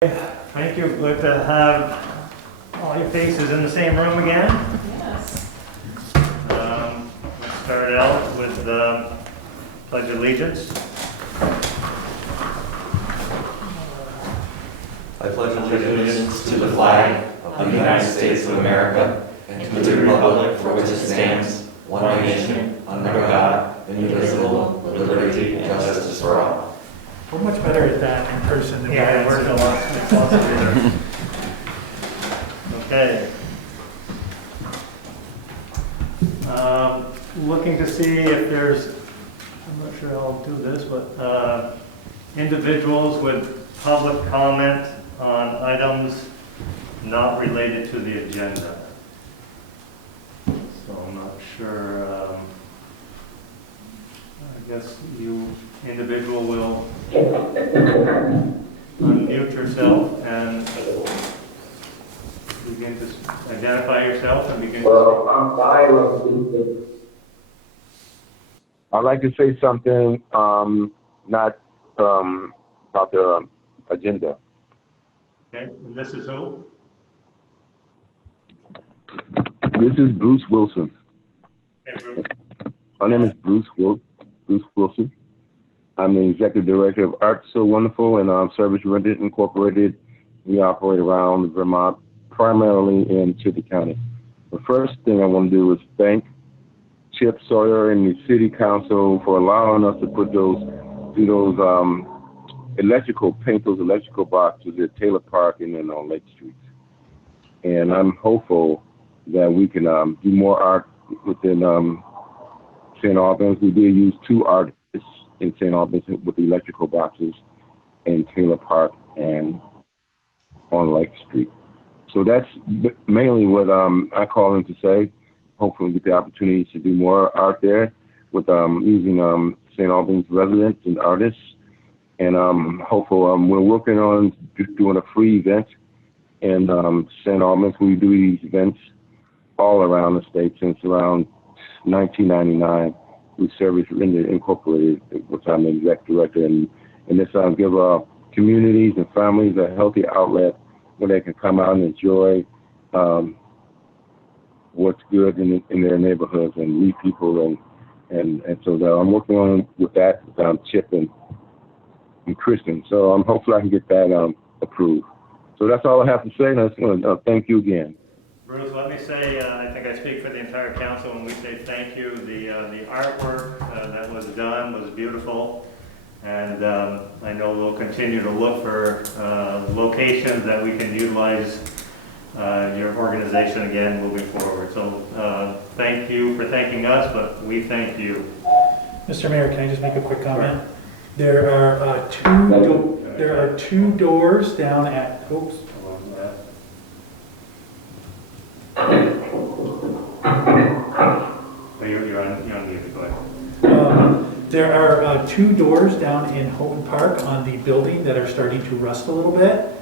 Thank you. Good to have all your faces in the same room again. Yes. Let's start out with the Pledge of Allegiance. I pledge allegiance to the flag of the United States of America and to the republic for which it stands, one nation, under God, indivisible, with liberty and justice for all. We're much better at that in person than Yeah, it worked a lot. It's lots better. Okay. Looking to see if there's, I'm not sure how I'll do this, but individuals with public comment on items not related to the agenda. So I'm not sure, I guess you individual will unmute yourself and begin to identify yourself and begin to Well, I'm fine. I'd like to say something, not about the agenda. Okay, and this is who? This is Bruce Wilson. Okay, Bruce. My name is Bruce Wilson. I'm the Executive Director of Art So Wonderful and Service Rendered Incorporated. We operate around Vermont, primarily in City County. The first thing I want to do is thank Chip Sawyer and the City Council for allowing us to put those paint those electrical boxes at Taylor Park and then on Lake Street. And I'm hopeful that we can do more art within St. Albans. We did use 2 artists in St. Albans with the electrical boxes in Taylor Park and on Lake Street. So that's mainly what I call in to say. Hopefully we get the opportunity to do more art there with using St. Albans residents and artists. And hopefully we're working on doing a free event in St. Albans. We do these events all around the state since around 1999. We Service Rendered Incorporated, which I'm the executive director, and this give communities and families a healthy outlet where they can come out and enjoy what's good in their neighborhoods and meet people and so I'm working on with that with Chip and Kristen. So hopefully I can get that approved. So that's all I have to say, and I just want to thank you again. Bruce, let me say, I think I speak for the entire council when we say thank you. The artwork that was done was beautiful, and I know we'll continue to look for locations that we can utilize your organization again moving forward. So thank you for thanking us, but we thank you. Mr. Mayor, can I just make a quick comment? Sure. There are two doors down at, oops. You're on mute, go ahead. There are 2 doors down in Houghton Park on the building that are starting to rust a little bit.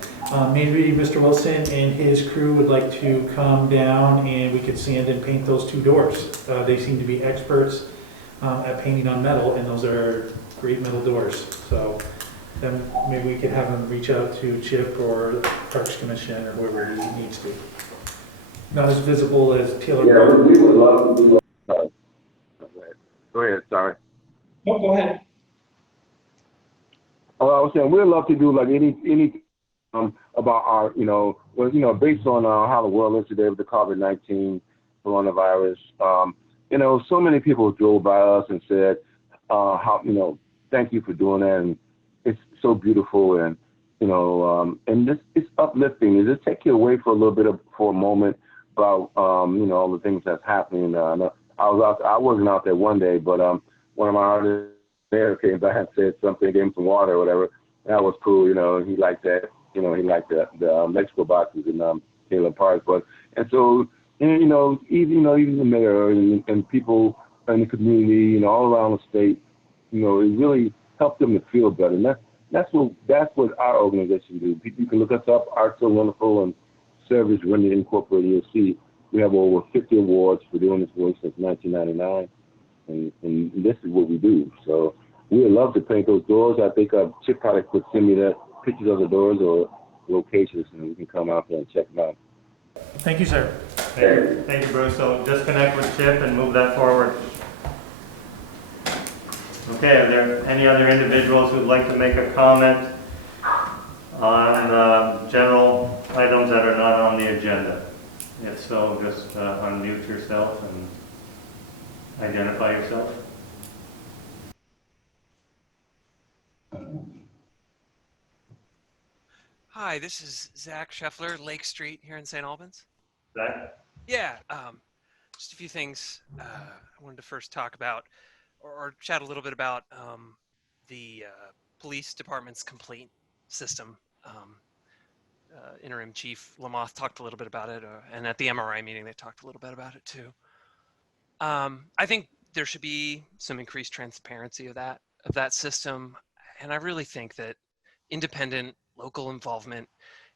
Maybe Mr. Wilson and his crew would like to come down and we could sand and paint those 2 doors. They seem to be experts at painting on metal, and those are great metal doors. So then maybe we could have them reach out to Chip or the Parks Commission or whoever he needs to. Not as visible as Taylor Park. Yeah, we would love to do. Go ahead, sorry. No, go ahead. Oh, I was saying we'd love to do like any about our, based on how the world is today with the COVID-19 coronavirus. So many people drove by us and said, thank you for doing that, and it's so beautiful, and and this it's uplifting. It just take you away for a little bit for a moment about all the things that's happening. I wasn't out there one day, but one of my artists there came back and said something, gave him some water or whatever. That was cool. He liked that. He liked the electrical boxes in Taylor Park. And so even the mayor and people in the community, all around the state, it really helped them to feel better. And that's what our organization do. You can look us up, Art So Wonderful and Service Rendered Incorporated. You'll see we have over 50 awards for doing this work since 1999, and this is what we do. So we would love to paint those doors. I think Chip probably could send me that pictures of the doors, or locations, and we can come out there and check them out. Thank you, sir. Thank you, Bruce. So just connect with Chip and move that forward. Okay, are there any other individuals who'd like to make a comment on general items that are not on the agenda? If so, just unmute yourself and identify yourself. Hi, this is Zach Scheffler, Lake Street here in St. Albans. Zach? Yeah, just a few things I wanted to first talk about or chat a little bit about the police department's complaint system. Interim Chief Lamont talked a little bit about it, and at the MRI meeting they talked a little bit about it too. I think there should be some increased transparency of that system, and I really think that independent local involvement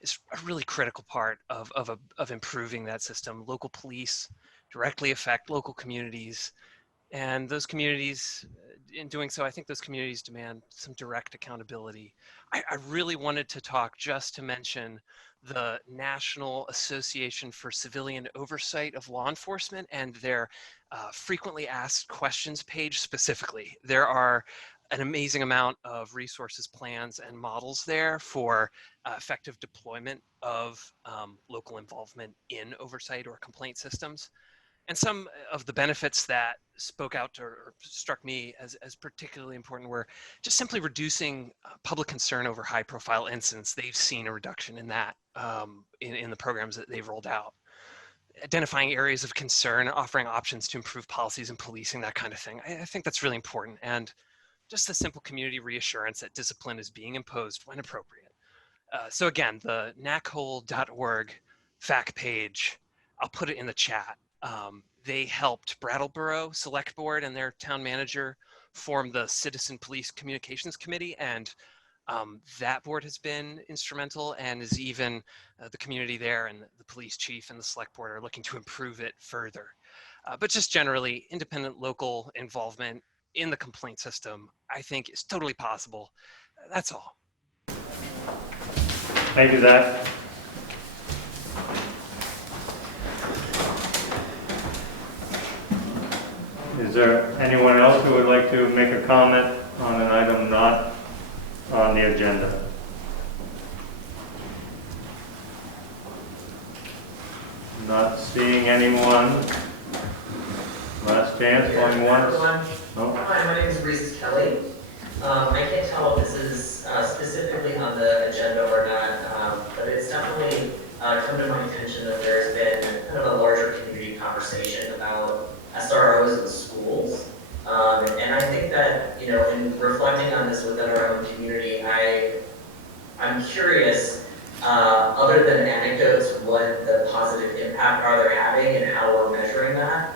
is a really critical part of improving that system. Local police directly affect local communities, and those communities, in doing so, I think those communities demand some direct accountability. I really wanted to talk just to mention the National Association for Civilian Oversight of Law Enforcement and their frequently asked questions page specifically. There are an amazing amount of resources, plans, and models there for effective deployment of local involvement in oversight or complaint systems. And some of the benefits that spoke out or struck me as particularly important were just simply reducing public concern over high-profile incidents. They've seen a reduction in that in the programs that they've rolled out. Identifying areas of concern, offering options to improve policies and policing, that kind of thing. I think that's really important. And just the simple community reassurance that discipline is being imposed when appropriate. So again, the NACHOL.org fact page, I'll put it in the chat. They helped Brattleboro Select Board and their town manager form the Citizen Police Communications Committee, and that board has been instrumental, and is even the community there and the police chief and the select board are looking to improve it further. But just generally, independent local involvement in the complaint system, I think, is totally possible. That's all. Thank you, Zach. Is there anyone else who would like to make a comment on an item not on the agenda? Not seeing anyone. Last chance, going once. Oh. Hi, my name is Reese Kelly. I can't tell if this is specifically on the agenda or not, but it's definitely come to my attention that there's been kind of a larger community conversation about SROs in schools. And I think that, you know, in reflecting on this within our own community, I'm curious, other than anecdotes, what the positive impact are they having and how we're measuring that,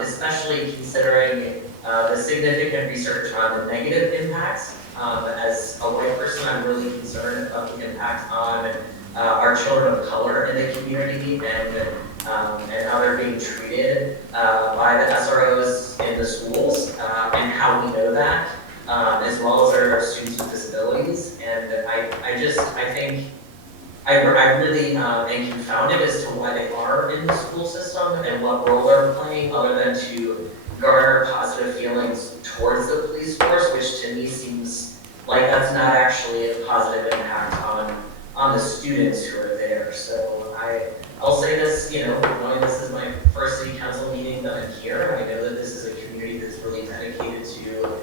especially considering the significant research on the negative impacts. As a white person, I'm really concerned about the impact on our children of color in the community and how they're being treated by the SROs in the schools and how we know that, as well as our students with disabilities. And I think I really am confounded as to why they are in the school system and what role they're playing, other than to garner positive feelings towards the police force, which to me seems like that's not actually a positive impact on the students who are there. So I'll say this, you know, knowing this is my first city council meeting that I'm here, I know that this is a community that's really dedicated to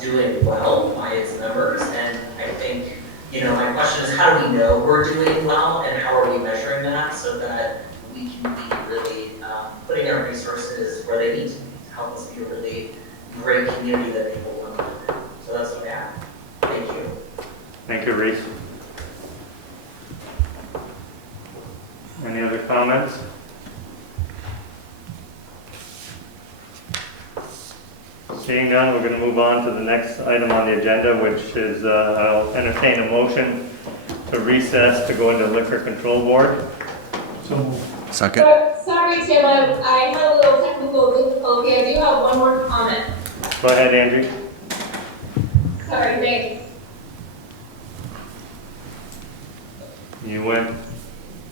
doing well by its members, and I think, you know, my question is, how do we know we're doing well, and how are we measuring that so that we can be really putting our resources where they need to be to help us be a really great community that people want to live in. So that's what I have. Thank you. Thank you, Reese. Any other comments? Seeing none, we're going to move on to the next item on the agenda, which is I'll entertain a motion to recess to go into liquor control board. So Second. Sorry, Tim, I had a little technical difficulty. I do have one more comment. Go ahead, Angie. Sorry, thanks. You win.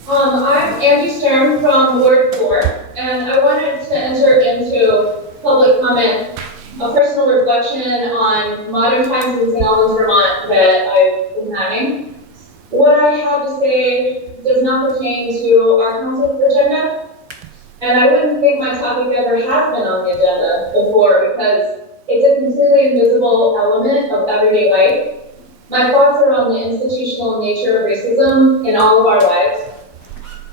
I'm Angie Stern from Ward 4, and I wanted to enter into public comment, a personal reflection on modern times in St. Albans, Vermont that I've been having. What I have to say does not pertain to our council's agenda, and I wouldn't think my topic ever has been on the agenda before because it's a completely invisible element of everyday life. My thoughts are on the institutional nature of racism in all of our lives.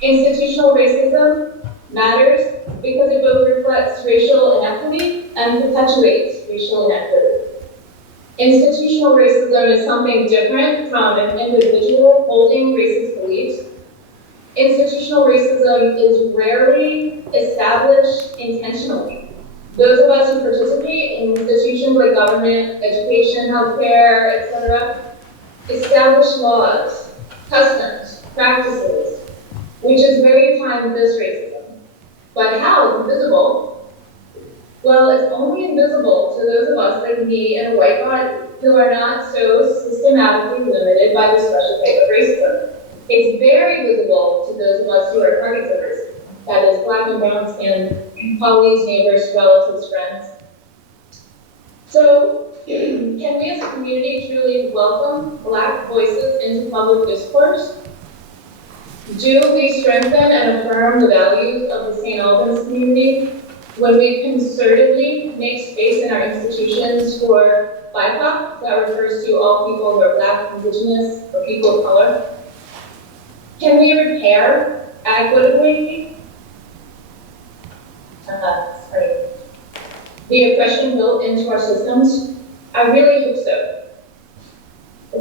Institutional racism matters because it both reflects racial inequity and perpetuates racial inequity. Institutional racism is something different from an individual holding racist beliefs. Institutional racism is rarely established intentionally. Those of us who participate in institutions like government, education, healthcare, etc., establish laws, customs, practices, which is very time of this racism. But how invisible? Well, it's only invisible to those of us like me and a white body who are not so systematically limited by the special type of racism. It's very visible to those of us who are targets of racism. That is black and brown skin, colleagues, neighbors, relatives, friends. So, can we as a community truly welcome Black voices into public discourse? Do we strengthen and affirm the values of the St. Albans community when we concertedly make space in our institutions for BIPOC, that refers to all people who are Black, Indigenous, or people of color? Can we repair equitably the oppression built into our systems? I really hope so.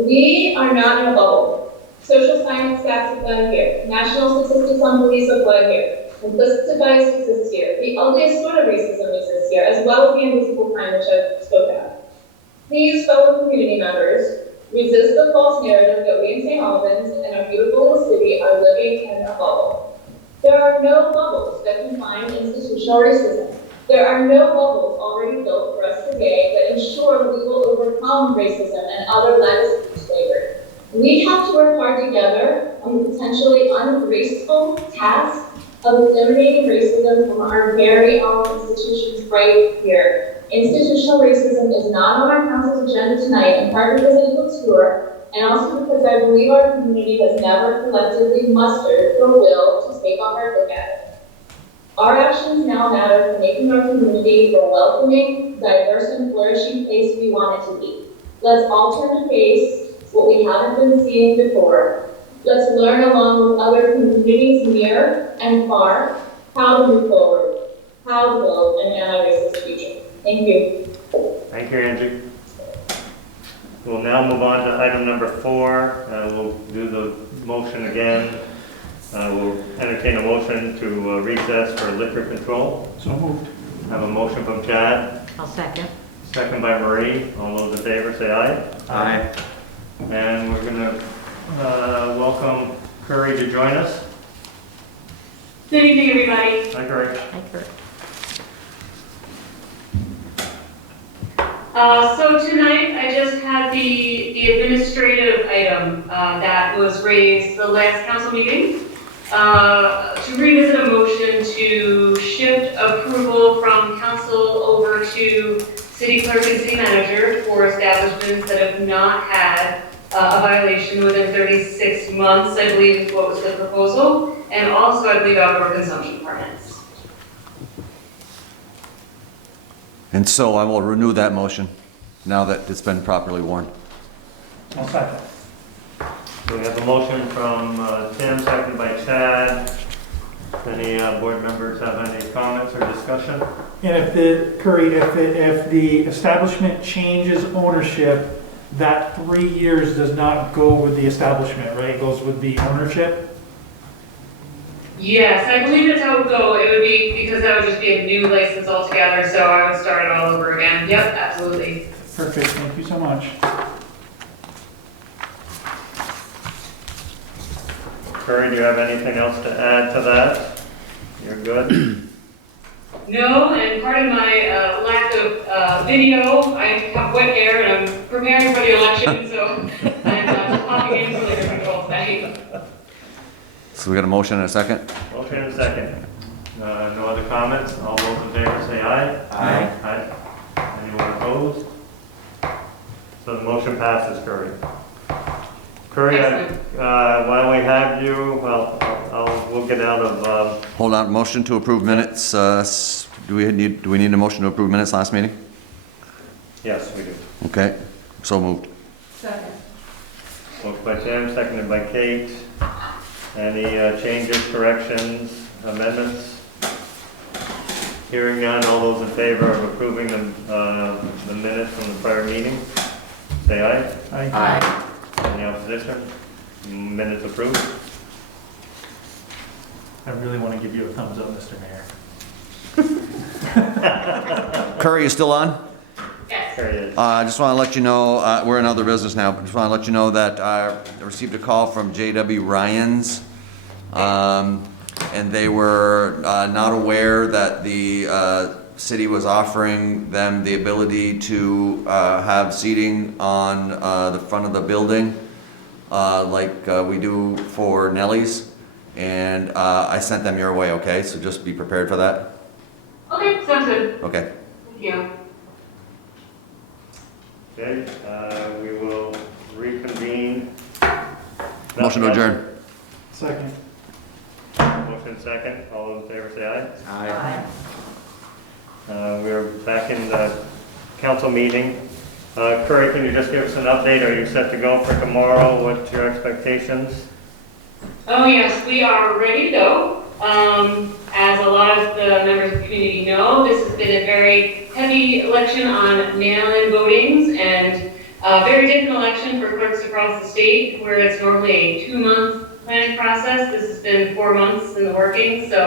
We are not in a bubble. Social science stats apply here. National statistics on police apply here. Implicit bias exists here. The ugliest sort of racism exists here, as well as the invisible crime which I've spoken of. Please, fellow community members, resist the false narrative that we in St. Albans and our beautiful little city are living in a bubble. There are no bubbles that confine institutional racism. There are no bubbles already built for us today that ensure we will overcome racism and other legacies of slavery. We have to work hard together on the potentially ungraceful task of eliminating racism from our very own institutions right here. Institutional racism is not on our council's agenda tonight, in part because it looks poor, and also because I believe our community has never collectively mustered the will to take a hard look at it. Our actions now matter for making our community the welcoming, diverse, and flourishing place we want it to be. Let's all turn to face what we haven't been seeing before. Let's learn along with other communities near and far how to move forward, how to build an anti-racist future. Thank you. Thank you, Angie. We'll now move on to item number 4. We'll do the motion again. We'll entertain a motion to recess for liquor control. So moved. Have a motion from Chad, I'll second. second by Marie. All those in favor say aye. Aye. And we're going to welcome Curry to join us. Good evening, everybody. Hi, Curry. Hi, Kurt. So tonight, I just had the administrative item that was raised the last council meeting to revisit a motion to shift approval from council over to city clerk and city manager for establishments that have not had a violation within 36 months, I believe is what was the proposal, and also I believe outdoor consumption permits. And so I will renew that motion now that it's been properly warned. I'll second. So we have a motion from Tim, seconded by Chad. Any board members have any comments or discussion? And if the establishment changes ownership, that 3 years does not go with the establishment, right? It goes with the ownership? Yes, I believe that's how it would go. It would be, because that would just be a new license altogether, so I would start it all over again. Yep, absolutely. Perfect, thank you so much. Curry, do you have anything else to add to that? You're good? No, and part of my lack of video, I have wet hair and I'm preparing for the election, so I'm popping in for the control tonight. So we got a motion and a second? Motion and a second. No other comments? All those in favor say aye. Aye. Aye. Anyone opposed? So the motion passes, Curry. Curry, while we have you, well, we'll get out of, Hold on, motion to approve minutes. Do we need a motion to approve minutes last meeting? yes, we do. Okay, so moved. Second. Motion by Tim, seconded by Kate. Any changes, corrections, amendments? Hearing none, all those in favor of approving the minutes from the prior meeting, say aye. Aye. Any opposition? Minutes approved. I really want to give you a thumbs up, Mr. Mayor. Curry, you still on? Yes. There it is. I just want to let you know, we're in other business now, but just want to let you know that I received a call from J.W. Ryans. And they were not aware that the city was offering them the ability to have seating on the front of the building, like we do for Nellie's. And I sent them your way, okay? So just be prepared for that. Okay, sounds good. Okay. Thank you. Okay, we will reconvene. Motion to adjourn. Second. Motion second. All those in favor say aye. Aye. We're back in the council meeting. Curry, can you just give us an update? Are you set to go for tomorrow? What's your expectations? Oh yes, we are ready to go. As a lot of the members of the community know, this has been a very heavy election on mail-in votings and a very different election for clerks across the state, where it's normally a 2-month planning process. This has been 4 months in the working, so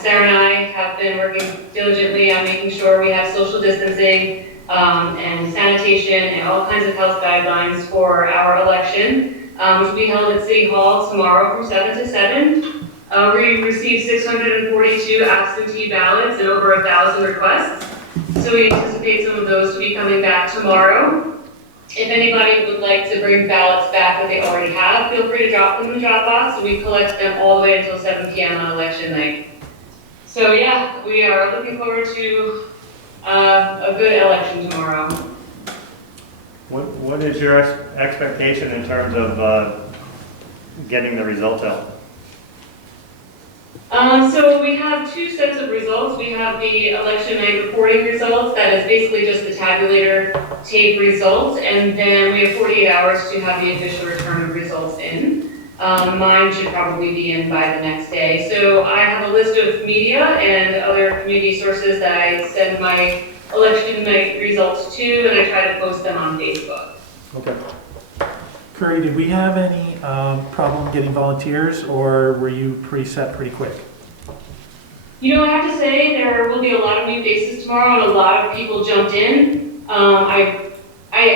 Sarah and I have been working diligently on making sure we have social distancing and sanitation and all kinds of health guidelines for our election, which will be held at City Hall tomorrow from 7 to 7. We received 642 absentee ballots and over 1,000 requests, so we anticipate some of those to be coming back tomorrow. If anybody would like to bring ballots back that they already have, feel free to drop them in the drop box, and we collect them all the way until 7 p.m. on election night. So yeah, we are looking forward to a good election tomorrow. What is your expectation in terms of getting the results out? So we have 2 sets of results. We have the election night reporting results, that is basically just the tabulator tape results, and then we have 48 hours to have the official return of results in. Mine should probably be in by the next day. So I have a list of media and other community sources that I send my election night results to, and I try to post them on Facebook. Okay. Curry, did we have any problem getting volunteers, or were you preset pretty quick? You know, I have to say there will be a lot of new faces tomorrow, and a lot of people jumped in. I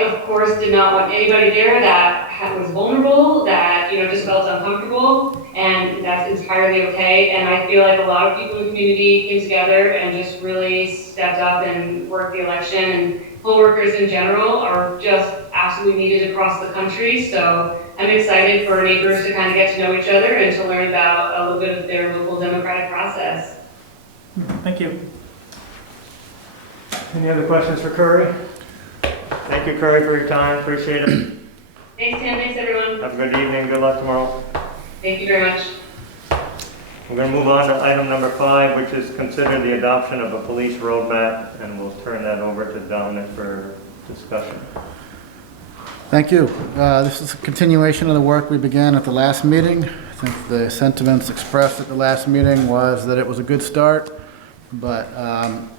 of course did not want anybody there that was vulnerable, that just felt uncomfortable, and that's entirely okay. And I feel like a lot of people in the community came together and just really stepped up and worked the election. And poll workers in general are just absolutely needed across the country. So I'm excited for neighbors to kind of get to know each other and to learn about a little bit of their local democratic process. Thank you. Any other questions for Curry? Thank you, Curry, for your time. Appreciate it. Thanks, Tim. Thanks, everyone. Have a good evening. Good luck tomorrow. Thank you very much. We're going to move on to item number 5, which is consider the adoption of a police roadmap, and we'll turn that over to Dominic for discussion. Thank you. This is a continuation of the work we began at the last meeting. I think the sentiments expressed at the last meeting was that it was a good start, but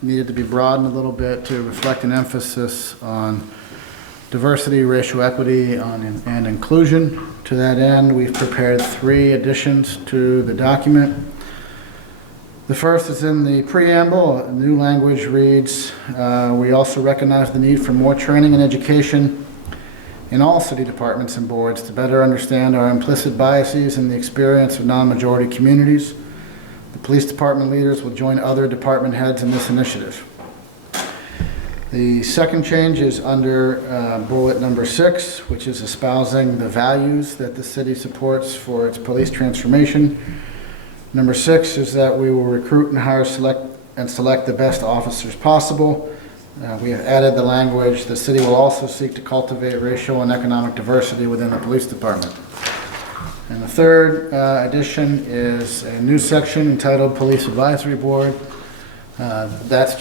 needed to be broadened a little bit to reflect an emphasis on diversity, racial equity, and inclusion. To that end, we've prepared 3 additions to the document. The first is in the preamble. A new language reads, we also recognize the need for more training and education in all city departments and boards to better understand our implicit biases and the experience of non-majority communities. The police department leaders will join other department heads in this initiative. The second change is under bullet number 6, which is espousing the values that the city supports for its police transformation. Number 6 is that we will recruit and hire, select the best officers possible. We have added the language, the city will also seek to cultivate racial and economic diversity within the police department. And the third addition is a new section entitled Police Advisory Board. That's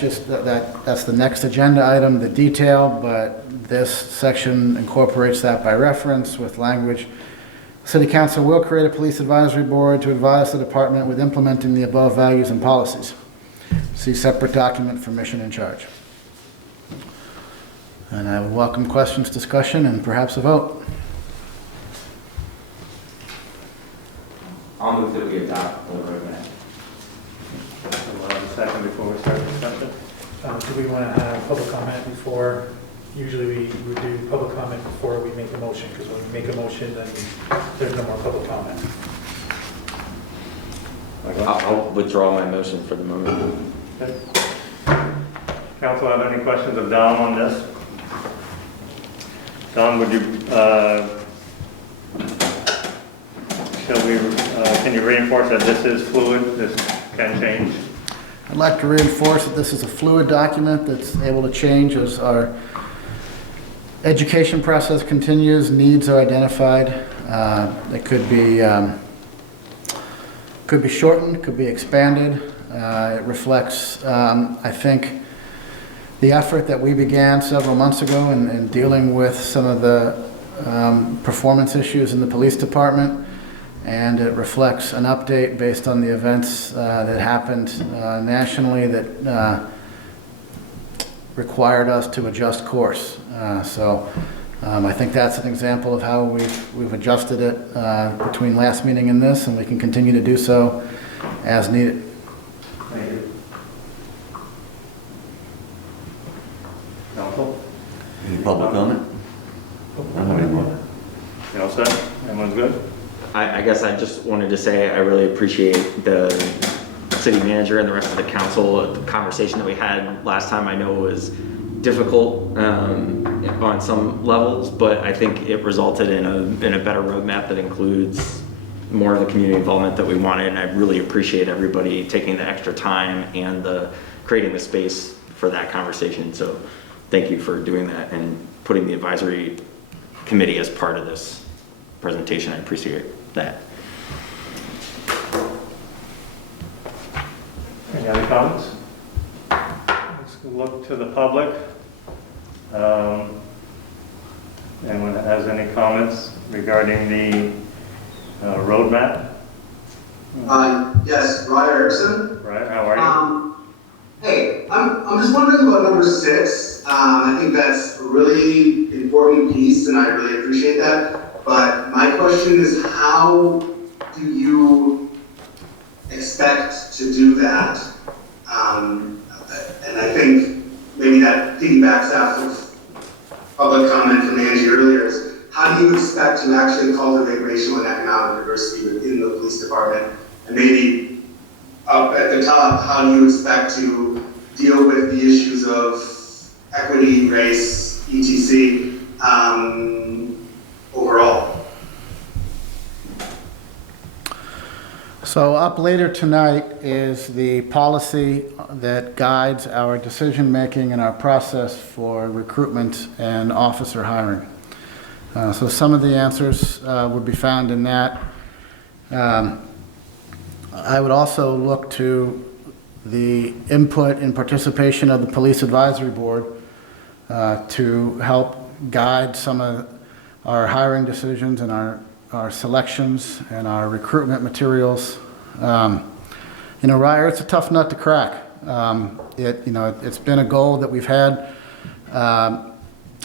the next agenda item, the detail, but this section incorporates that by reference with language. City Council will create a police advisory board to advise the department with implementing the above values and policies. See separate document for mission and charge. And I would welcome questions, discussion, and perhaps a vote. I'll move that we adopt the roadmap. We'll have a second before we start discussion. Do we want to have public comment before? Usually we do public comment before we make a motion, because when we make a motion, then there's no more public comment. I'll withdraw my motion for the moment. Okay. Council have any questions of Dom on this? Dom, would you, can you reinforce that this is fluid, this can change? I'd like to reinforce that this is a fluid document that's able to change as our education process continues, needs are identified. It could be shortened, could be expanded. It reflects, I think, the effort that we began several months ago in dealing with some of the performance issues in the police department. And it reflects an update based on the events that happened nationally that required us to adjust course. So I think that's an example of how we've adjusted it between last meeting and this, and we can continue to do so as needed. Thank you. Council? Any public comment? I don't have any more. You all set? Everyone's good? I guess I just wanted to say I really appreciate the city manager and the rest of the council. The conversation that we had last time I know was difficult on some levels, but I think it resulted in a better roadmap that includes more of the community involvement that we wanted, and I really appreciate everybody taking the extra time and creating the space for that conversation. So thank you for doing that and putting the advisory committee as part of this presentation. I appreciate that. Any other comments? Let's look to the public. Anyone that has any comments regarding the roadmap? Yes, Rod Erickson. Right, how are you? Hey, I'm just wondering about number 6. I think that's a really important piece, and I really appreciate that. But my question is, how do you expect to do that? And I think maybe that piggybacks off of public comment from Angie earlier, is how do you expect to actually cultivate racial and economic diversity within the police department? And maybe up at the top, how do you expect to deal with the issues of equity, race, etc. Overall? So up later tonight is the policy that guides our decision-making and our process for recruitment and officer hiring. So some of the answers would be found in that. I would also look to the input and participation of the Police Advisory Board to help guide some of our hiring decisions and our selections and our recruitment materials. Ryer, it's a tough nut to crack. It's been a goal that we've had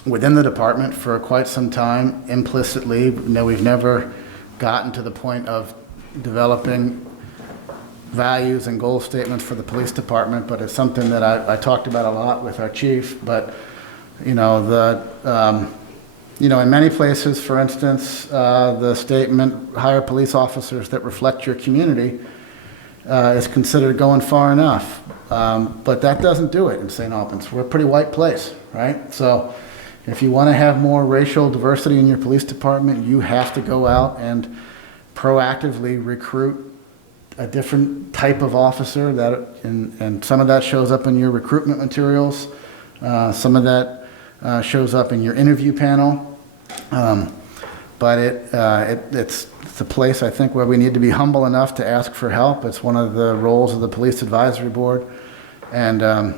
within the department for quite some time, implicitly. We've never gotten to the point of developing values and goal statements for the police department, but it's something that I talked about a lot with our chief. But in many places, for instance, the statement, hire police officers that reflect your community, is considered going far enough. But that doesn't do it in St. Albans. We're a pretty white place, right? So if you want to have more racial diversity in your police department, you have to go out and proactively recruit a different type of officer, and some of that shows up in your recruitment materials. Some of that shows up in your interview panel. But it's a place, I think, where we need to be humble enough to ask for help. It's one of the roles of the Police Advisory Board. And I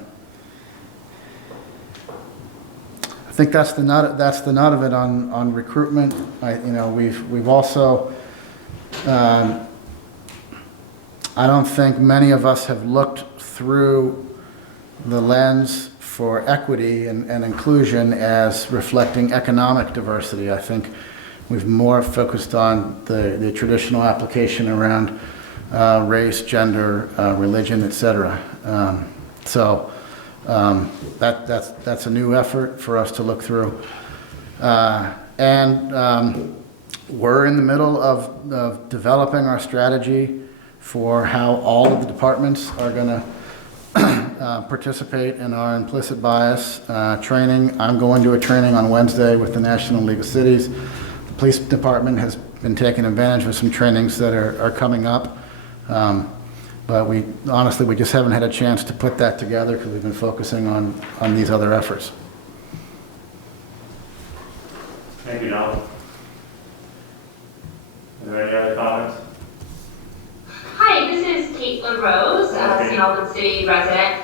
think that's the nut of it on recruitment. We've also, I don't think many of us have looked through the lens for equity and inclusion as reflecting economic diversity. I think we've more focused on the traditional application around race, gender, religion, etc. That's a new effort for us to look through. We're in the middle of developing our strategy for how all of the departments are going to participate in our implicit bias training. I'm going to a training on Wednesday with the National League of Cities. The police department has been taking advantage of some trainings that are coming up. But we just haven't had a chance to put that together because we've been focusing on these other efforts. Thank you, Don. Are there any other comments? Hi, this is Caitlin Rose, St. Albans City resident.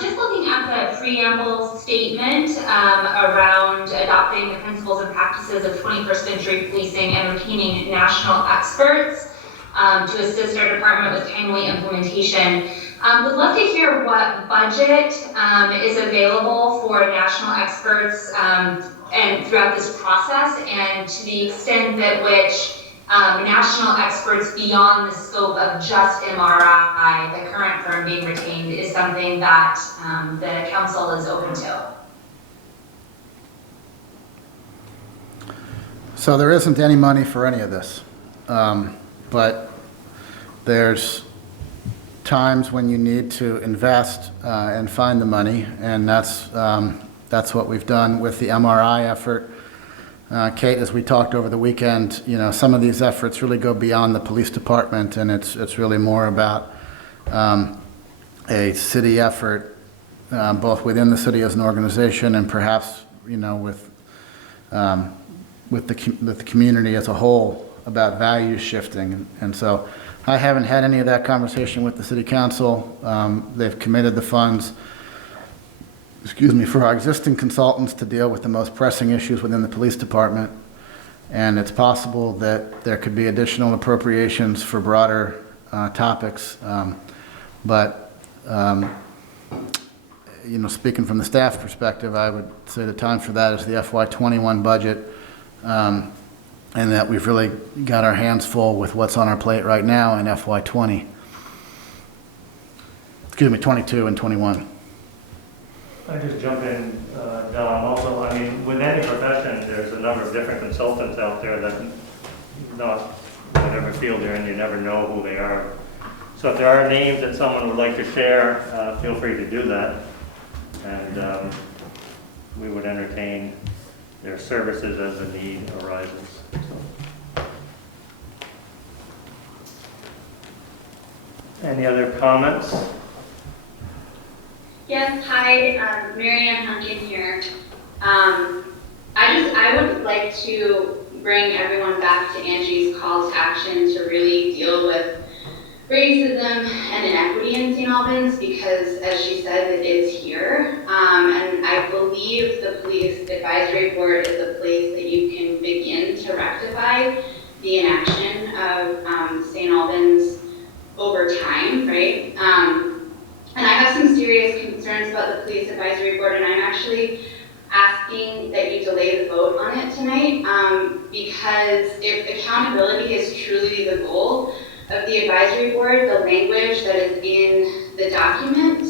Just looking at the preamble statement around adopting the principles and practices of 21st century policing and retaining national experts to assist our department with timely implementation. Would love to hear what budget is available for national experts and throughout this process, and to the extent that which national experts beyond the scope of just MRI, the current firm being retained, is something that the council is open to. So there isn't any money for any of this, but there's times when you need to invest and find the money, and that's what we've done with the MRI effort. Kate, as we talked over the weekend, some of these efforts really go beyond the police department, and it's really more about a city effort, both within the city as an organization and perhaps, with the community as a whole about value shifting. And so I haven't had any of that conversation with the city council. They've committed the funds, for our existing consultants to deal with the most pressing issues within the police department. And it's possible that there could be additional appropriations for broader topics. Speaking from the staff perspective, I would say the time for that is the FY21 budget. And that we've really got our hands full with what's on our plate right now in FY20. 22 and 21. I just jump in, Don. Also, with any profession, there's a number of different consultants out there that, not whatever field they're in, you never know who they are. So if there are names that someone would like to share, feel free to do that. And we would entertain their services as the need arises. So. Any other comments? Yes, hi, Marianne Hunkin here. I would like to bring everyone back to Angie's call to action to really deal with racism and inequity in St. Albans, because as she said, it is here. And I believe the Police Advisory Board is a place that you can begin to rectify the inaction of St. Albans over time, right? And I have some serious concerns about the Police Advisory Board, and I'm actually asking that you delay the vote on it tonight, because if accountability is truly the goal of the advisory board, the language that is in the document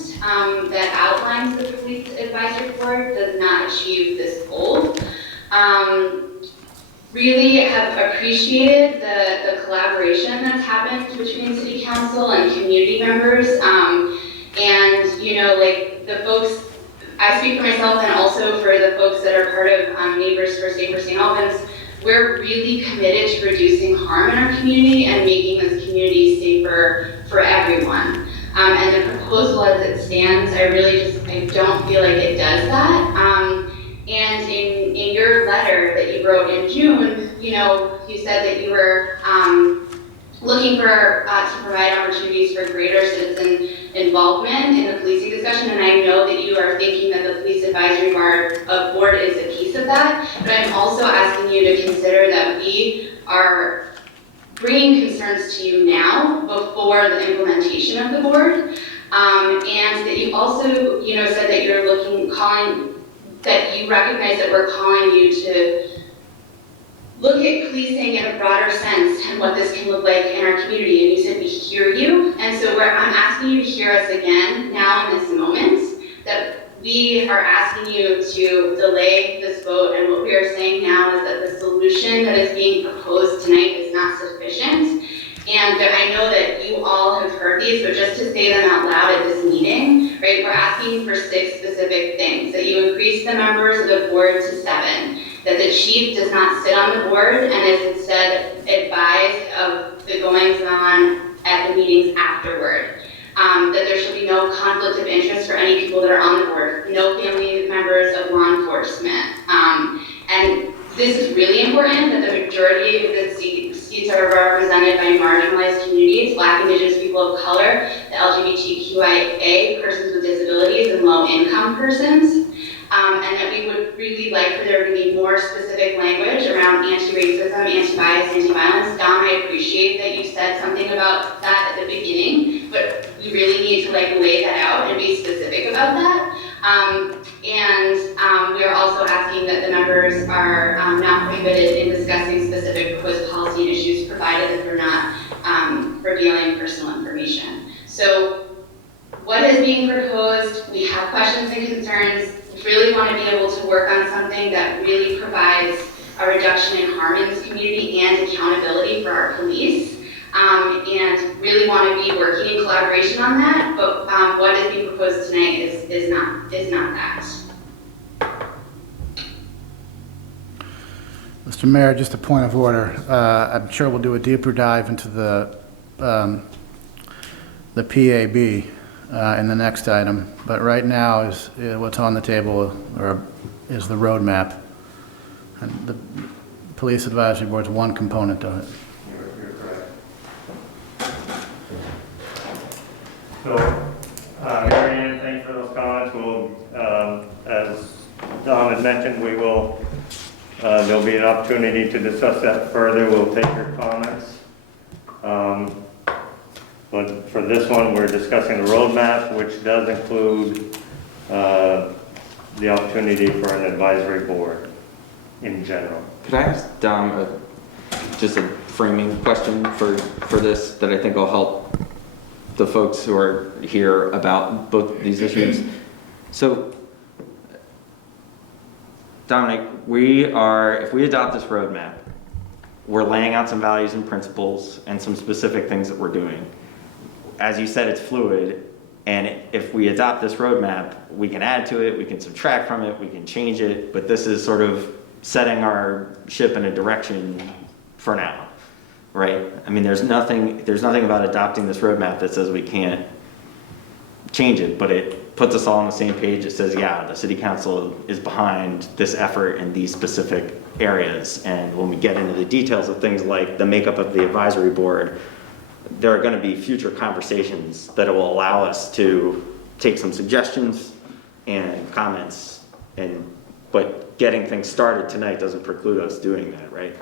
that outlines the Police. police advisory board does not achieve this goal. And I have some serious concerns about the police advisory board, and I'm actually asking that you delay the vote on it tonight, because if accountability is truly the goal of the advisory board, the language that is in the document that outlines the police advisory board does not achieve this goal. And I have some serious concerns about the police advisory board, and I'm actually asking that you delay the vote on it tonight, because if accountability is truly the goal of the advisory board, the language that is in the document that outlines the police advisory board does not achieve this goal. really have appreciated the collaboration that's happened between City Council and community members. And, you know, like the folks, I speak for myself and also for the folks that are part of Neighbors for Safer St. Albans, we're really committed to reducing harm in our community and making this community safer for everyone. And the proposal as it stands, I don't feel like it does that. And in your letter that you wrote in June, you know, you said that you were looking for to provide opportunities for greater citizen involvement in the policing discussion, and I know that you are thinking that the Police Advisory Board is a piece of that, but I'm also asking you to consider that we are bringing concerns to you now before the implementation of the board, and that you also, you know, said that you're that you recognize that we're calling you to look at policing in a broader sense and what this can look like in our community. And you said we hear you, and so I'm asking you to hear us again now in this moment, that we are asking you to delay this vote, and what we are saying now is that the solution that is being proposed tonight is not sufficient. And that I know that you all have heard these, but just to say them out loud at this meeting, right, we're asking for 6 specific things. That you increase the members of the board to 7, that the chief does not sit on the board and is instead advised of the goings on at the meetings afterward. That there shall be no conflict of interest for any people that are on the board, no family members of law enforcement. And this is really important, that the majority of the seats are represented by marginalized communities, Black, Indigenous people of color, the LGBTQIA, persons with disabilities, and low-income persons. And that we would really like for there to be more specific language around anti-racism, anti-bias, anti-violence. Dom, I appreciate that you said something about that at the beginning, but we really need to lay that out and be specific about that. We are also asking that the members are not prohibited in discussing specific proposed policy issues, provided that they're not revealing personal information. So what is being proposed? We have questions and concerns. We really want to be able to work on something that really provides a reduction in harm in this community and accountability for our police. And really want to be working in collaboration on that, but what is being proposed tonight is not that. Mr. Mayor, just a point of order. I'm sure we'll do a deeper dive into the PAB in the next item, but right now is what's on the table is the roadmap. And the Police Advisory Board is one component of it. You're correct. So, Mary Ann, thanks for those comments. We'll, as Don had mentioned, we will, there'll be an opportunity to discuss that further. We'll take your comments. But for this one, we're discussing the roadmap, which does include the opportunity for an advisory board in general. Could I ask Dom just a framing question for this that I think will help the folks who are here about both these issues? So, Dominic, if we adopt this roadmap, we're laying out some values and principles and some specific things that we're doing. As you said, it's fluid, and if we adopt this roadmap, we can add to it, we can subtract from it, we can change it, but this is sort of setting our ship in a direction for now, right? I mean, there's nothing about adopting this roadmap that says we can't change it, but it puts us all on the same page. It says, yeah, the City Council is behind this effort in these specific areas, and when we get into the details of things like the makeup of the advisory board, there are going to be future conversations that will allow us to take some suggestions and comments, but getting things started tonight doesn't preclude us doing that, right?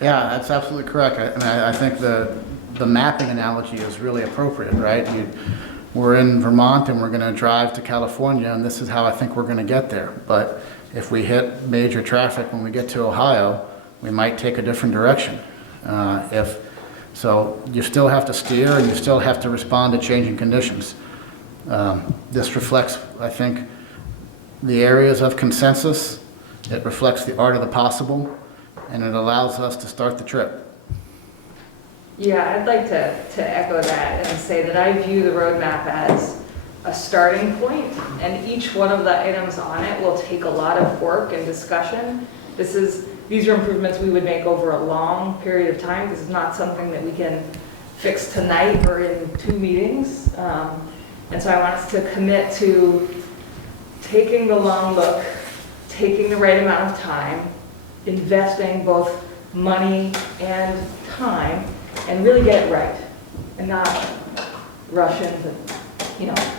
Yeah, that's absolutely correct. I think the mapping analogy is really appropriate, right? We're in Vermont and we're going to drive to California, and this is how I think we're going to get there. But if we hit major traffic when we get to Ohio, we might take a different direction. So you still have to steer and you still have to respond to changing conditions. This reflects, I think, the areas of consensus. It reflects the art of the possible. and it allows us to start the trip. Yeah, I'd like to echo that and say that I view the roadmap as a starting point, and each one of the items on it will take a lot of work and discussion. These are improvements we would make over a long period of time. This is not something that we can fix tonight or in 2 meetings. And so I want us to commit to taking the long look, taking the right amount of time, investing both money and time, and really get it right, and not rush into,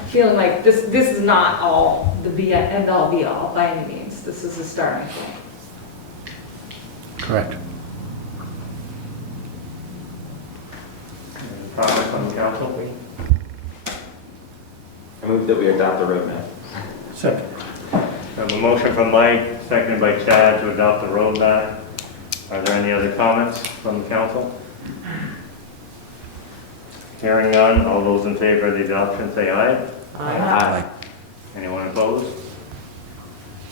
feeling like this is not all the end all be all by any means. This is a starting point. Correct. Any comments from the council? I move that we adopt the roadmap. Second. We have a motion from Mike, seconded by Chad to adopt the roadmap. Are there any other comments from the council? Hearing none, all those in favor of the adoption say aye. Aye. Anyone opposed?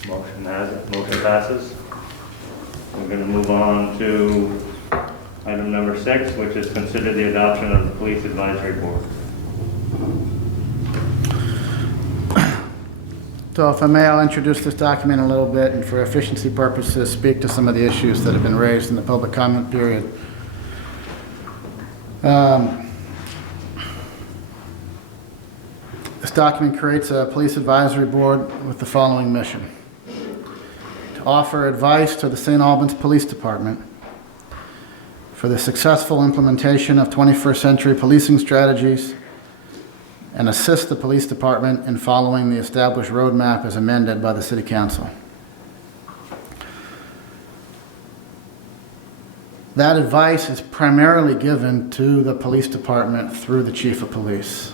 Motion passes. We're going to move on to item number 6, which is consider the adoption of the Police Advisory Board. So if I may, I'll introduce this document a little bit, and for efficiency purposes, speak to some of the issues that have been raised in the public comment period. This document creates a police advisory board with the following mission: to offer advice to the St. Albans Police Department for the successful implementation of 21st century policing strategies, and assist the police department in following the established roadmap as amended by the City Council. That advice is primarily given to the police department through the Chief of Police.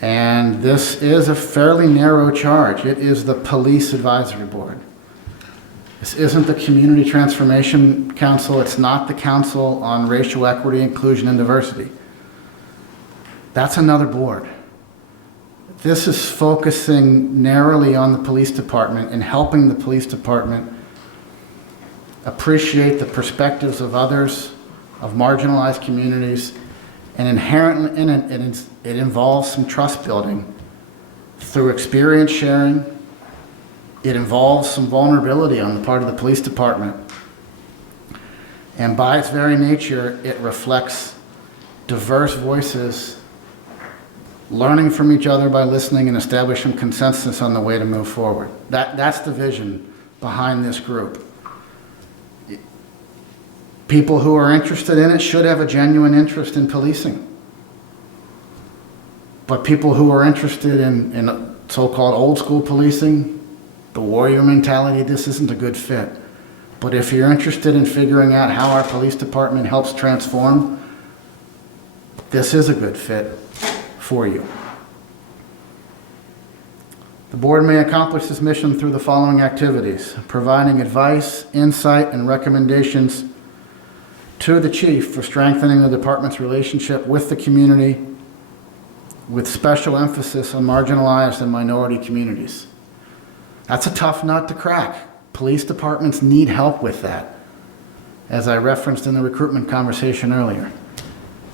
And this is a fairly narrow charge. It is the Police Advisory Board. This isn't the Community Transformation Council. It's not the Council on Racial Equity, Inclusion, and Diversity. That's another board. This is focusing narrowly on the police department and helping the police department appreciate the perspectives of others, of marginalized communities, and inherently in it, it involves some trust building through experience sharing. It involves some vulnerability on the part of the police department. And by its very nature, it reflects diverse voices learning from each other by listening and establishing consensus on the way to move forward. That's the vision behind this group. People who are interested in it should have a genuine interest in policing. But people who are interested in so-called old school policing, the warrior mentality, this isn't a good fit. But if you're interested in figuring out how our police department helps transform, this is a good fit for you. The board may accomplish this mission through the following activities: providing advice, insight, and recommendations to the chief for strengthening the department's relationship with the community, with special emphasis on marginalized and minority communities. That's a tough nut to crack. Police departments need help with that, as I referenced in the recruitment conversation earlier.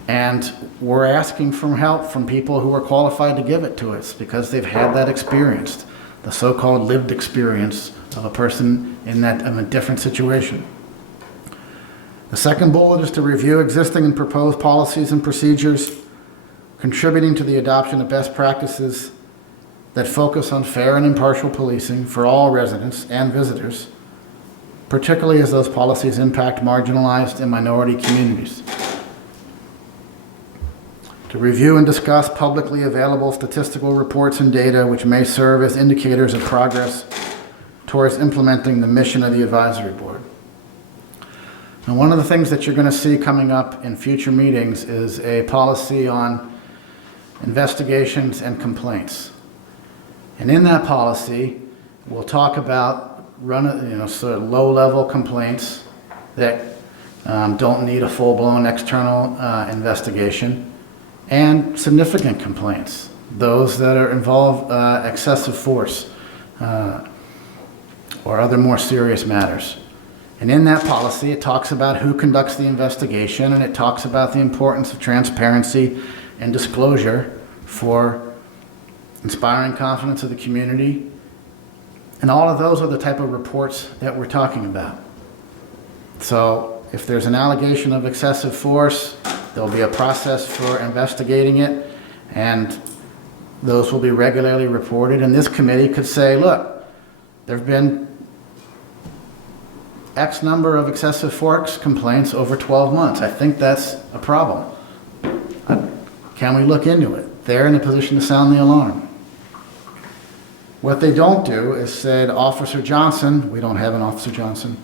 And we're asking for help from people who are qualified to give it to us because they've had that experience, the so-called lived experience of a person in a different situation. The second bullet is to review existing and proposed policies and procedures, contributing to the adoption of best practices that focus on fair and impartial policing for all residents and visitors, particularly as those policies impact marginalized and minority communities. To review and discuss publicly available statistical reports and data which may serve as indicators of progress towards implementing the mission of the advisory board. And one of the things that you're going to see coming up in future meetings is a policy on investigations and complaints. And in that policy, we'll talk about sort of low-level complaints that don't need a full-blown external investigation, and significant complaints, those that involve excessive force or other more serious matters. And in that policy, it talks about who conducts the investigation, and it talks about the importance of transparency and disclosure for inspiring confidence of the community. And all of those are the type of reports that we're talking about. So if there's an allegation of excessive force, there'll be a process for investigating it, and those will be regularly reported. And this committee could say, look, there have been X number of excessive force complaints over 12 months. I think that's a problem. Can we look into it? They're in a position to sound the alarm. What they don't do is said Officer Johnson, we don't have an Officer Johnson,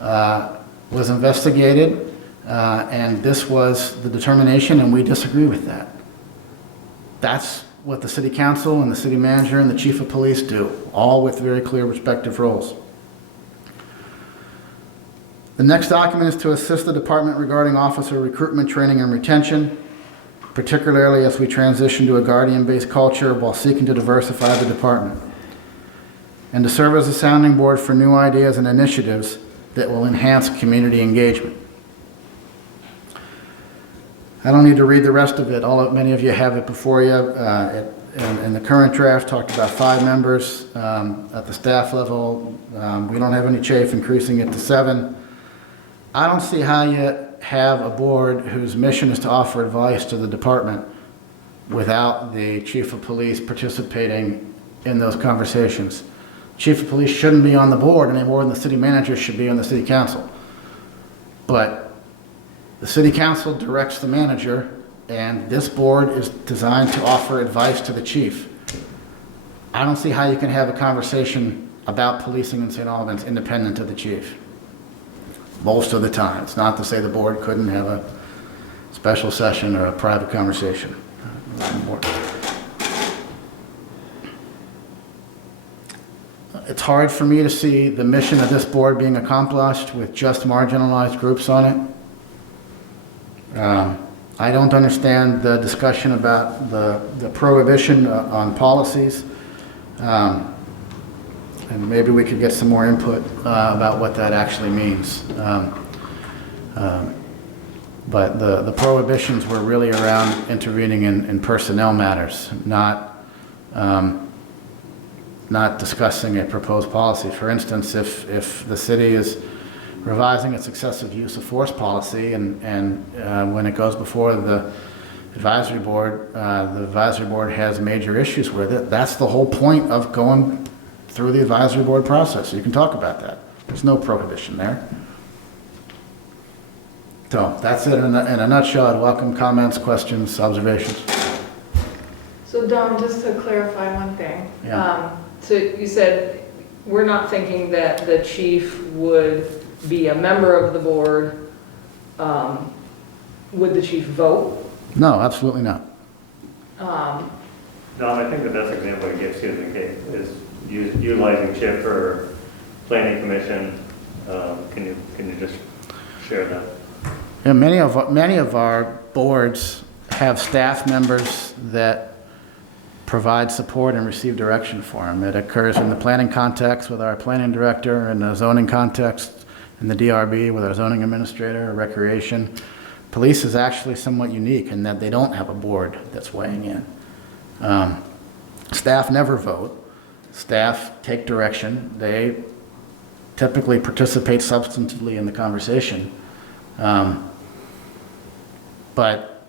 was investigated, and this was the determination, and we disagree with that. That's what the city council and the city manager and the chief of police do, all with very clear respective roles. The next document is to assist the department regarding officer recruitment, training, and retention, particularly as we transition to a guardian-based culture while seeking to diversify the department, and to serve as a sounding board for new ideas and initiatives that will enhance community engagement. I don't need to read the rest of it. Many of you have it before you. In the current draft, talked about 5 members at the staff level. We don't have any chafe increasing it to 7. I don't see how you have a board whose mission is to offer advice to the department without the chief of police participating in those conversations. Chief of police shouldn't be on the board any more than the city manager should be on the city council. But the city council directs the manager, and this board is designed to offer advice to the chief. I don't see how you can have a conversation about policing in St. Albans independent of the chief. Most of the time. It's not to say the board couldn't have a special session or a private conversation. It's hard for me to see the mission of this board being accomplished with just marginalized groups on it. I don't understand the discussion about the prohibition on policies. And maybe we could get some more input about what that actually means. But the prohibitions were really around intervening in personnel matters, not discussing a proposed policy. For instance, if the city is revising its excessive use of force policy and when it goes before the advisory board has major issues with it, that's the whole point of going through the advisory board process. You can talk about that. There's no prohibition there. So that's it in a nutshell. I'd welcome comments, questions, observations. So Dom, just to clarify one thing. Yeah. So you said we're not thinking that the chief would be a member of the board. Would the chief vote? No, absolutely not. Dom, I think the best example he gives is utilizing CHIP for planning commission. Can you just share that? Yeah, many of our boards have staff members that provide support and receive direction for them. It occurs in the planning context with our planning director, in the zoning context, in the DRB with our zoning administrator, recreation. Police is actually somewhat unique in that they don't have a board that's weighing in. Staff never vote. Staff take direction. They typically participate substantively in the conversation. But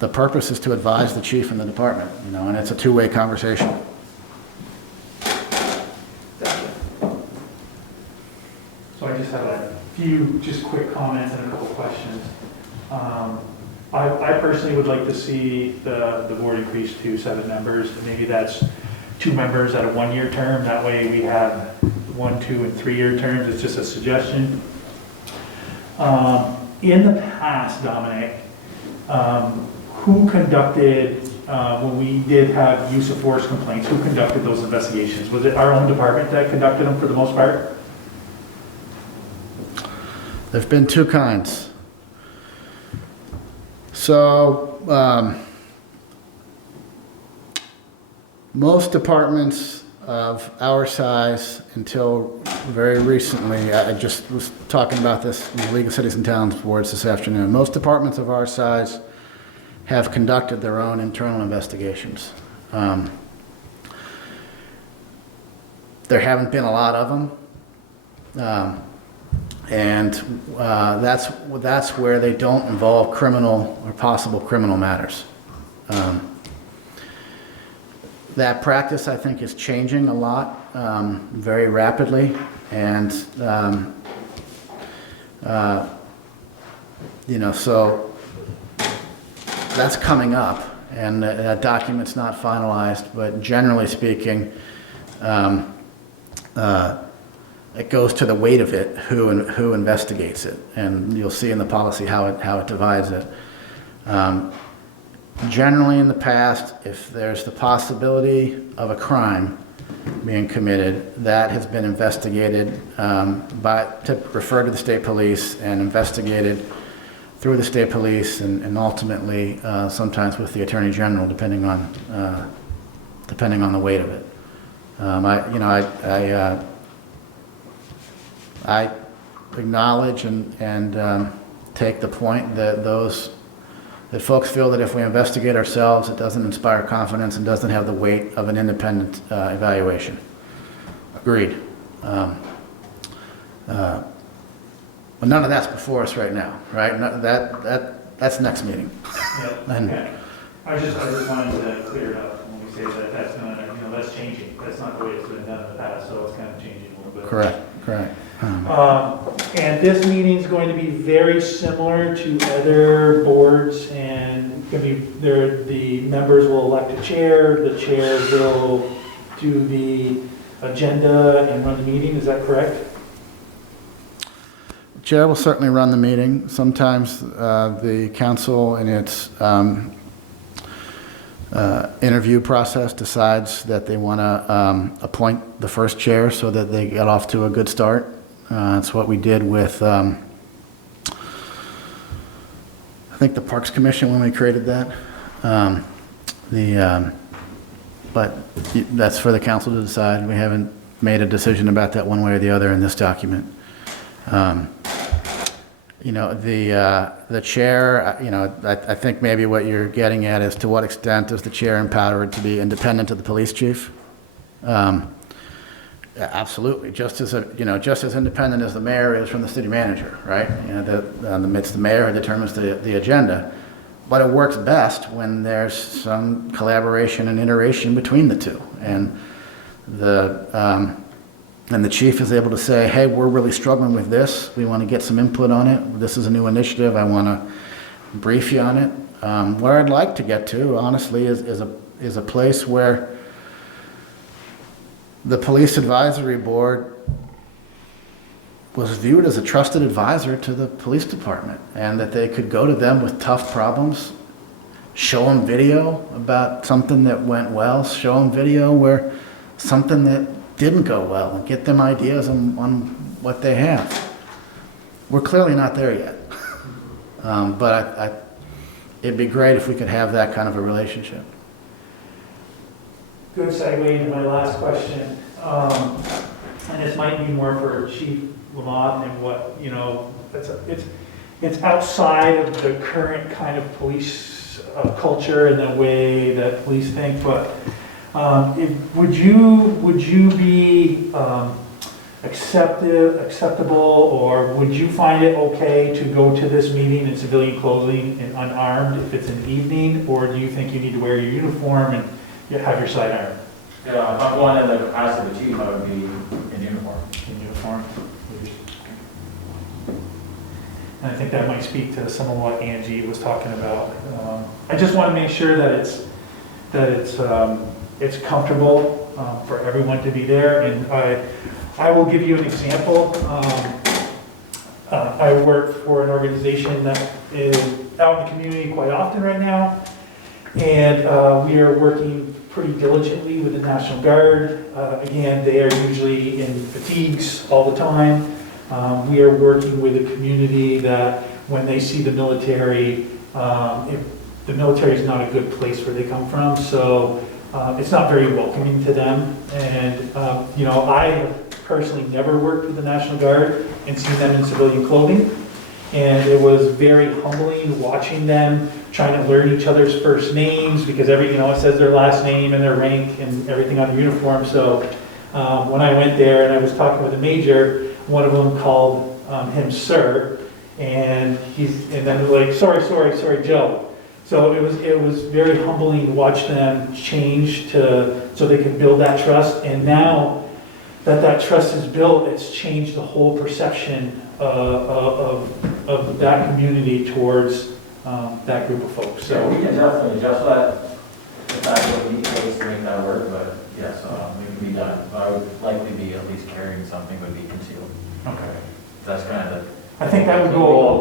the purpose is to advise the chief and the department, and it's a two-way conversation. So I just have a few just quick comments and a couple questions. I personally would like to see the board increase to 7 members. Maybe that's 2 members at a 1-year term. That way we have 1, 2, and 3-year terms. It's just a suggestion. In the past, Dominic, who conducted, when we did have use of force complaints, who conducted those investigations? Was it our own department that conducted them for the most part? There've been 2 kinds. So most departments of our size until very recently, I just was talking about this in the League of Cities and Towns boards this afternoon. Most departments of our size have conducted their own internal investigations. There haven't been a lot of them. And that's where they don't involve criminal or possible criminal matters. That practice, I think, is changing a lot, very rapidly, and so that's coming up, and that document's not finalized, but generally speaking, it goes to the weight of it, who investigates it, and you'll see in the policy how it divides it. Generally, in the past, if there's the possibility of a crime being committed, that has been investigated referred to the state police and investigated through the state police and ultimately sometimes with the attorney general, depending on the weight of it. I acknowledge and take the point that folks feel that if we investigate ourselves, it doesn't inspire confidence and doesn't have the weight of an independent evaluation. Agreed. But none of that's before us right now, right? That's next meeting. Yeah, okay. I just wanted to clear it up when we say that that's changing. That's not the way it's been done in the past, so it's kind of changing a little bit. Correct. And this meeting is going to be very similar to other boards, and the members will elect a chair. The chair will do the agenda and run the meeting. Is that correct? The chair will certainly run the meeting. Sometimes the council in its interview process decides that they want to appoint the first chair so that they get off to a good start. That's what we did with, I think, the Parks Commission when we created that. But that's for the council to decide. We haven't made a decision about that one way or the other in this document. The chair, I think maybe what you're getting at is to what extent is the chair empowered to be independent of the police chief? Absolutely, just as independent as the mayor is from the city manager, right? It's the mayor who determines the agenda, but it works best when there's some collaboration and iteration between the two, and the chief is able to say, hey, we're really struggling with this. We want to get some input on it. This is a new initiative. I want to brief you on it. Where I'd like to get to, honestly, is a place where the Police Advisory Board was viewed as a trusted advisor to the police department, and that they could go to them with tough problems, show them video about something that went well, show them video where something that didn't go well, and get them ideas on what they have. We're clearly not there yet, but it'd be great if we could have that kind of a relationship. Good segue into my last question, and this might be more for Chief Lamont and what, it's outside of the current kind of police culture and the way that police think, but would you be acceptable, or would you find it okay to go to this meeting in civilian clothing and unarmed if it's an evening, or do you think you need to wear your uniform and have your sidearm? Yeah, if I'm going in the capacity of the chief, I would be in uniform. In uniform? And I think that might speak to some of what Angie was talking about. I just want to make sure that it's comfortable for everyone to be there. And I will give you an example. I work for an organization that is out in the community quite often right now, and we are working pretty diligently with the National Guard. Again, they are usually in fatigues all the time. We are working with a community that when they see the military, the military is not a good place where they come from. So it's not very welcoming to them. And, I personally never worked with the National Guard and seen them in civilian clothing. And it was very humbling watching them trying to learn each other's first names because it says their last name and their rank and everything on the uniform. So when I went there and I was talking with the major, one of them called him sir, and then like, sorry, Joe. So it was very humbling to watch them change so they can build that trust. And now that trust is built, it's changed the whole perception of that community towards that group of folks. So we can definitely adjust that if that's what we need to make that work, but yes, it can be done. But I would likely be at least carrying something would be concealed. Okay. That's kind of I think that would go a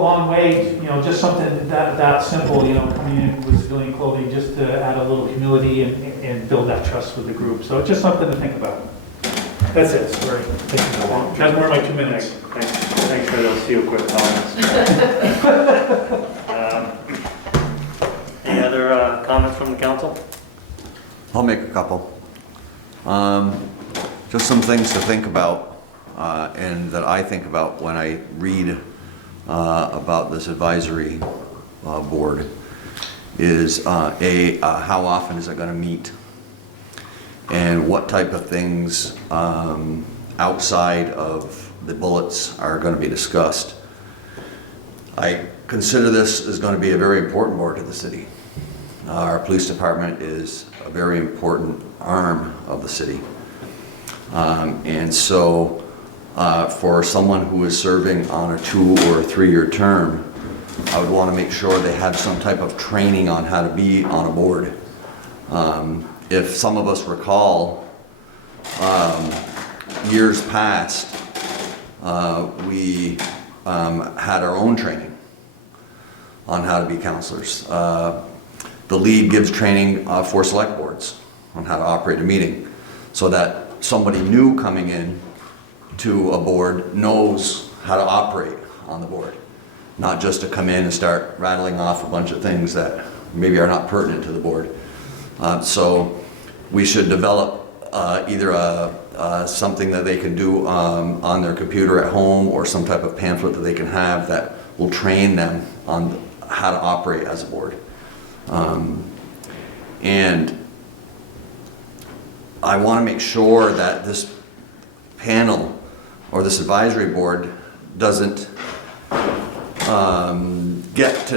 long way, just something that simple, coming in with civilian clothing, just to add a little humility and build that trust with the group. So it's just something to think about. That's it, sorry. That's more like 2 minutes. Thanks for those few quick comments. Any other comments from the council? I'll make a couple. Just some things to think about, and that I think about when I read about this advisory board is how often is it going to meet, and what type of things outside of the bullets are going to be discussed. I consider this is going to be a very important board to the city. Our police department is a very important arm of the city. And so for someone who is serving on a 2 or 3 year term, I would want to make sure they have some type of training on how to be on a board. If some of us recall, years past, we had our own training on how to be counselors. The league gives training for select boards on how to operate a meeting so that somebody new coming in to a board knows how to operate on the board, not just to come in and start rattling off a bunch of things that maybe are not pertinent to the board. So we should develop either something that they can do on their computer at home, or some type of pamphlet that they can have that will train them on how to operate as a board. And I want to make sure that this panel or this advisory board doesn't get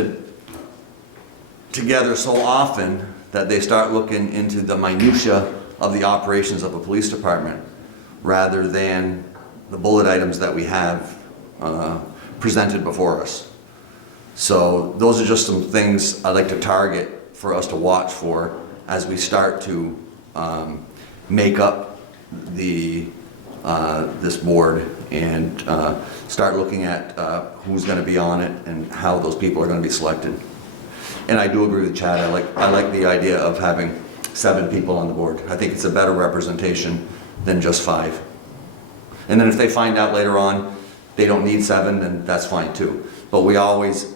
together so often that they start looking into the minutia of the operations of a police department rather than the bullet items that we have presented before us. So those are just some things I'd like to target for us to watch for as we start to make up this board and start looking at who's going to be on it and how those people are going to be selected. And I do agree with Chad. I like the idea of having 7 people on the board. I think it's a better representation than just 5. And then if they find out later on they don't need 7, then that's fine too. But we always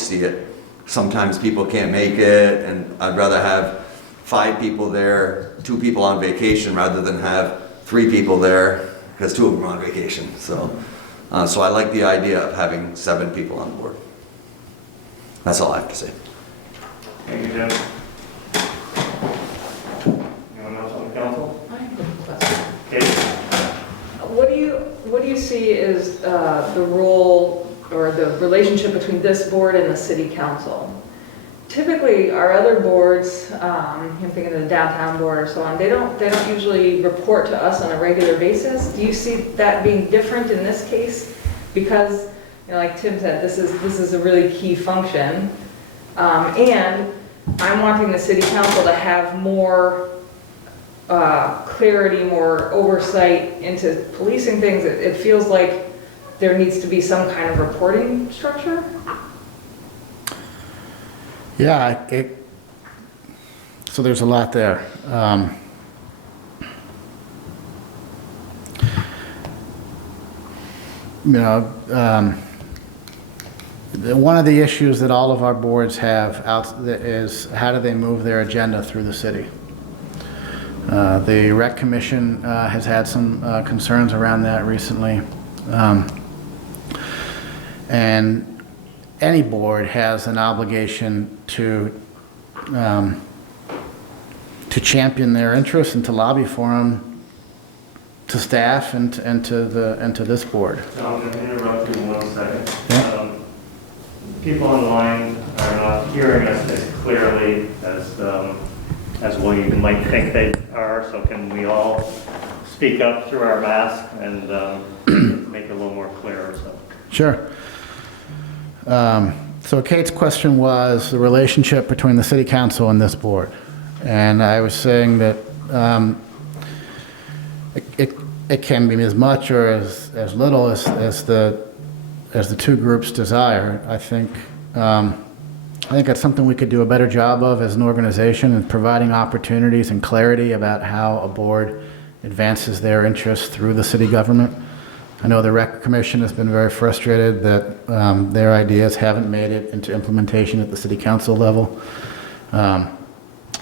see it. Sometimes people can't make it, and I'd rather have 5 people there, 2 people on vacation, rather than have 3 people there because 2 of them are on vacation. So I like the idea of having 7 people on board. That's all I have to say. Thank you, Jim. Anyone else on the council? I have a question. Okay. What do you see is the role or the relationship between this board and the city council? Typically, our other boards, I'm thinking of the downtown board or so on, they don't usually report to us on a regular basis. Do you see that being different in this case? Because, like Tim said, this is a really key function, and I'm wanting the city council to have more clarity, more oversight into policing things. It feels like there needs to be some kind of reporting structure. Yeah, so there's a lot there. one of the issues that all of our boards have is how do they move their agenda through the city? The Rec Commission has had some concerns around that recently. And any board has an obligation to champion their interests and to lobby for them to staff and to this board. I'm going to interrupt you 1 second. Yeah. People online are not hearing us as clearly as we might think they are, so can we all speak up through our mask and make it a little more clear? So. Sure. So Kate's question was the relationship between the city council and this board. And I was saying that it can be as much or as little as the two groups desire. I think that's something we could do a better job of as an organization, and providing opportunities and clarity about how a board advances their interests through the city government. I know the Rec Commission has been very frustrated that their ideas haven't made it into implementation at the city council level.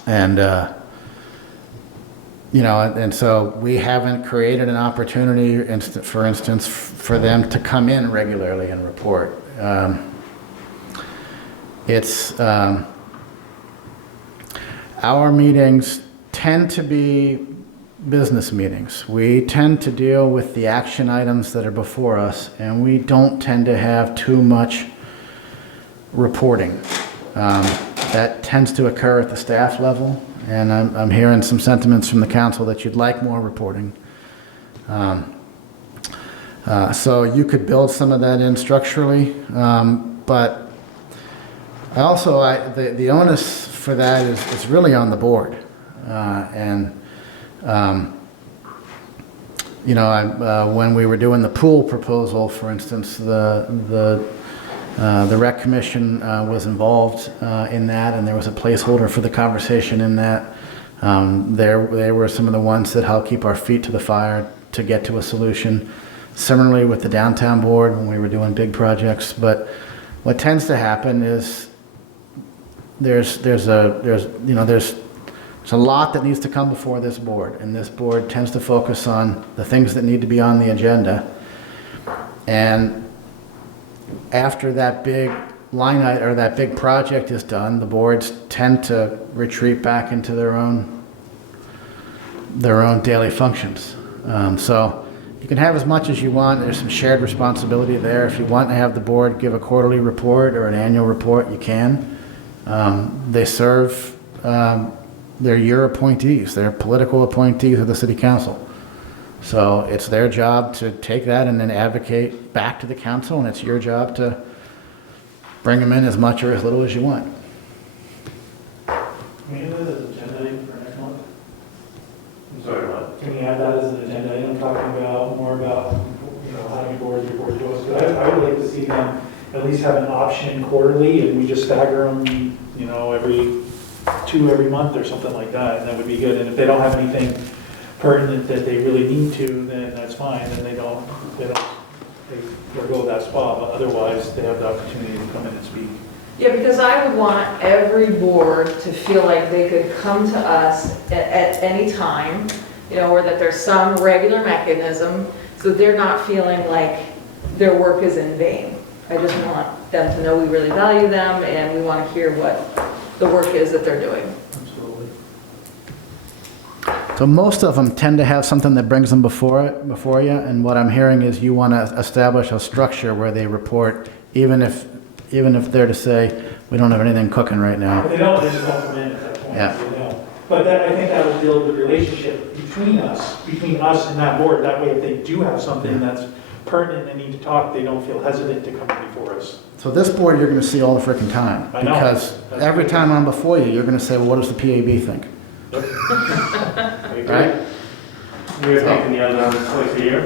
And so we haven't created an opportunity, for instance, for them to come in regularly and report. Our meetings tend to be business meetings. We tend to deal with the action items that are before us, and we don't tend to have too much reporting. That tends to occur at the staff level, and I'm hearing some sentiments from the council that you'd like more reporting. So you could build some of that in structurally, but the onus for that is really on the board. When we were doing the pool proposal, for instance, the Rec Commission was involved in that, and there was a placeholder for the conversation in that. They were some of the ones that helped keep our feet to the fire to get to a solution. Similarly with the downtown board when we were doing big projects. But what tends to happen is there's a lot that needs to come before this board, and this board tends to focus on the things that need to be on the agenda. And after that big line item or that big project is done, the boards tend to retreat back into their own daily functions. So you can have as much as you want. There's some shared responsibility there. If you want to have the board give a quarterly report or an annual report, you can. They serve, they're your appointees. They're political appointees of the city council. So it's their job to take that and then advocate back to the council, and it's your job to bring them in as much or as little as you want. Can we add that as an agenda item for next month? I'm sorry, what? Can we add that as an agenda item, talking more about how many boards report to us? Because I would like to see them at least have an option quarterly, and we just stagger them, every month or something like that, and that would be good. And if they don't have anything pertinent that they really need to, then that's fine, then they forego that spot, but otherwise they have the opportunity to come in and speak. Yeah, because I would want every board to feel like they could come to us at any time, or that there's some regular mechanism so that they're not feeling like their work is in vain. I just want them to know we really value them and we want to hear what the work is that they're doing. Absolutely. So most of them tend to have something that brings them before you, and what I'm hearing is you want to establish a structure where they report, even if they're to say, we don't have anything cooking right now. But they don't, they just don't come in at that point. Yeah. They don't. But I think that will build the relationship between us and that board. That way, if they do have something that's pertinent and need to talk, they don't feel hesitant to come before us. So this board, you're going to see all the frickin' time. I know. Because every time I'm before you, you're going to say, well, what does the PAB think? I agree. Right? We're thinking the other one twice a year?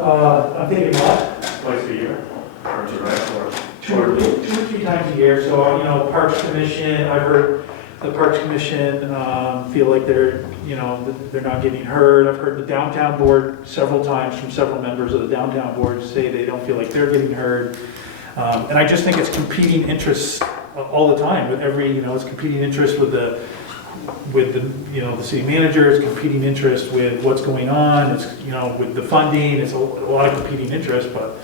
I'm thinking what? Twice a year? Or direct or? Two or three times a year. So, Parks Commission, I've heard the Parks Commission feel like they're not getting heard. I've heard the downtown board several times from several members of the downtown board say they don't feel like they're getting heard. And I just think it's competing interests all the time with every, it's competing interest with the, the city manager, it's competing interest with what's going on, it's, with the funding, it's a lot of competing interests, but,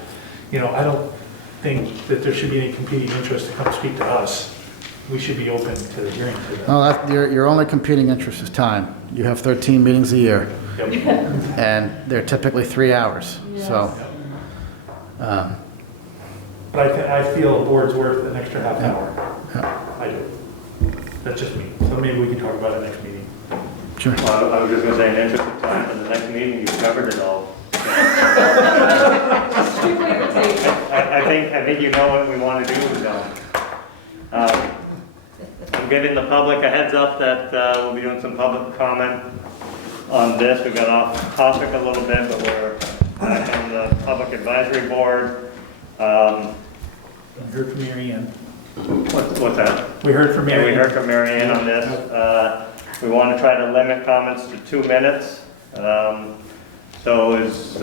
I don't think that there should be any competing interest to come speak to us. We should be open to hearing to them. No, your only competing interest is time. You have 13 meetings a year, Yep. and they're typically 3 hours, so. But I feel a board's worth an extra half hour. Yeah. I do. That's just me. So maybe we can talk about it next meeting. Sure. Well, I was just gonna say, in the interest of time, for the next meeting, you've covered it all. I think you know what we want to do with them. I'm giving the public a heads up that we'll be doing some public comment on this. We've got off topic a little bit, but we're back on the public advisory board. We heard from Mary Ann. What's that? We heard from Mary Yeah, we Ann. heard from Mary Ann on this. We want to try to limit comments to 2 minutes. So is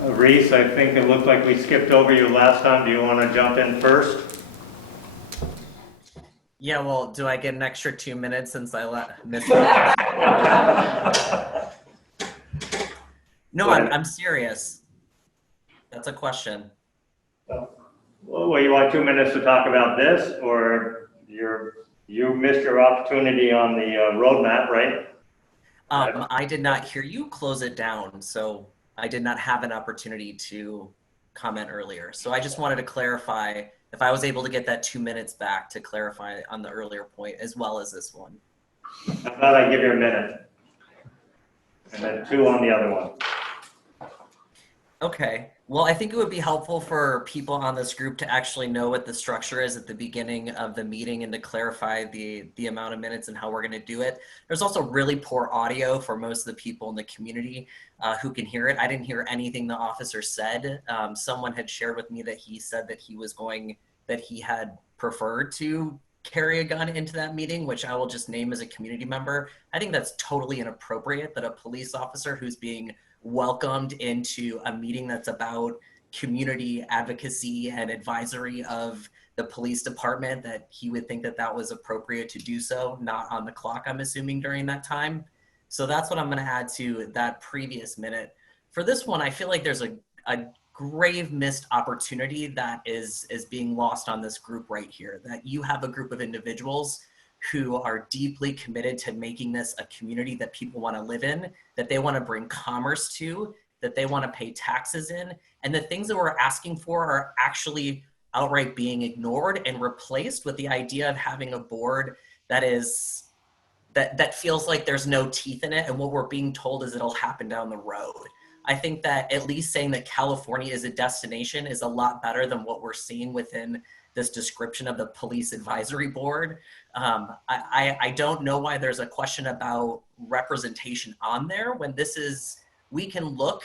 Reese, I think it looked like we skipped over you last time. Do you want to jump in first? Yeah, well, do I get an extra 2 minutes since I missed it? No, I'm serious. That's a question. Well, you want 2 minutes to talk about this, or you missed your opportunity on the roadmap, right? I did not hear you close it down, so I did not have an opportunity to comment earlier. So I just wanted to clarify if I was able to get that 2 minutes back to clarify on the earlier point as well as this one. I thought I'd give you a minute. And then 2 on the other one. Okay. Well, I think it would be helpful for people on this group to actually know what the structure is at the beginning of the meeting and to clarify the amount of minutes and how we're going to do it. There's also really poor audio for most of the people in the community who can hear it. I didn't hear anything the officer said. Someone had shared with me that he said that he had preferred to carry a gun into that meeting, which I will just name as a community member. I think that's totally inappropriate that a police officer who's being welcomed into a meeting that's about community advocacy and advisory of the police department, that he would think that that was appropriate to do so, not on the clock, I'm assuming, during that time. So that's what I'm going to add to that previous minute. For this one, I feel like there's a grave missed opportunity that is being lost on this group right here, that you have a group of individuals who are deeply committed to making this a community that people want to live in, that they want to bring commerce to, that they want to pay taxes in, and the things that we're asking for are actually outright being ignored and replaced with the idea of having a board that feels like there's no teeth in it, and what we're being told is it'll happen down the road. I think that at least saying that California is a destination is a lot better than what we're seeing within this description of the police advisory board. I don't know why there's a question about representation on there when we can look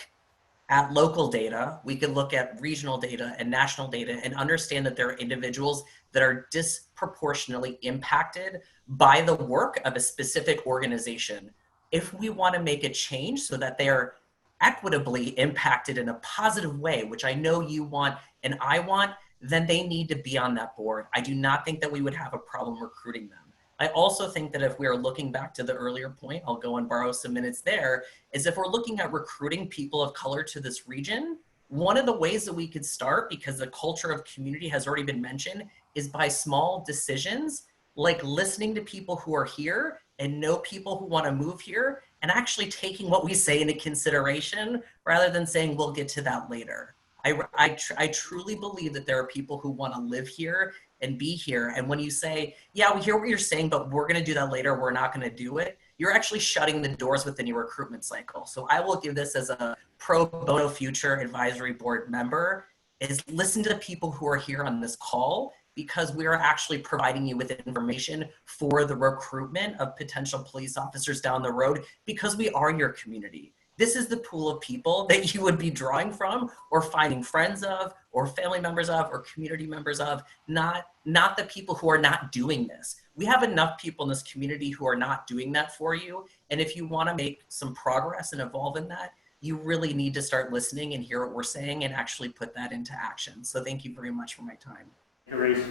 at local data, we can look at regional data and national data and understand that there are individuals that are disproportionately impacted by the work of a specific organization. If we want to make a change so that they are equitably impacted in a positive way, which I know you want and I want, then they need to be on that board. I do not think that we would have a problem recruiting them. I also think that if we are looking back to the earlier point, I'll go and borrow some minutes there, is if we're looking at recruiting people of color to this region, one of the ways that we could start, because the culture of community has already been mentioned, is by small decisions, like listening to people who are here and know people who want to move here, and actually taking what we say into consideration rather than saying we'll get to that later. I truly believe that there are people who want to live here and be here. And when you say, yeah, we hear what you're saying, but we're going to do that later, we're not going to do it, you're actually shutting the doors within your recruitment cycle. So I will give this as a pro bono future advisory board member, is listen to the people who are here on this call, because we are actually providing you with information for the recruitment of potential police officers down the road, because we are your community. This is the pool of people that you would be drawing from or finding friends of or family members of or community members of, not the people who are not doing this. We have enough people in this community who are not doing that for you. And if you want to make some progress and evolve in that, you really need to start listening and hear what we're saying and actually put that into action. So thank you very much for my time. Reese.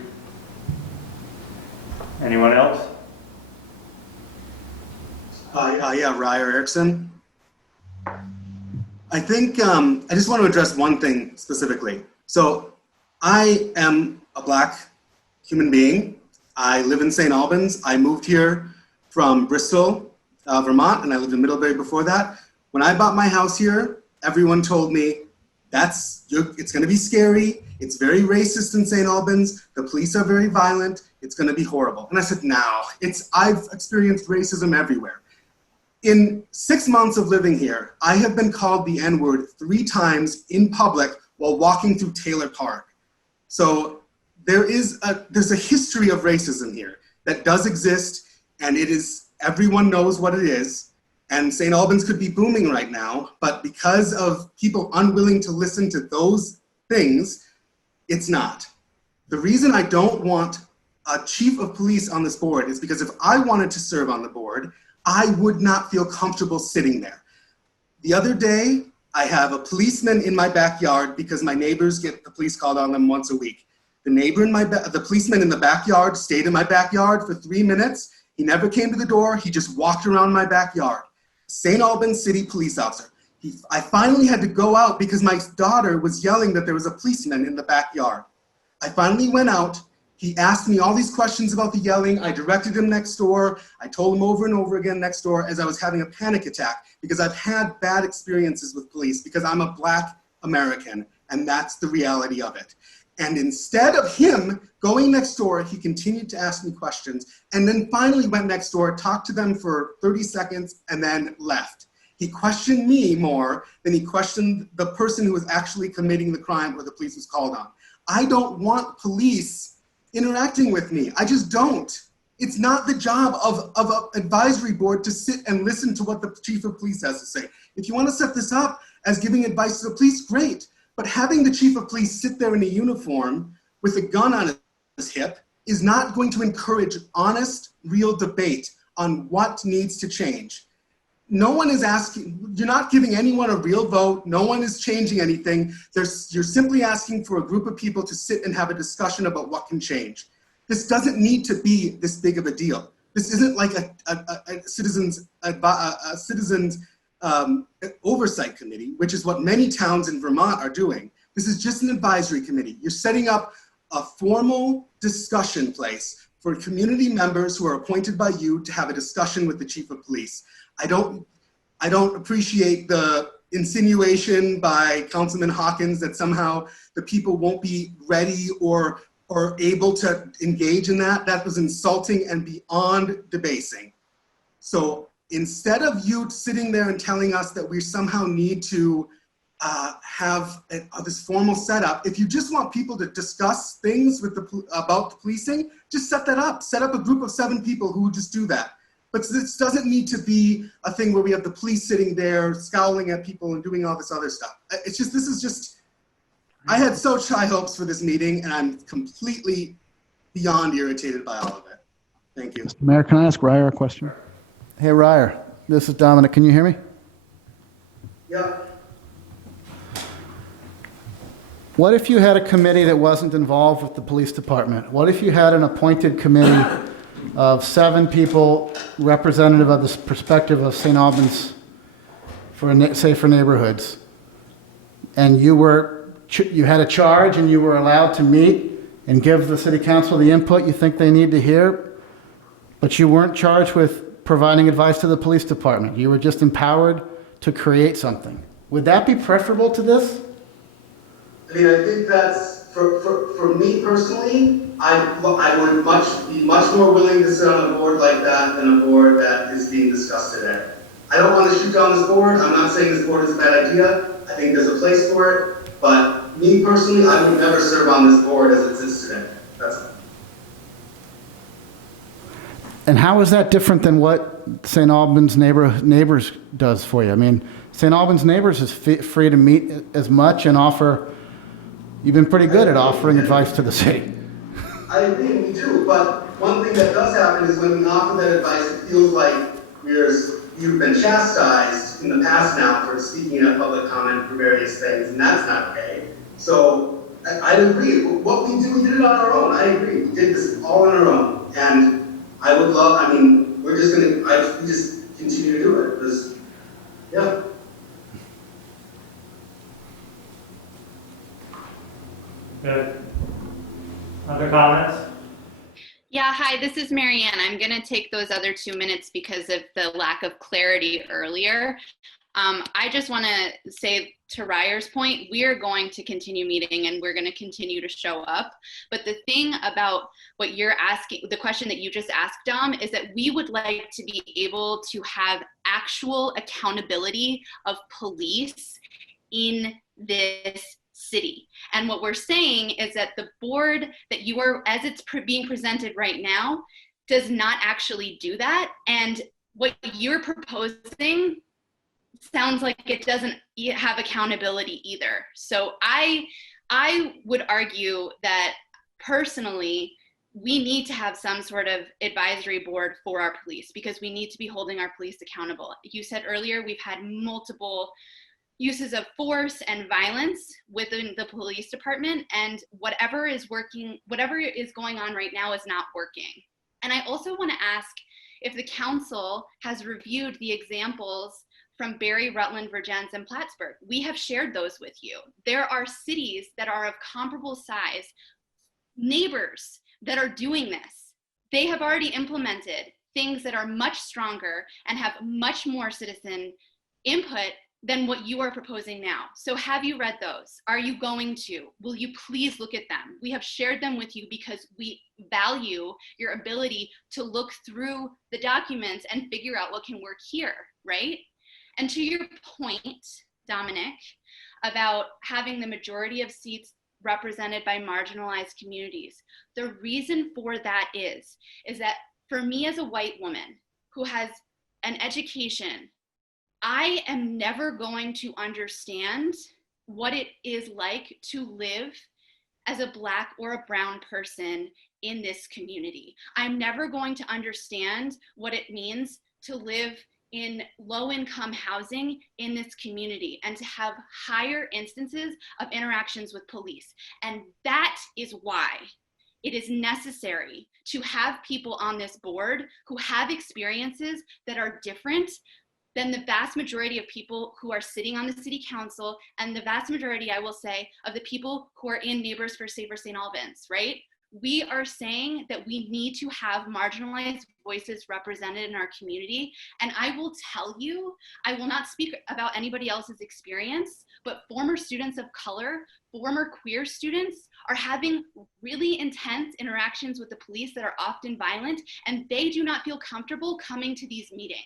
Anyone else? Yeah, Ryer Erickson. I think I just want to address one thing specifically. So I am a Black human being. I live in St. Albans. I moved here from Bristol, Vermont, and I lived in Middlebury before that. When I bought my house here, everyone told me it's going to be scary. It's very racist in St. Albans. The police are very violent. It's going to be horrible. And I said, no, I've experienced racism everywhere. In 6 months of living here, I have been called the N-word 3 times in public while walking through Taylor Park. So there's a history of racism here that does exist, and everyone knows what it is. And St. Albans could be booming right now, but because of people unwilling to listen to those things, it's not. The reason I don't want a chief of police on this board is because if I wanted to serve on the board, I would not feel comfortable sitting there. The other day, I have a policeman in my backyard because my neighbors get the police called on them once a week. The policeman in the backyard stayed in my backyard for 3 minutes. He never came to the door. He just walked around my backyard. St. Albans City police officer. I finally had to go out because my daughter was yelling that there was a policeman in the backyard. I finally went out. He asked me all these questions about the yelling. I directed him next door. I told him over and over again next door as I was having a panic attack because I've had bad experiences with police because I'm a Black American, and that's the reality of it. And instead of him going next door, he continued to ask me questions and then finally went next door, talked to them for 30 seconds, and then left. He questioned me more than he questioned the person who was actually committing the crime where the police was called on. I don't want police interacting with me. I just don't. It's not the job of an advisory board to sit and listen to what the chief of police has to say. If you want to set this up as giving advice to the police, great. But having the chief of police sit there in a uniform with a gun on his hip is not going to encourage honest, real debate on what needs to change. No one is asking, you're not giving anyone a real vote. No one is changing anything. You're simply asking for a group of people to sit and have a discussion about what can change. This doesn't need to be this big of a deal. This isn't like a citizens oversight committee, which is what many towns in Vermont are doing. This is just an advisory committee. You're setting up a formal discussion place for community members who are appointed by you to have a discussion with the chief of police. I don't appreciate the insinuation by Councilman Hawkins that somehow the people won't be ready or able to engage in that. That was insulting and beyond debasing. So instead of you sitting there and telling us that we somehow need to have this formal setup, if you just want people to discuss things about the policing, just set that up. Set up a group of 7 people who would just do that. But this doesn't need to be a thing where we have the police sitting there scowling at people and doing all this other stuff. I had such high hopes for this meeting, and I'm completely beyond irritated by all of it. Thank you. Mr. Mayor, can I ask Ryer a question? Hey, Ryer, this is Dominic. Can you hear me? Yeah. What if you had a committee that wasn't involved with the police department? What if you had an appointed committee of 7 people representative of the perspective of St. Albans for neighborhoods, and you had a charge and you were allowed to meet and give the city council the input you think they need to hear, but you weren't charged with providing advice to the police department. You were just empowered to create something. Would that be preferable to this? I mean, I think that's, for me personally, I would be much more willing to sit on a board like that than a board that is being discussed today. I don't want to shoot down this board. I'm not saying this board is a bad idea. I think there's a place for it. But me personally, I would never serve on this board as it sits today. That's all. And how is that different than what St. Albans Neighbors does for you? I mean, St. Albans Neighbors is free to meet as much and offer. You've been pretty good at offering advice to the city. I agree, we do. But one thing that does happen is when we offer that advice, it feels like we're you've been chastised in the past now for speaking at public comment for various things, and that's not okay. So I agree. What we did it on our own. I agree. We did this all on our own. And I would love, I mean, we just continue to do it. Because, yeah. Good. Other comments? Yeah, hi, this is Marianne. I'm going to take those other 2 minutes because of the lack of clarity earlier. I just want to say to Ryer's point, we are going to continue meeting and we're going to continue to show up. But the thing about what you're asking, the question that you just asked, Dom, is that we would like to be able to have actual accountability of police in this city. And what we're saying is that the board that you are, as it's being presented right now, does not actually do that. And what you're proposing sounds like it doesn't have accountability either. So I would argue that personally, we need to have some sort of advisory board for our police because we need to be holding our police accountable. You said earlier, we've had multiple uses of force and violence within the police department, and whatever is going on right now is not working. And I also want to ask if the council has reviewed the examples from Barry, Rutland, Vergennes, and Plattsburgh. We have shared those with you. There are cities that are of comparable size, neighbors that are doing this. They have already implemented things that are much stronger and have much more citizen input than what you are proposing now. So have you read those? Are you going to? Will you please look at them? We have shared them with you because we value your ability to look through the documents and figure out what can work here, right? And to your point, Dominic, about having the majority of seats represented by marginalized communities, the reason for that is that for me as a white woman who has an education, I am never going to understand what it is like to live as a Black or a brown person in this community. I'm never going to understand what it means to live in low-income housing in this community and to have higher instances of interactions with police. And that is why it is necessary to have people on this board who have experiences that are different than the vast majority of people who are sitting on the city council and the vast majority, I will say, of the people who are in Neighbors for Safer St. Albans, right? We are saying that we need to have marginalized voices represented in our community. And I will tell you, I will not speak about anybody else's experience, but former students of color, former queer students are having really intense interactions with the police that are often violent, and they do not feel comfortable coming to these meetings.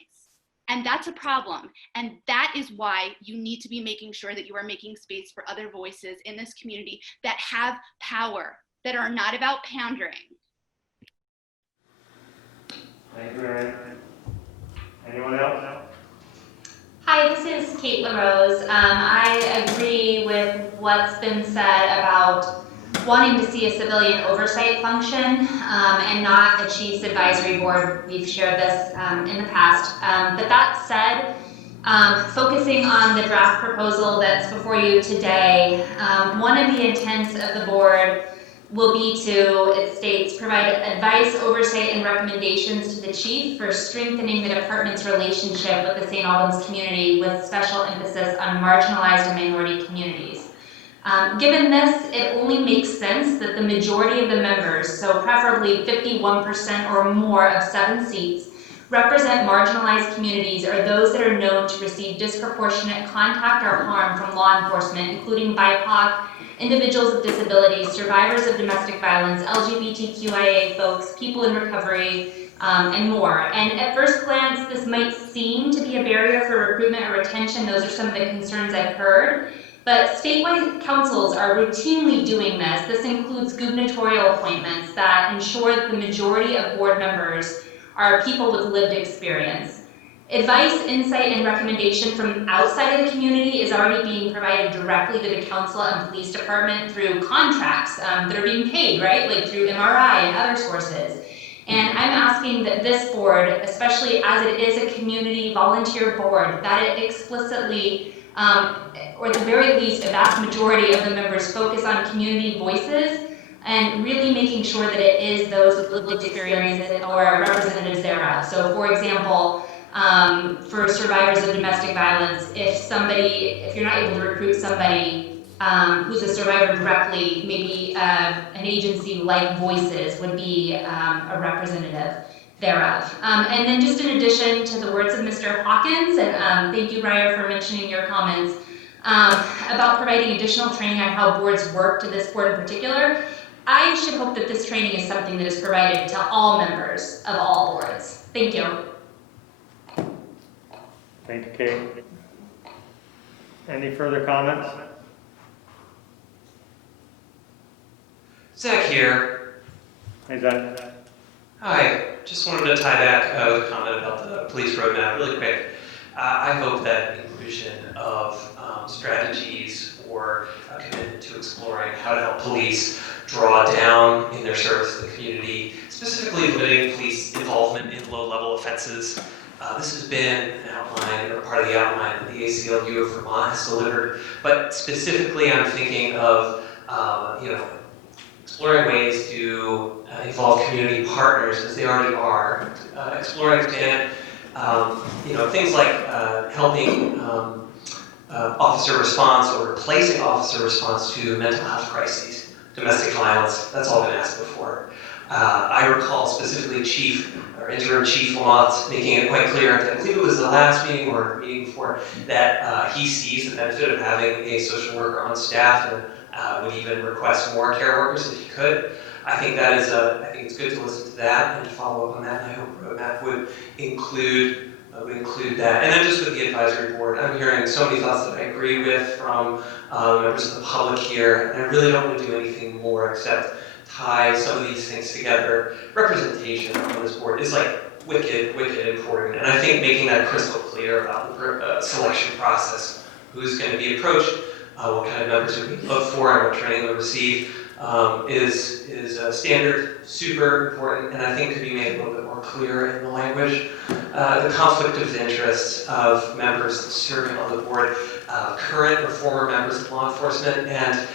And that's a problem. And that is why you need to be making sure that you are making space for other voices in this community that have power, that are not about pandering. Thank you, Erin. Anyone else? Hi, this is Kate LaRose. I agree with what's been said about wanting to see a civilian oversight function and not a chief's advisory board. We've shared this in the past. But that said, focusing on the draft proposal that's before you today, one of the intents of the board will be to, it states, provide advice, oversight, and recommendations to the chief for strengthening the department's relationship with the St. Albans community with special emphasis on marginalized and minority communities. Given this, it only makes sense that the majority of the members, so preferably 51% or more of 7 seats, represent marginalized communities or those that are known to receive disproportionate contact or harm from law enforcement, including BIPOC, individuals with disabilities, survivors of domestic violence, LGBTQIA folks, people in recovery, and more. And at first glance, this might seem to be a barrier for recruitment or retention. Those are some of the concerns I've heard. But statewide councils are routinely doing this. This includes gubernatorial appointments that ensure that the majority of board members are people with lived experience. Advice, insight, and recommendation from outside of the community is already being provided directly to the council and police department through contracts that are being paid, right? Like through MRI and other sources. And I'm asking that this board, especially as it is a community volunteer board, that it explicitly, or at the very least, a vast majority of the members focus on community voices and really making sure that it is those with lived experiences or representatives thereof. So for example, for survivors of domestic violence, if you're not able to recruit somebody who's a survivor directly, maybe an agency like Voices would be a representative thereof. And then just in addition to the words of Mr. Hawkins, and thank you, Briar, for mentioning your comments about providing additional training on how boards work to this board in particular, I should hope that this training is something that is provided to all members of all boards. Thank you. Thank you, Kate. Any further comments? Zach here. Hey, Zach. Hi, just wanted to tie back with a comment about the police roadmap really quick. I hope that inclusion of strategies or a commitment to exploring how to help police draw down in their service to the community, specifically limiting police involvement in low-level offenses. This has been an outline, or part of the outline that the ACLU of Vermont has delivered, but specifically I'm thinking of, exploring ways to involve community partners, as they already are, explore and expand, things like helping officer response or replacing officer response to mental health crises, domestic violence. That's all been asked before. I recall specifically Interim Chief Lamont making it quite clear, I believe it was the last meeting or meeting before, that he sees the benefit of having a social worker on staff and would even request more care workers if he could. I think it's good to listen to that and to follow up on that, and I hope the roadmap would include that. And then just with the advisory board, I'm hearing so many thoughts that I agree with from members of the public here, and I really don't want to do anything more except tie some of these things together. Representation on this board is like wicked important, and I think making that crystal clear about the selection process, who's going to be approached, what kind of members are being looked for, and what training they'll receive, is standard, super important, and I think could be made a little bit more clear in the language. The conflict of interest of members serving on the board, current or former members of law enforcement, and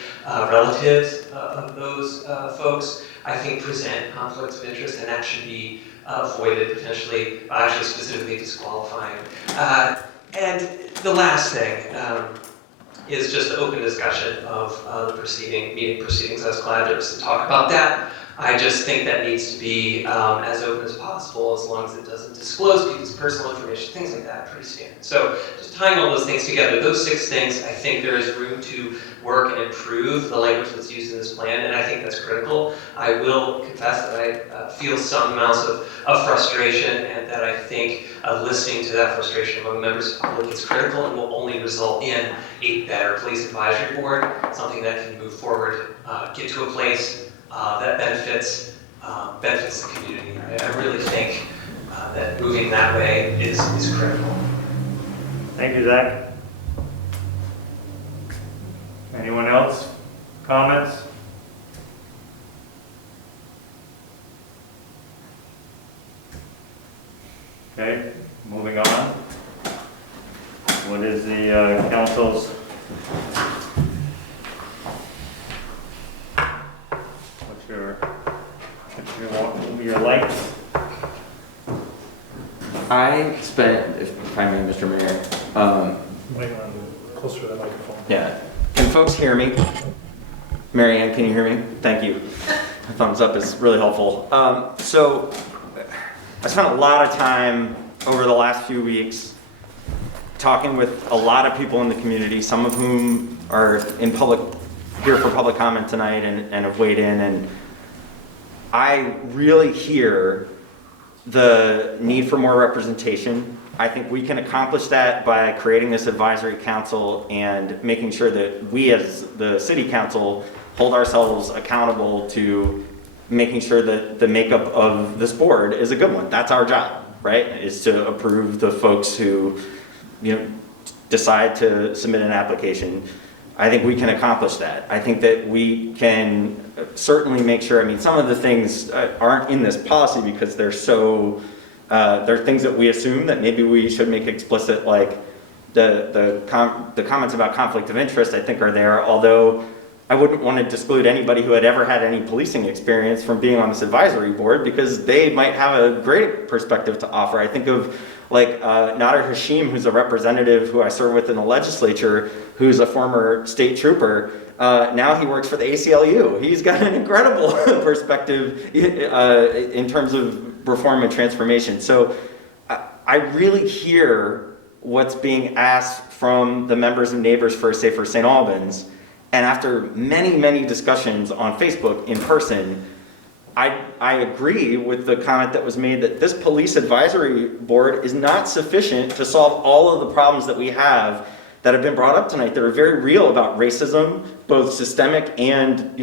relatives of those folks, I think present conflicts of interest, and that should be avoided, potentially, actually specifically disqualifying. And the last thing is just the open discussion of the meeting proceedings. I was glad there was some talk about that. I just think that needs to be as open as possible, as long as it doesn't disclose people's personal information, things like that, pretty standard. So just tying all those things together, those 6 things, I think there is room to work and improve the language that's used in this plan, and I think that's critical. I will confess that I feel some amounts of frustration, and that I think listening to that frustration among members of the public is critical and will only result in a better police advisory board, something that can move forward, get to a place that benefits the community. I really think that moving that way is critical. Thank you, Zach. Anyone else? Comments? Okay, moving on. What is the council's your lights? I spent, if I may, Mr. Mayor. Might want to closer to the microphone. Yeah. Can folks hear me? Mary Ann, can you hear me? Thank you. A thumbs up is really helpful. So I spent a lot of time over the last few weeks talking with a lot of people in the community, some of whom are here for public comment tonight and have weighed in, and I really hear the need for more representation. I think we can accomplish that by creating this advisory council and making sure that we as the city council hold ourselves accountable to making sure that the makeup of this board is a good one. That's our job, right? Is to approve the folks who, decide to submit an application. I think we can accomplish that. I think that we can certainly make sure, I mean, some of the things aren't in this policy because they're so, they're things that we assume that maybe we should make explicit, like the comments about conflict of interest, I think are there, although I wouldn't want to exclude anybody who had ever had any policing experience from being on this advisory board because they might have a great perspective to offer. I think of like Nader Hashim, who's a representative who I serve with in the legislature, who's a former state trooper. Now he works for the ACLU. He's got an incredible perspective in terms of reform and transformation. So I really hear what's being asked from the members and neighbors for a Safer St. Albans. And after many, many discussions on Facebook in person, I agree with the comment that was made that this police advisory board is not sufficient to solve all of the problems that we have that have been brought up tonight that are very real about racism, both systemic and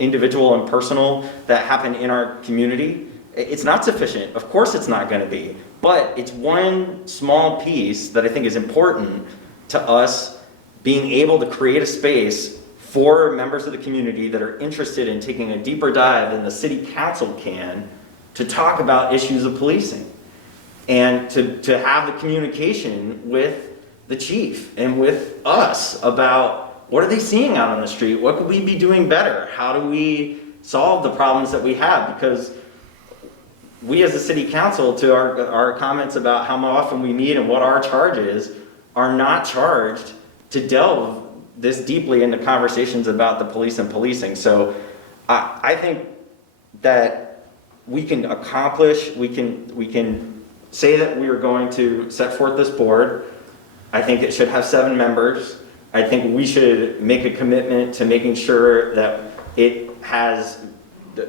individual and personal, that happen in our community. It's not sufficient. Of course it's not going to be. But it's one small piece that I think is important to us being able to create a space for members of the community that are interested in taking a deeper dive than the city council can to talk about issues of policing and to have the communication with the chief and with us about what are they seeing out on the street? What could we be doing better? How do we solve the problems that we have? Because we as a city council, to our comments about how often we meet and what our charge is, are not charged to delve this deeply into conversations about the police and policing. So I think that we can accomplish, we can say that we are going to set forth this board. I think it should have 7 members. I think we should make a commitment to making sure that it has,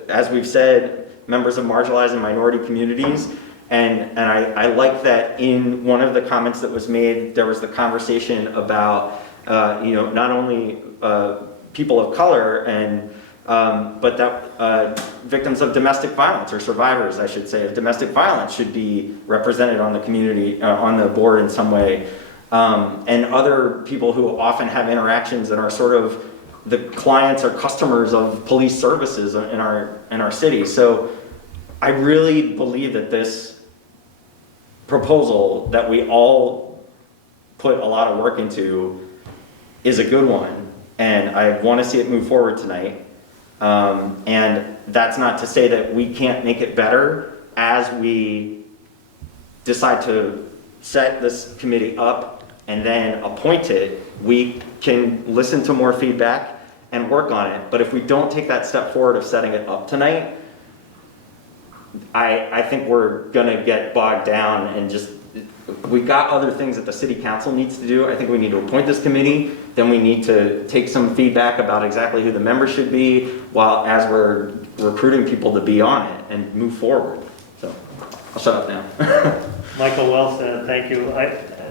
as we've said, members of marginalized and minority communities. And I like that in one of the comments that was made, there was the conversation about not only people of color and but that victims of domestic violence, or survivors, I should say, of domestic violence should be represented on the community, on the board in some way. And other people who often have interactions and are sort of the clients or customers of police services in our city. So I really believe that this proposal that we all put a lot of work into is a good one, and I want to see it move forward tonight. And that's not to say that we can't make it better as we decide to set this committee up and then appoint it. We can listen to more feedback and work on it, but if we don't take that step forward of setting it up tonight, I think we're gonna get bogged down and just, we got other things that the city council needs to do. I think we need to appoint this committee, then we need to take some feedback about exactly who the members should be, while as we're recruiting people to be on it and move forward. So I'll shut up now. Michael, well said, thank you.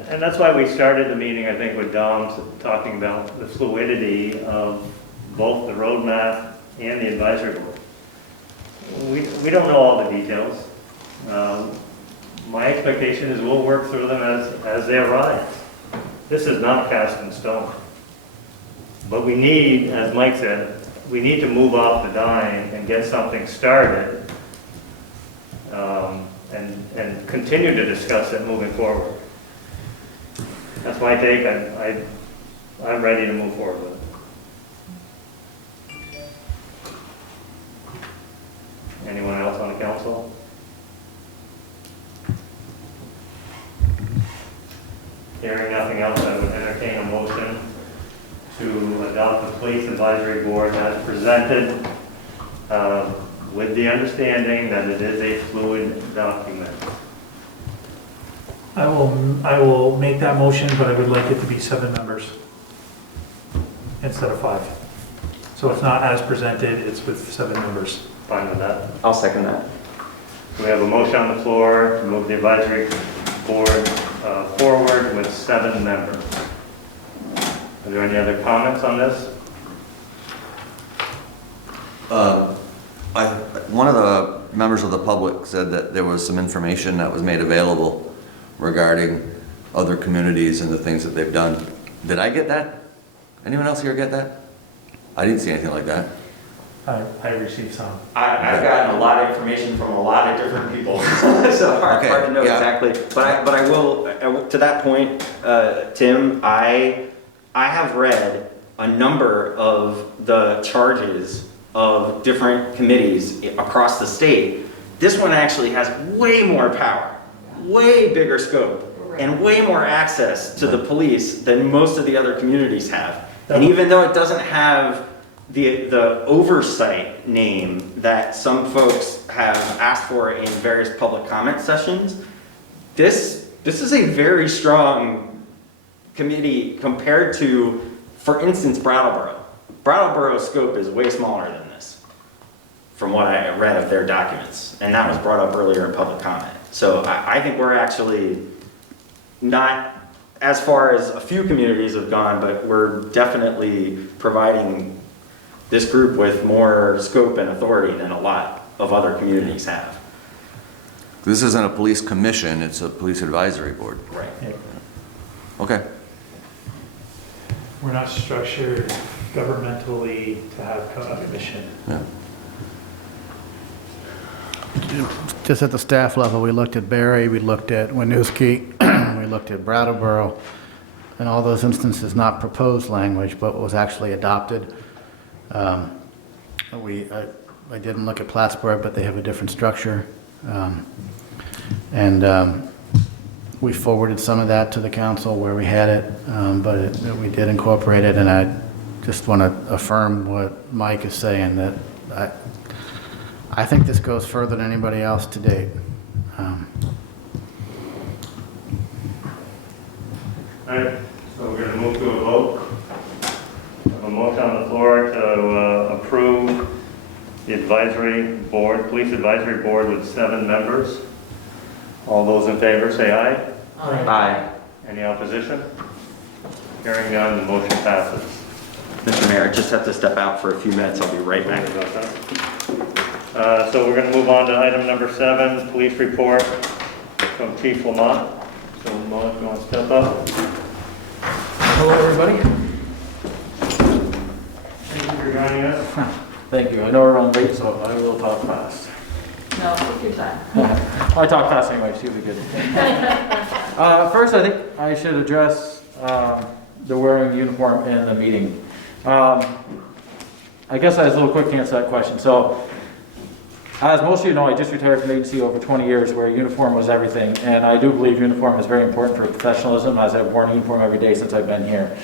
And that's why we started the meeting, I think, with Dom talking about the fluidity of both the roadmap and the advisory board. We don't know all the details. My expectation is we'll work through them as they arise. This is not cast in stone. But we need, as Mike said, we need to move off the dime and get something started and continue to discuss it moving forward. That's my take. I'm ready to move forward with it. Anyone else on the council? Hearing nothing else, I would entertain a motion to adopt the police advisory board as presented, with the understanding that it is a fluid document. I will make that motion, but I would like it to be 7 members instead of 5. So it's not as presented, it's with 7 members. Fine with that? I'll second that. We have a motion on the floor to move the advisory board forward with 7 members. Are there any other comments on this? One of the members of the public said that there was some information that was made available regarding other communities and the things that they've done. Did I get that? Anyone else here get that? I didn't see anything like that. I received some. I've gotten a lot of information from a lot of different people, so hard to know exactly. But I will, to that point, Tim, I have read a number of the charges of different committees across the state. This one actually has way more power, way bigger scope, and way more access to the police than most of the other communities have. And even though it doesn't have the oversight name that some folks have asked for in various public comment sessions, this is a very strong committee compared to, for instance, Brattleboro. Brattleboro's scope is way smaller than this, from what I read of their documents, and that was brought up earlier in public comment. So I think we're actually not as far as a few communities have gone, but we're definitely providing this group with more scope and authority than a lot of other communities have. This isn't a police commission, it's a police advisory board. Right. Okay. We're not structured governmentally to have a commission. Yeah. Just at the staff level, we looked at Barry, we looked at Winooski, we looked at Brattleboro, and all those instances, not proposed language, but was actually adopted. I didn't look at Plattsburgh, but they have a different structure. We forwarded some of that to the council where we had it, but we did incorporate it, and I just want to affirm what Mike is saying, that I think this goes further than anybody else to date. All right, so we're going to move to a vote. We have a motion on the floor to approve the advisory board, police advisory board with 7 members. All those in favor say aye. Aye. Any opposition? Hearing none, the motion passes. Mr. Mayor, I just have to step out for a few minutes. I'll be right back. So we're going to move on to item number 7, police report from Chief Lamont. So Lamont, if you want to step up. Hello, everybody. Thank you for joining us. Thank you. I know we're on late, so I will talk fast. No, take your time. I talk fast anyway, so you'll be good. First, I think I should address the wearing uniform in the meeting. I guess I was a little quick to answer that question. So, as most of you know, I just retired from the agency over 20 years where uniform was everything, and I do believe uniform is very important for professionalism, as I've worn a uniform every day since I've been here.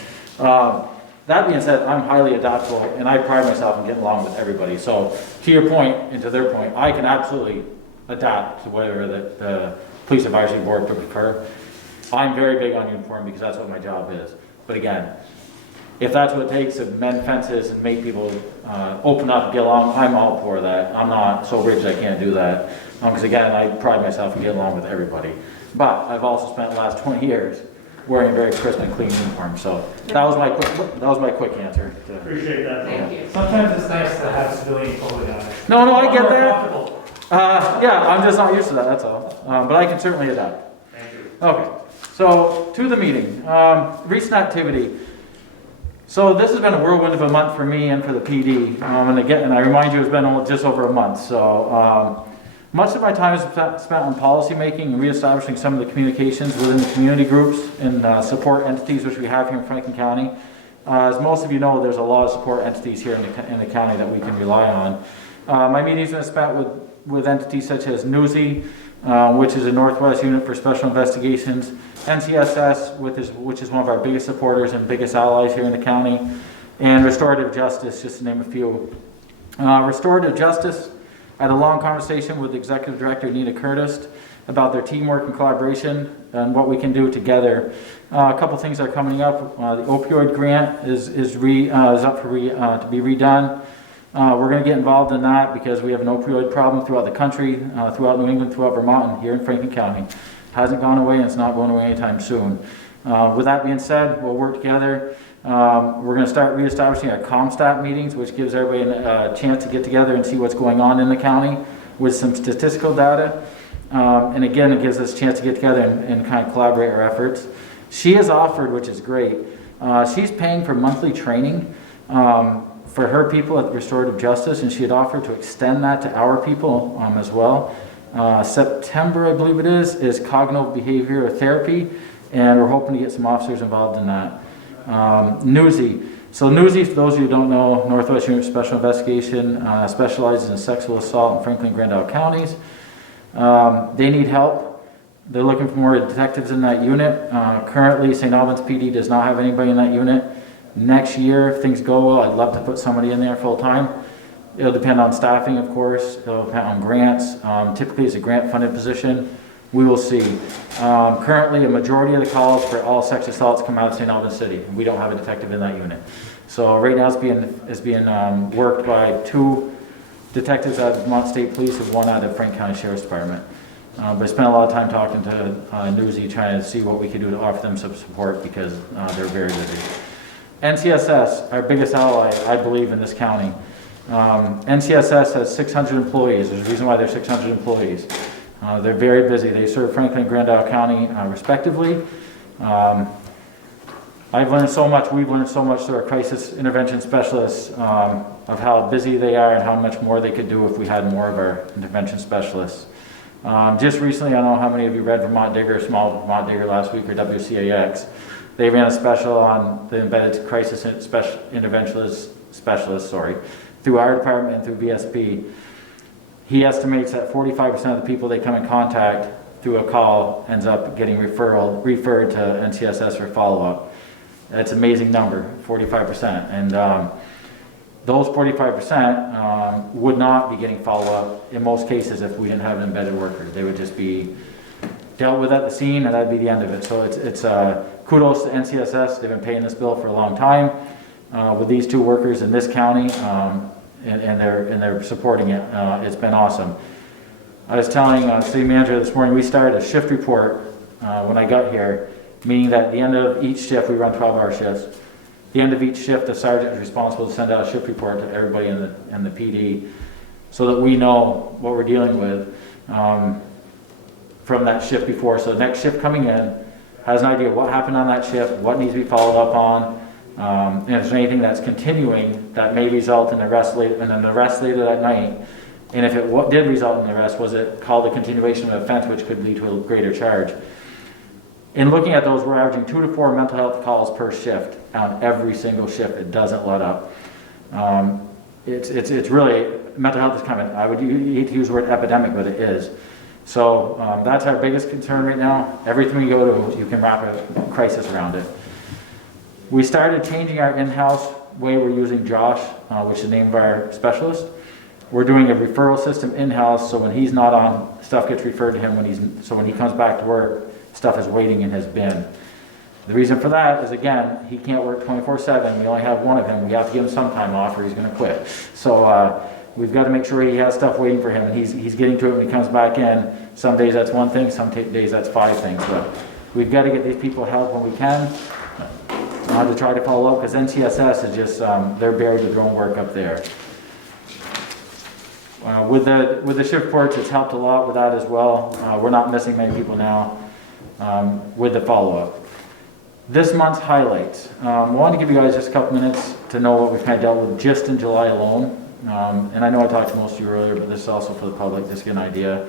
That being said, I'm highly adaptable, and I pride myself in getting along with everybody. So, to your point, and to their point, I can absolutely adapt to whatever the police advisory board would prefer. I'm very big on uniform because that's what my job is. But again, if that's what it takes to mend fences and make people open up and get along, I'm all for that. I'm not so rigid I can't do that. Because again, I pride myself in getting along with everybody. But I've also spent the last 20 years wearing a very crisp and clean uniform. So that was my quick answer. Appreciate that. Thank you. Sometimes it's nice to have civilian clothing on it. No, I get More that. comfortable. Yeah, I'm just not used to that, that's all. But I can certainly adapt. Thank you. Okay, so to the meeting. Recent activity. So this has been a whirlwind of a month for me and for the PD. And I remind you, it's been just over a month. So much of my time is spent on policy making and reestablishing some of the communications within the community groups and support entities which we have here in Franklin County. As most of you know, there's a lot of support entities here in the county that we can rely on. My meetings have been spent with entities such as Newsy, which is a Northwest Unit for Special Investigations, NCSS, which is one of our biggest supporters and biggest allies here in the county, and Restorative Justice, just to name a few. Restorative Justice, I had a long conversation with Executive Director Nina Curtis about their teamwork and collaboration and what we can do together. A couple things are coming up. The Opioid Grant is up to be redone. We're going to get involved in that because we have an opioid problem throughout the country, throughout New England, throughout Vermont, and here in Franklin County. Hasn't gone away and it's not going away anytime soon. With that being said, we'll work together. We're going to start reestablishing our ComStat meetings, which gives everybody a chance to get together and see what's going on in the county with some statistical data. And again, it gives us a chance to get together and kind of collaborate our efforts. She has offered, which is great, she's paying for monthly training for her people at Restorative Justice, and she had offered to extend that to our people as well. September, I believe it is cognitive behavioral therapy, and we're hoping to get some officers involved in that. Newsy. So Newsy, for those of you who don't know, Northwest Unit of Special Investigation specializes in sexual assault in Franklin and Grand Isle counties. They need help. They're looking for more detectives in that unit. Currently, St. Albans PD does not have anybody in that unit. Next year, if things go well, I'd love to put somebody in there full time. It'll depend on staffing, of course. It'll depend on grants. Typically, it's a grant-funded position. We will see. Currently, a majority of the calls for all sex assaults come out of St. Albans City. We don't have a detective in that unit. So right now, it's being worked by 2 detectives out of Vermont State Police and 1 out of Frank County Sheriff's Department. But I spent a lot of time talking to Newsy, trying to see what we could do to offer them some support because they're very busy. NCSS, our biggest ally, I believe, in this county. NCSS has 600 employees. There's a reason why there's 600 employees. They're very busy. They serve Franklin and Grand Isle County respectively. I've learned so much, we've learned so much through our crisis intervention specialists of how busy they are and how much more they could do if we had more of our intervention specialists. Just recently, I don't know how many of you read Vermont Digger, Small Vermont Digger last week, or WCAX. They ran a special on the embedded crisis interventionist specialist, through our department and through VSP. He estimates that 45% of the people they come in contact through a call ends up getting referred to NCSS for follow-up. That's an amazing number, 45%. And those 45% would not be getting follow-up in most cases if we didn't have an embedded worker. They would just be dealt with at the scene, and that'd be the end of it. So it's kudos to NCSS. They've been paying this bill for a long time with these 2 workers in this county, and they're supporting it. It's been awesome. I was telling city manager this morning, we started a shift report when I got here, meaning that at the end of each shift, we run 12-hour shifts. At the end of each shift, the sergeant is responsible to send out a shift report to everybody in the PD so that we know what we're dealing with from that shift before. So the next shift coming in has an idea of what happened on that shift, what needs to be followed up on, and if there's anything that's continuing that may result in an arrest later that night. And if it did result in an arrest, was it called a continuation of an offense, which could lead to a greater charge? In looking at those, we're averaging 2 to 4 mental health calls per shift on every single shift. It doesn't let up. It's really, mental health is coming. I would hate to use the word epidemic, but it is. So that's our biggest concern right now. Everything we go to, you can wrap a crisis around it. We started changing our in-house way. We're using Josh, which is the name of our specialist. We're doing a referral system in-house, so when he's not on, stuff gets referred to him when he comes back to work, stuff is waiting in his bin. The reason for that is, again, he can't work 24/7. We only have one of him. We have to give him some time off or he's going to quit. So we've got to make sure he has stuff waiting for him, and he's getting to it when he comes back in. Some days that's one thing, some days that's 5 things. But we've got to get these people help when we can to try to follow up, because NCSS is just, they're buried with their own work up there. With the shift reports, it's helped a lot with that as well. We're not missing many people now with the follow-up. This month's highlights. I wanted to give you guys just a couple minutes to know what we've kind of dealt with just in July alone. And I know I talked to most of you earlier, but this is also for the public, just to get an idea.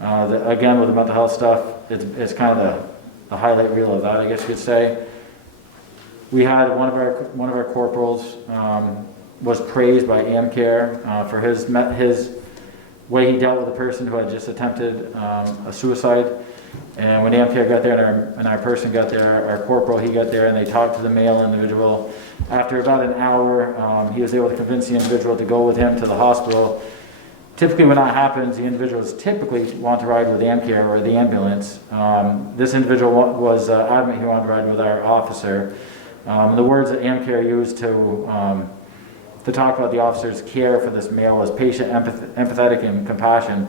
Again, with the mental health stuff, it's kind of the highlight reel of that, I guess you could say. We had one of our corporals was praised by AmCare for his way he dealt with a person who had just attempted a suicide. And when AmCare got there and our person got there, our corporal, he got there and they talked to the male individual. After about an hour, he was able to convince the individual to go with him to the hospital. Typically when that happens, the individuals typically want to ride with AmCare or the ambulance. This individual was adamant he wanted to ride with our officer. The words that AmCare used to talk about the officer's care for this male was patient, empathetic, and compassion.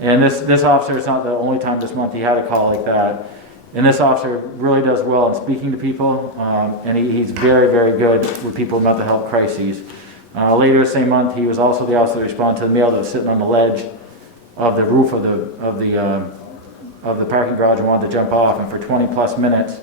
And this officer, it's not the only time this month he had a call like that. And this officer really does well in speaking to people, and he's very, very good with people with mental health crises. Later the same month, he was also the officer that responded to the male that was sitting on the ledge of the roof of the parking garage and wanted to jump off. And for 20 plus minutes,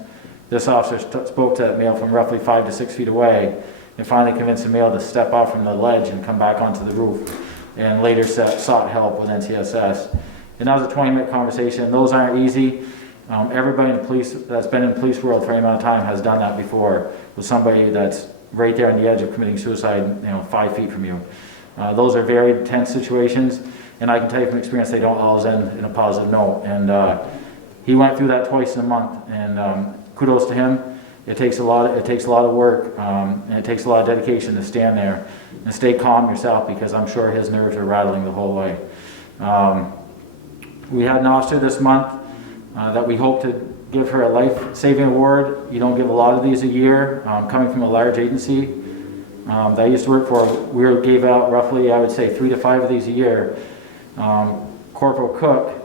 this officer spoke to that male from roughly 5 to 6 feet away and finally convinced the male to step off from the ledge and come back onto the roof, and later sought help with NCSS. And that was a 20-minute conversation. Those aren't easy. Everybody in the police that's been in the police world for any amount of time has done that before with somebody that's right there on the edge of committing suicide, 5 feet from you. Those are very tense situations, and I can tell you from experience they don't always end in a positive note. And he went through that twice in a month, and kudos to him. It takes a lot of work, and it takes a lot of dedication to stand there and stay calm yourself, because I'm sure his nerves are rattling the whole way. We had an officer this month that we hope to give her a life-saving award. You don't give a lot of these a year, coming from a large agency that I used to work for. We gave out roughly, I would say, 3 to 5 of these a year. Corporal Cook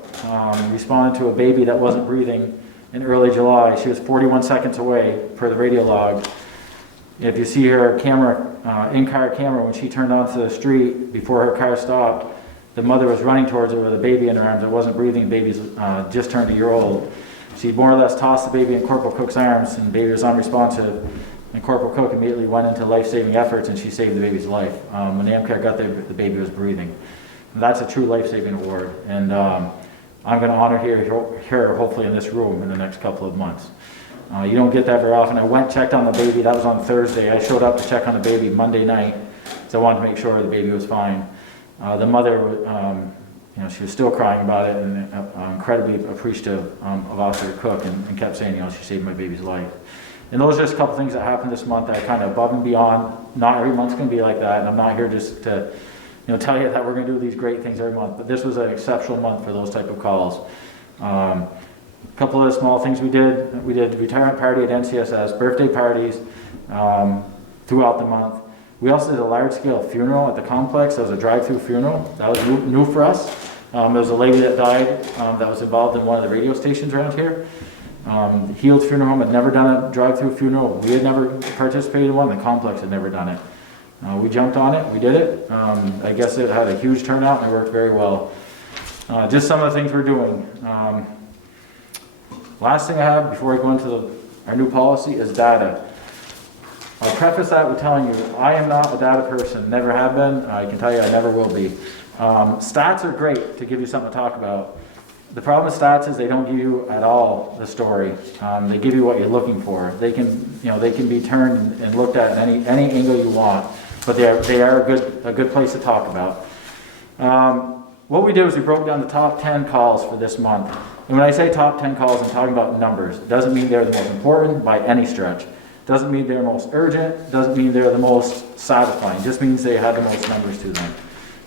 responded to a baby that wasn't breathing in early July. She was 41 seconds away per the radio log. If you see her camera, in-car camera, when she turned onto the street before her car stopped, the mother was running towards her with a baby in her arms that wasn't breathing. The baby's just turned a year old. She more or less tossed the baby in Corporal Cook's arms, and the baby was unresponsive. And Corporal Cook immediately went into life-saving efforts, and she saved the baby's life. When the AMCAR got there, the baby was breathing. And that's a true life-saving award. And I'm going to honor her hopefully in this room in the next couple of months. You don't get that very often. I went, checked on the baby. That was on Thursday. I showed up to check on the baby Monday night, so I wanted to make sure the baby was fine. The mother, she was still crying about it, and incredibly appreciative of Officer Cook, and kept saying, she saved my baby's life. And those are just a couple things that happened this month that are kind of above and beyond. Not every month's going to be like that, and I'm not here just to tell you that we're going to do these great things every month, but this was an exceptional month for those type of calls. A couple of the small things we did retirement party at NCSS, birthday parties throughout the month. We also did a large-scale funeral at the complex. That was a drive-through funeral. That was new for us. There was a lady that died that was involved in one of the radio stations around here. Heald's Funeral Home had never done a drive-through funeral. We had never participated in one. The complex had never done it. We jumped on it. We did it. I guess it had a huge turnout, and it worked very well. Just some of the things we're doing. Last thing I have before I go into our new policy is data. I'll preface that with telling you, I am not a data person, never have been. I can tell you I never will be. Stats are great to give you something to talk about. The problem with stats is they don't give you at all the story. They give you what you're looking for. They can be turned and looked at in any angle you want, but they are a good place to talk about. What we did was we broke down the top 10 calls for this month. And when I say top 10 calls, I'm talking about numbers. It doesn't mean they're the most important by any stretch. Doesn't mean they're the most urgent, doesn't mean they're the most satisfying, just means they have the most numbers to them.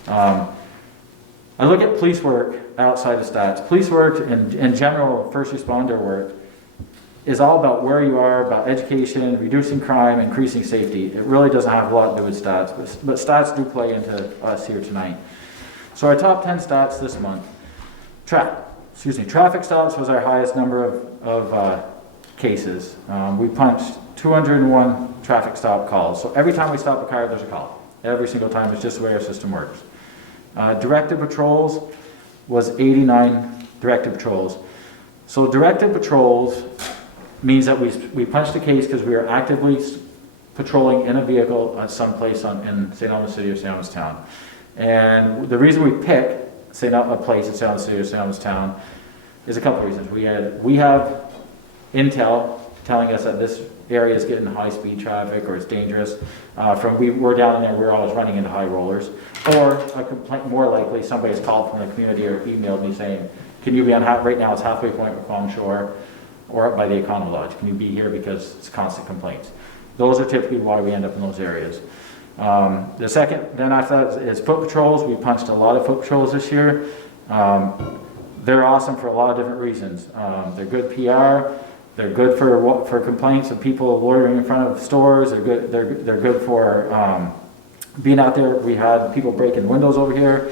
I look at police work outside of stats. Police work, in general, first responder work, is all about where you are, about education, reducing crime, increasing safety. It really doesn't have a lot to do with stats, but stats do play into us here tonight. So our top 10 stats this month. Traffic stops was our highest number of cases. We punched 201 traffic stop calls. So every time we stop a car, there's a call. Every single time. It's just the way our system works. Directive Patrols was 89 Directive Patrols. So Directive Patrols means that we punched a case because we are actively patrolling in a vehicle at some place in St. Albans City or St. Albans Town. And the reason we pick a place in St. Albans City or St. Albans Town is a couple of reasons. We have intel telling us that this area is getting high-speed traffic or it's dangerous. We're down there, we're always running into high rollers. Or a complaint, more likely, somebody's called from the community or emailed me saying, can you be on, right now it's halfway point with Palm Shore or up by the Econo Lodge. Can you be here because it's constant complaints. Those are typically why we end up in those areas. The second, then after that is foot patrols. We punched a lot of foot patrols this year. They're awesome for a lot of different reasons. They're good PR. They're good for complaints of people loitering in front of stores. They're good for being out there. We had people breaking windows over here.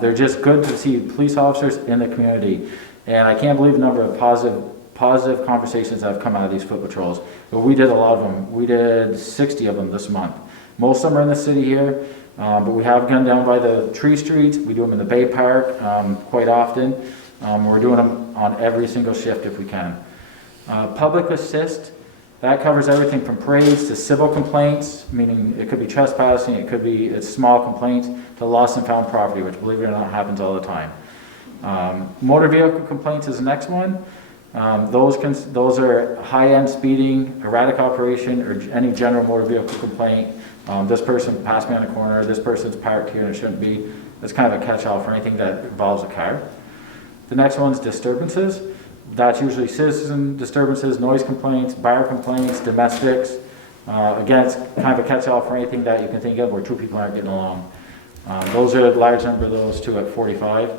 They're just good to see police officers in the community. And I can't believe the number of positive conversations that have come out of these foot patrols. But we did a lot of them. We did 60 of them this month. Most of them are in the city here, but we have gone down by the tree streets. We do them in the Bay Park quite often. We're doing them on every single shift if we can. Public assist That covers everything from parades to civil complaints, meaning it could be trespassing, it's small complaints, to lost and found property, which, believe it or not, happens all the time. Motor vehicle complaints is the next one. Those are high-end speeding, erratic operation, or any general motor vehicle complaint. This person passed me on the corner, this person's parked here and it shouldn't be. That's kind of a catch-all for anything that involves a car. The next one's disturbances. That's usually citizen disturbances, noise complaints, bar complaints, domestics. Again, it's kind of a catch-all for anything that you can think of where two people aren't getting along. Those are a large number of those too at 45.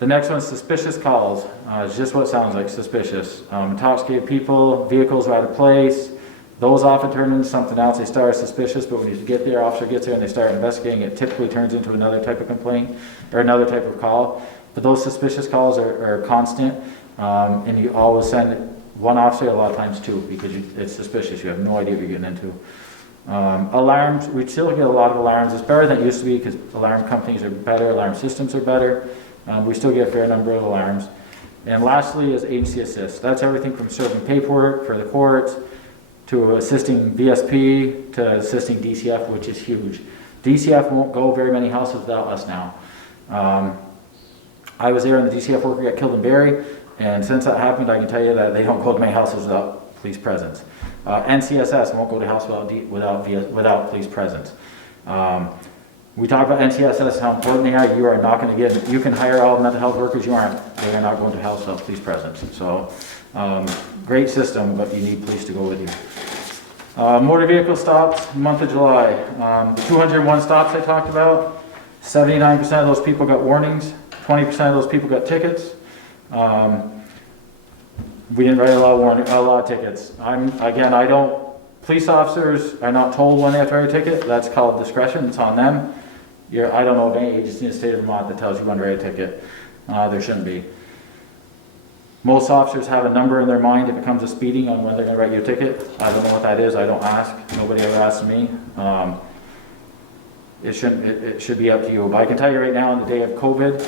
The next one's suspicious calls. It's just what it sounds like, suspicious. Intoxicated people, vehicles are out of place. Those often turn into something else. They start suspicious, but when you get there, officer gets there and they start investigating, it typically turns into another type of complaint or another type of call. But those suspicious calls are constant. And you always send one officer, a lot of times two, because it's suspicious. You have no idea what you're getting into. Alarms, we still get a lot of alarms. It's better than it used to be because alarm companies are better, alarm systems are better. We still get a fair number of alarms. And lastly is agency assist. That's everything from serving paperwork for the courts to assisting VSP to assisting DCF, which is huge. DCF won't go very many houses without us now. I was there and the DCF worker got killed in Barrie. And since that happened, I can tell you that they don't go to many houses without police presence. NCSS won't go to a house without police presence. We talk about NCSS, how important they are. You are not going to get, you can hire all mental health workers, they are not going to a house without police presence. So, great system, but you need police to go with you. Motor vehicle stops, month of July. 201 stops I talked about. 79% of those people got warnings. 20% of those people got tickets. We didn't write a lot of tickets. Police officers are not told when they have to write a ticket. That's called discretion. It's on them. I don't know of any agency in the state of Vermont that tells you when to write a ticket. There shouldn't be. Most officers have a number in their mind if it comes to speeding on when they're going to write you a ticket. I don't know what that is. I don't ask. Nobody ever asks me. It should be up to you. But I can tell you right now, on the day of COVID,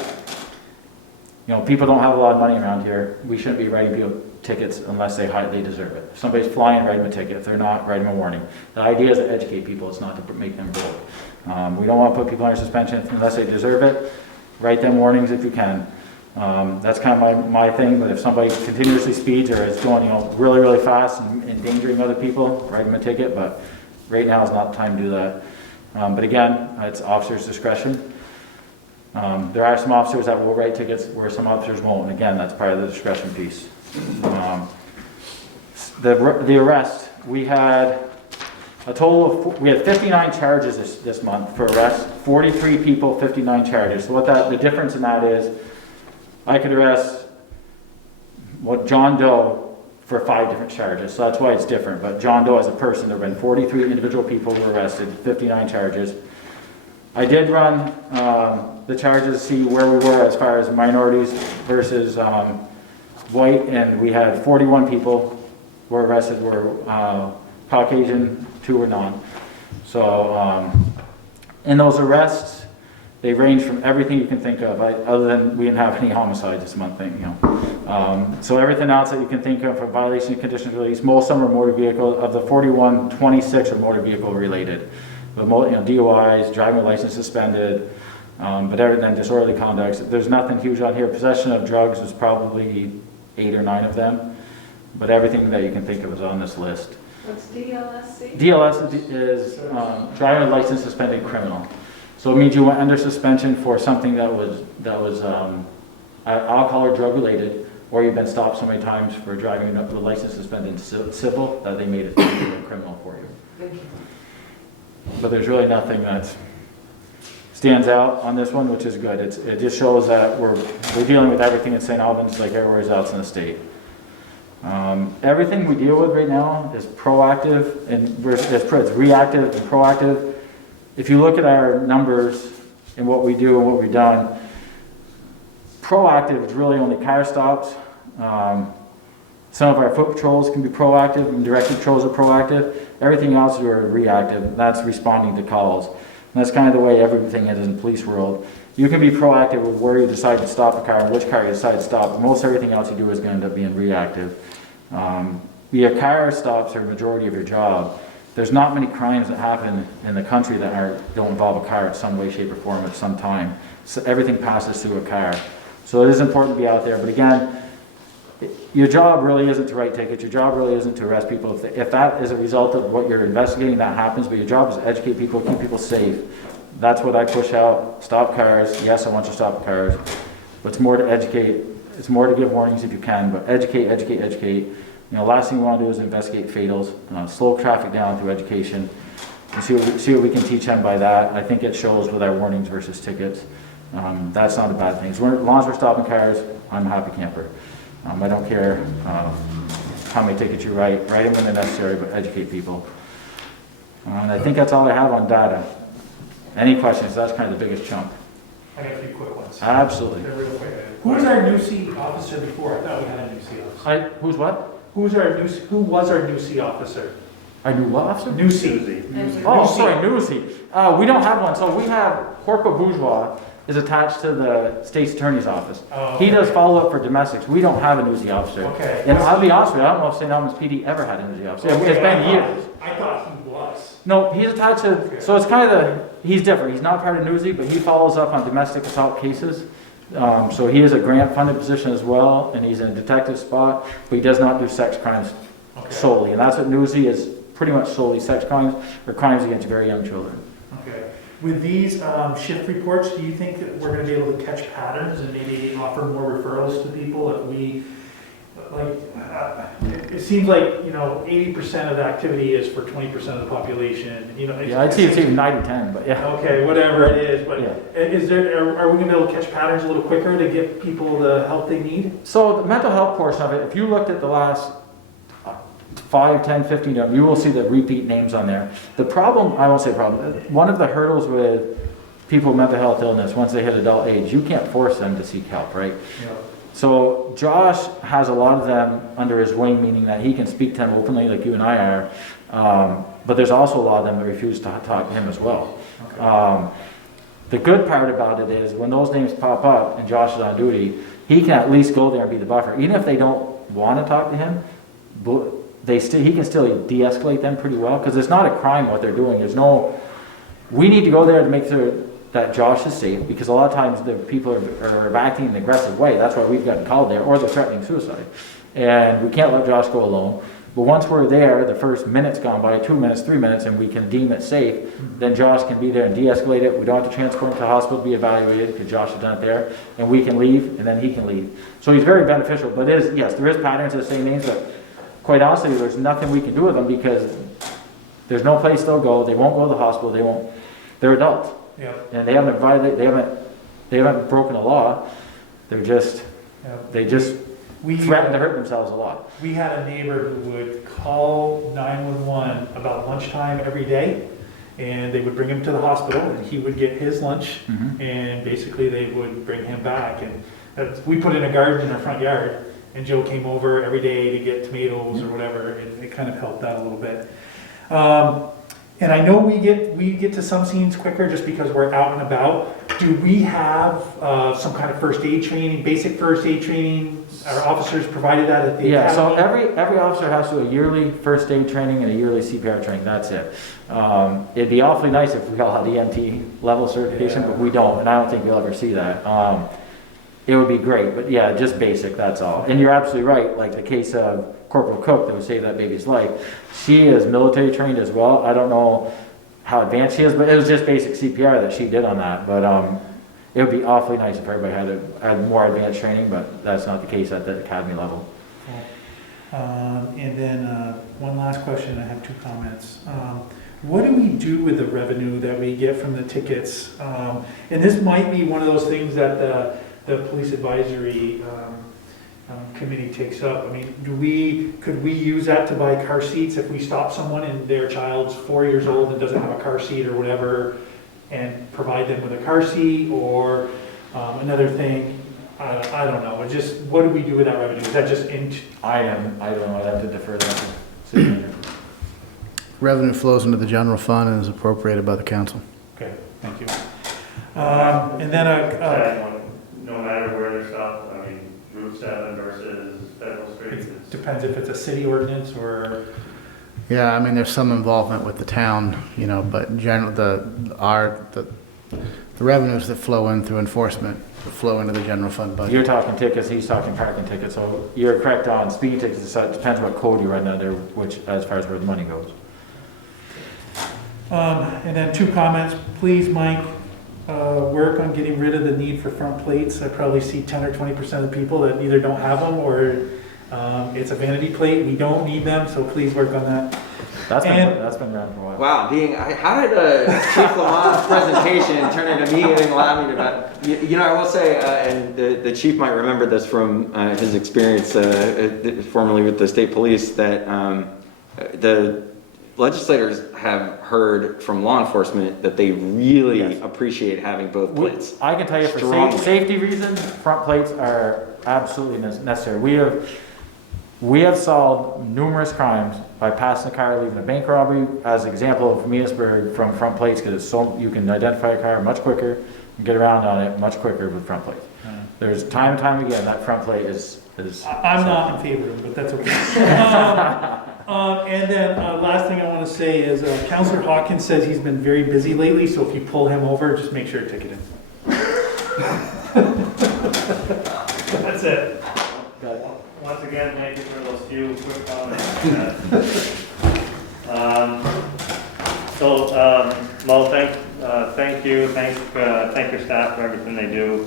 people don't have a lot of money around here. We shouldn't be writing people tickets unless they deserve it. If somebody's flying, write them a ticket. If they're not, write them a warning. The idea is to educate people. It's not to make them broke. We don't want to put people under suspension unless they deserve it. Write them warnings if you can. That's kind of my thing. But if somebody continuously speeds or is going really, really fast and endangering other people, write them a ticket. But right now is not the time to do that. But again, it's officer's discretion. There are some officers that will write tickets where some officers won't, and again, that's part of the discretion piece. The arrest, we had a total of, we had 59 charges this month for arrests, 43 people, 59 charges. So the difference in that is, I could arrest John Doe for 5 different charges, so that's why it's different. But John Doe as a person, there have been 43 individual people who were arrested, 59 charges. I did run the charges to see where we were as far as minorities versus white, and we had 41 people were arrested were Caucasian, 2 were non. So in those arrests, they range from everything you can think of, other than we didn't have any homicides this month. So everything else that you can think of for violation of conditions of release, most of them are motor vehicle. Of the 41, 26 are motor vehicle related. But DUIs, driving license suspended, but everything, disorderly conduct. There's nothing huge on here. Possession of drugs is probably 8 or 9 of them, but everything that you can think of is on this list. What's DLSC? DLS is driving license suspended criminal. So it means you went under suspension for something that was alcohol or drug related, or you've been stopped so many times for driving the license suspended civil that they made it a criminal for you. Thank you. But there's really nothing that stands out on this one, which is good. It just shows that we're dealing with everything in St. Albans like everywhere else in the state. Everything we deal with right now is proactive and it's reactive and proactive. If you look at our numbers and what we do and what we've done, proactive is really only car stops. Some of our foot patrols can be proactive and direct patrols are proactive. Everything else are reactive. That's responding to calls. And that's kind of the way everything is in the police world. You can be proactive with where you decide to stop a car and which car you decide to stop. Most everything else you do is going to end up being reactive. your car stops are a majority of your job. There's not many crimes that happen in the country that don't involve a car in some way, shape, or form at some time. So everything passes through a car. So it is important to be out there. But again, your job really isn't to write tickets. Your job really isn't to arrest people. If that is a result of what you're investigating, that happens. But your job is to educate people, keep people safe. That's what I push out. Stop cars. Yes, I want you to stop cars. But it's more to educate. It's more to give warnings if you can. But educate, educate, educate. Last thing we want to do is investigate fatals. Slow traffic down through education. And see what we can teach them by that. I think it shows with our warnings versus tickets. That's not a bad thing. As long as we're stopping cars, I'm a happy camper. I don't care how many tickets you write. Write them when they're necessary, but educate people. And I think that's all I have on data. Any questions? That's kind of the biggest chunk. I got a few quick ones. Absolutely. They're real quick. Who was our new C officer before? I thought we had a new C officer. Who's what? Who was our new C officer? Our new what officer? New C. Oh, sorry, Newsy. We don't have one. So we have Corporal Bourgeois is attached to the state's attorney's office. Oh, okay. He does follow up for domestics. We don't have a newsy officer. Okay. And I'll be honest with you, I don't know if St. Albans PD ever had a newsy officer. Okay, It's been years. I thought he was. No, he's attached to, so it's kind of he's different. He's not part of newsy, but he follows up on domestic assault cases. So he is a grant funded position as well, and he's in a detective spot, but he does not do sex crimes solely. And that's what newsy is, pretty much solely sex crimes or crimes against very young children. Okay. With these shift reports, do you think that we're going to be able to catch patterns and maybe offer more referrals to people if we, it seems like, 80% of the activity is for 20% of the population. Yeah, I'd say it's even 90-10, but yeah. Okay, whatever it is, but Yeah. are we going to be able to catch patterns a little quicker to get people the help they need? So the mental health portion of it, if you looked at the last 5, 10, 15, you will see the repeat names on there. The problem, I won't say problem, one of the hurdles with people with mental health illness, once they hit adult age, you can't force them to seek help, right? Yeah. So Josh has a lot of them under his wing, meaning that he can speak to them openly like you and I are, but there's also a lot of them that refuse to talk to him as well. Okay. The good part about it is when those names pop up and Josh is on duty, he can at least go there and be the buffer. Even if they don't want to talk to him, he can still de-escalate them pretty well, because it's not a crime what they're doing. We need to go there to make sure that Josh is safe, because a lot of times the people are acting in an aggressive way. That's why we've gotten called there, or they're threatening suicide. And we can't let Josh go alone. But once we're there, the first minute's gone by, 2 minutes, 3 minutes, and we can deem it safe, then Josh can be there and de-escalate it. We don't have to transport him to the hospital to be evaluated, because Josh has done it there. And we can leave, and then he can leave. So he's very beneficial. But yes, there is patterns of the same names, but quite honestly, there's nothing we can do with them, because there's no place they'll go. They won't go to the hospital. They're adults. Yeah. And they haven't broken the law. They just threaten to hurt themselves a lot. We had a neighbor who would call 911 about lunchtime every day, and they would bring him to the hospital, and he would get his lunch, and basically they would bring him back. And we put in a garden in our front yard, and Joe came over every day to get tomatoes or whatever, and it kind of helped out a little bit. And I know we get to some scenes quicker just because we're out and about. Do we have some kind of first aid training, basic first aid training? Our officers provided that at the academy? So every officer has to do a yearly first aid training and a yearly CPR training. That's it. It'd be awfully nice if we all had EMT level certification, but we don't, and I don't think you'll ever see that. It would be great, but yeah, just basic, that's all. And you're absolutely right, like the case of Corporal Cook that would save that baby's life. She is military trained as well. I don't know how advanced she is, but it was just basic CPR that she did on that. But it would be awfully nice if everybody had more advanced training, but that's not the case at the academy level. And then one last question, I have 2 comments. What do we do with the revenue that we get from the tickets? And this might be one of those things that the police advisory committee takes up. I mean, could we use that to buy car seats if we stop someone and their child's 4 years old and doesn't have a car seat or whatever, and provide them with a car seat? Or another thing, I don't know. It's just, what do we do with that revenue? Is that just I don't know. I'd have to defer that to city manager. Revenue flows into the general fund and is appropriated by the council. Okay, thank you. And then no matter where they're stopped, I mean, Route 7 or versus federal streets. It depends if it's a city ordinance or, Yeah, I mean, there's some involvement with the town, you know, but in general, the revenues that flow in through enforcement flow into the general fund budget. You're talking tickets, he's talking parking tickets, so you're correct on speeding tickets, so it depends what code you're running under, which, as far as where the money goes. and then 2 comments, please, Mike, work on getting rid of the need for front plates. I probably see 10 or 20% of the people that either don't have them or it's a vanity plate. We don't need them, so please work on that. That's been around for a while. Wow, how did Chief Lamont's presentation turn into me getting loud about? You know, I will say, and the chief might remember this from his experience formerly with the state police, that the legislators have heard from law enforcement that they really appreciate having both plates. I can tell you for safety reasons, front plates are absolutely necessary. We have solved numerous crimes by passing a car, leaving a bank robbery, as an example of Venusburg, from front plates, because it's so you can identify a car much quicker and get around on it much quicker with front plates. There's time and time again that front plate is. I'm not in favor of it, but that's okay. And then last thing I want to say is Councillor Hawkins says he's been very busy lately, so if you pull him over, just make sure to ticket him. That's it. Once again, thank you for those few quick comments. Well, thank you, thank your staff for everything they do.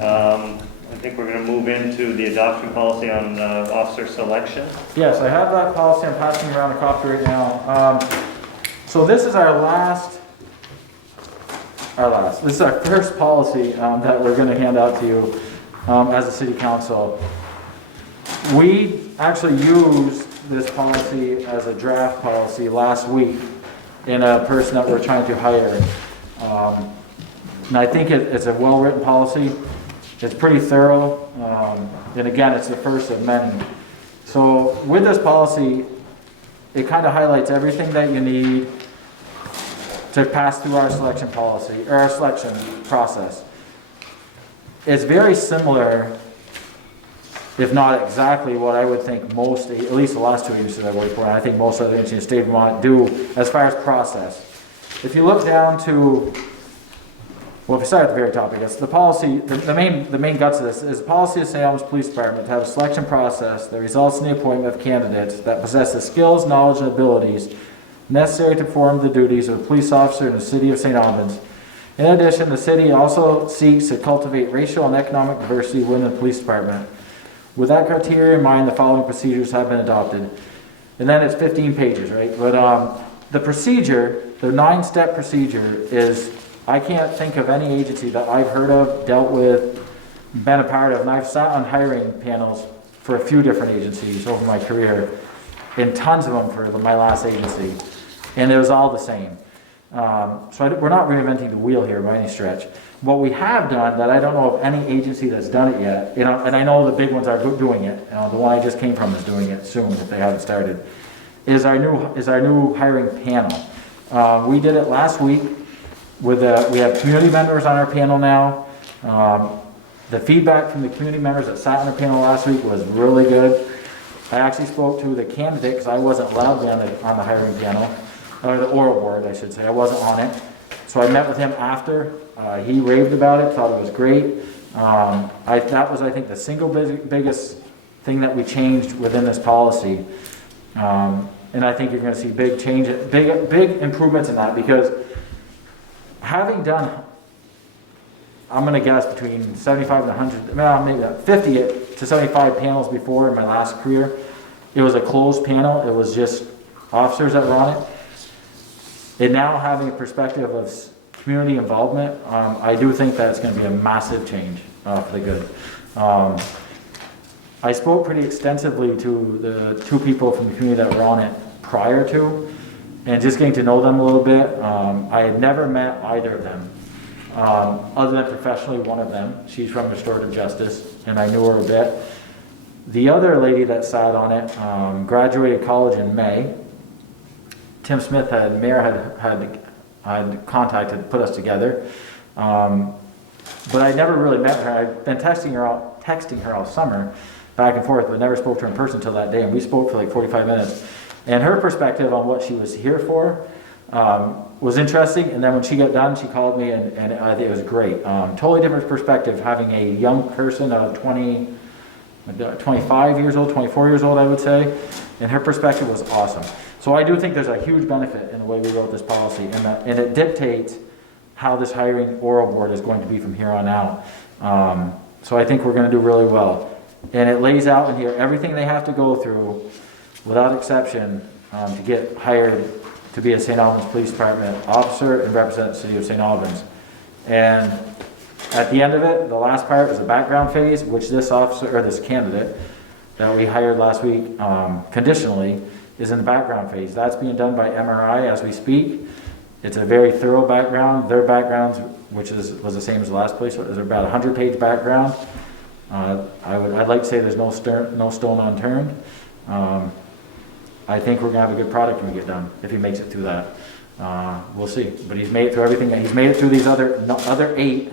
I think we're going to move into the adoption policy on officer selection. Yes, I have that policy. I'm passing around a copy right now. So this is our last. This is our first policy that we're going to hand out to you as a city council. We actually used this policy as a draft policy last week in a person that we're trying to hire. And I think it's a well-written policy. It's pretty thorough. And again, it's the first of many. So with this policy, it kind of highlights everything that you need to pass through our selection policy, or our selection process. It's very similar, if not exactly, what I would think most, at least the last 2 agencies I worked for, and I think most other agencies in the state of Vermont do as far as process. If you look down to, well, if you start at the very top, I guess, the policy, the main guts of this is the policy of St. Albans Police Department to have a selection process that results in the appointment of candidates that possess the skills, knowledge, and abilities necessary to perform the duties of a police officer in the city of St. Albans. In addition, the city also seeks to cultivate racial and economic diversity within the police department. With that criteria in mind, the following procedures have been adopted. And then it's 15 pages, right? But the procedure, the 9-step procedure is, I can't think of any agency that I've heard of, dealt with, been a part of, and I've sat on hiring panels for a few different agencies over my career, and tons of them for my last agency, and it was all the same. We're not reinventing the wheel here by any stretch. What we have done, that I don't know of any agency that's done it yet, and I know the big ones are doing it, the one I just came from is doing it soon if they haven't started, is our new hiring panel. We did it last week. We have community members on our panel now. The feedback from the community members that sat on our panel last week was really good. I actually spoke to the candidate because I wasn't allowed to be on the hiring panel, or the oral board, I should say. I wasn't on it. So I met with him after. He raved about it, thought it was great. That was, I think, the single biggest thing that we changed within this policy. And I think you're going to see big changes, big improvements in that, because having done, I'm going to guess between 75 and 100, well, maybe 50 to 75 panels before in my last career. It was a closed panel. It was just officers that were on it. And now having a perspective of community involvement, I do think that it's going to be a massive change for the good. I spoke pretty extensively to the 2 people from the community that were on it prior to, and just getting to know them a little bit. I had never met either of them, other than professionally one of them. She's from Restorative Justice, and I knew her a bit. The other lady that sat on it graduated college in May. Tim Smith Mayor had contacted, put us together, but I never really met her. I've been texting her all summer, back and forth, but never spoke to her in person until that day, and we spoke for like 45 minutes. And her perspective on what she was here for was interesting, and then when she got done, she called me, and I think it was great. Totally different perspective, having a young person of 25 years old, 24 years old, I would say, and her perspective was awesome. So I do think there's a huge benefit in the way we wrote this policy, and it dictates how this hiring oral board is going to be from here on out. So I think we're going to do really well. And it lays out in here everything they have to go through, without exception, to get hired to be a St. Albans Police Department officer and represent the city of St. Albans. And at the end of it, the last part is the background phase, which this officer, or this candidate that we hired last week conditionally, is in the background phase. That's being done by MRI as we speak. It's a very thorough background. Their backgrounds, which was the same as the last place, is about a 100-page background. I'd like to say there's no stone unturned. I think we're gonna have a good product when we get done, if he makes it through that. We'll see, but he's made it through everything. He's made it through these other 8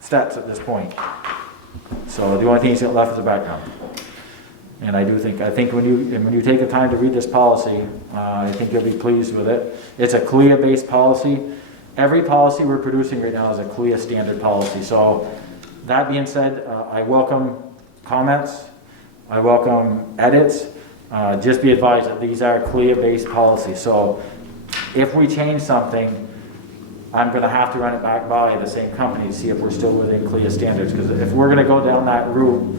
steps at this point. So the only thing he's got left is the background. And I think when you take the time to read this policy, I think you'll be pleased with it. It's a CLIA-based policy. Every policy we're producing right now is a CLIA standard policy. So that being said, I welcome comments. I welcome edits. Just be advised that these are CLIA-based policies. So if we change something, I'm going to have to run it back by the same company to see if we're still within CLIA standards. Because if we're going to go down that route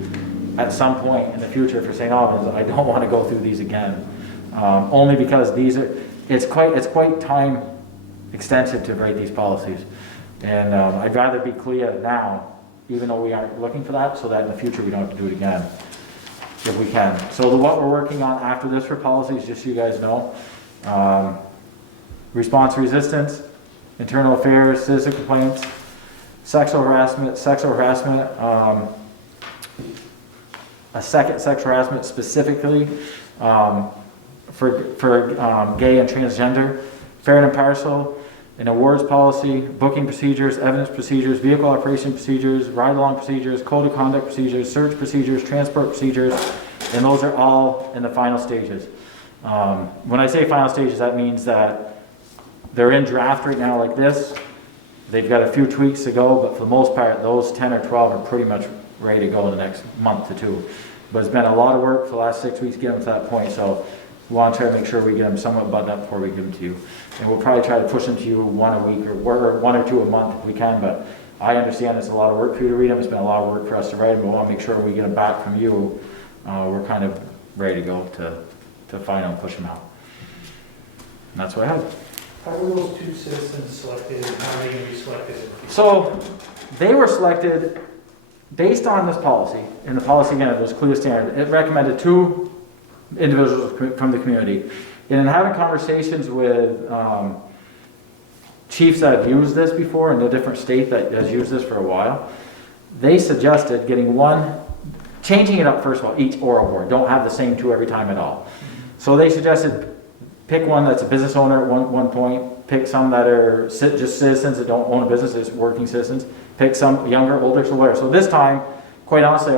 at some point in the future for St. Albans, I don't want to go through these again. Only because it's quite time extensive to write these policies. And I'd rather be CLIA now, even though we aren't looking for that, so that in the future we don't have to do it again, if we can. So what we're working on after this for policies, just so you guys know, response resistance, internal affairs, citizen complaints, sexual harassment, a second sexual harassment specifically for gay and transgender, fair and impartial, an awards policy, booking procedures, evidence procedures, vehicle operation procedures, ride-along procedures, code of conduct procedures, search procedures, transport procedures, and those are all in the final stages. When I say final stages, that means that they're in draft right now like this. They've got a few tweaks to go, but for the most part, those 10 or 12 are pretty much ready to go in the next month to 2. But it's been a lot of work for the last 6 weeks to get them to that point, so we want to try to make sure we get them somewhat buttoned up before we give them to you. And we'll probably try to push them to you 1 a week or 1 or 2 a month if we can, but I understand it's a lot of work for you to read them. It's been a lot of work for us to write them, but we want to make sure when we get them back from you, we're kind of ready to go to final and push them out. And that's what I have. How were those 2 citizens selected, and how are they going to be selected? So they were selected based on this policy, and the policy again was CLIA standard. It recommended 2 individuals from the community. And in having conversations with chiefs that have used this before in a different state that has used this for a while, they suggested changing it up first of all, each oral board. Don't have the same 2 every time at all. So they suggested pick one that's a business owner at one point, pick some that are just citizens that don't own a business, just working citizens, pick some younger, older, so whatever. So this time, quite honestly,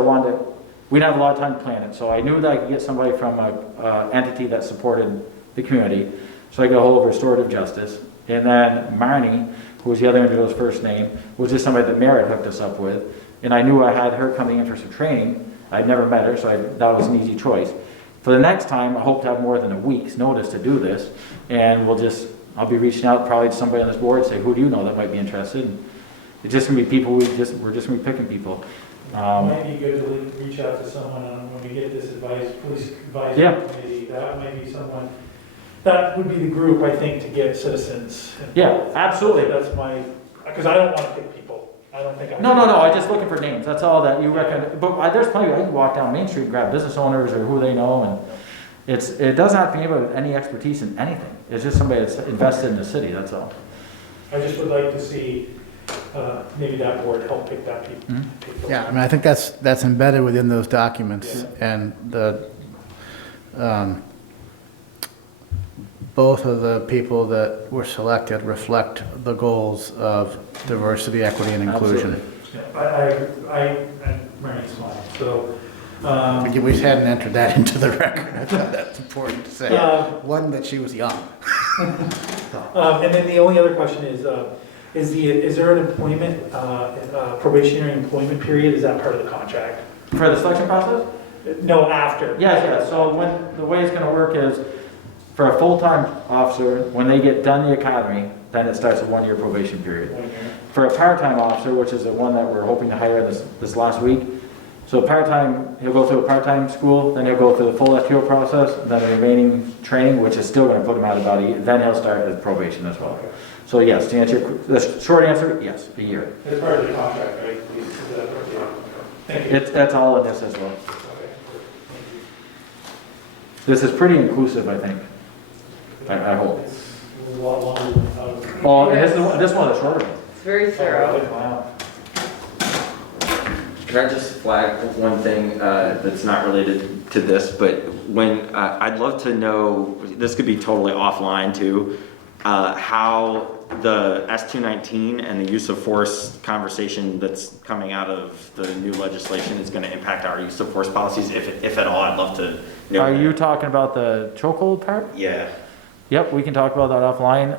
we didn't have a lot of time to plan it. So I knew that I could get somebody from an entity that supported the community. So I got a hold of Restorative Justice. And then Marnie, who was the other individual's first name, was just somebody that Merritt hooked us up with. And I knew I had her coming in for some training. I'd never met her, so that was an easy choice. For the next time, I hope to have more than a week's notice to do this, and I'll be reaching out probably to somebody on this board and say, who do you know that might be interested? And it's just gonna be people, we're just gonna be picking people. It might be good to reach out to someone when we get this police advisory committee. That might be someone, that would be the group, I think, to get citizens. Yeah, absolutely. That's because I don't want to pick people. I don't think No, I'm just looking for names. That's all that you recommend. But there's plenty. I can walk down Main Street and grab business owners or who they know, and it doesn't have to be anybody with any expertise in anything. It's just somebody that's invested in the city. That's all. I just would like to see maybe that board help pick that people. Mm-hmm. Yeah, I mean, I think that's embedded within those documents, and both of the people that were selected reflect the goals of diversity, equity, and inclusion. Absolutely. Yeah, I'm Marnie's mine. So We hadn't entered that into the record. I thought that's important to say. One, that she was young. And then the only other question is there an employment, probationary employment period? Is that part of the contract? For the selection process? No, after. Yes. So the way it's gonna work is, for a full-time officer, when they get done the academy, then it starts a 1-year probation period. 1 year. For a part-time officer, which is the one that we're hoping to hire this last week, so part-time, he'll go through a part-time school, then he'll go through the full FTO process, and then the remaining training, which is still gonna put him at about a year, then he'll start his probation as well. So yes, to answer the short answer, yes, a year. It's part of the contract, right? Thank you. That's all in this as well. This is pretty inclusive, I think. I hope. A lot longer than I was. Oh, and this one is shorter. It's very thorough. Wow. Can I just flag one thing that's not related to this, but when I'd love to know, this could be totally offline too, how the S-219 and the use of force conversation that's coming out of the new legislation is going to impact our use of force policies, if at all. I'd love to know. Are you talking about the chokehold part? Yeah. Yep, we can talk about that offline.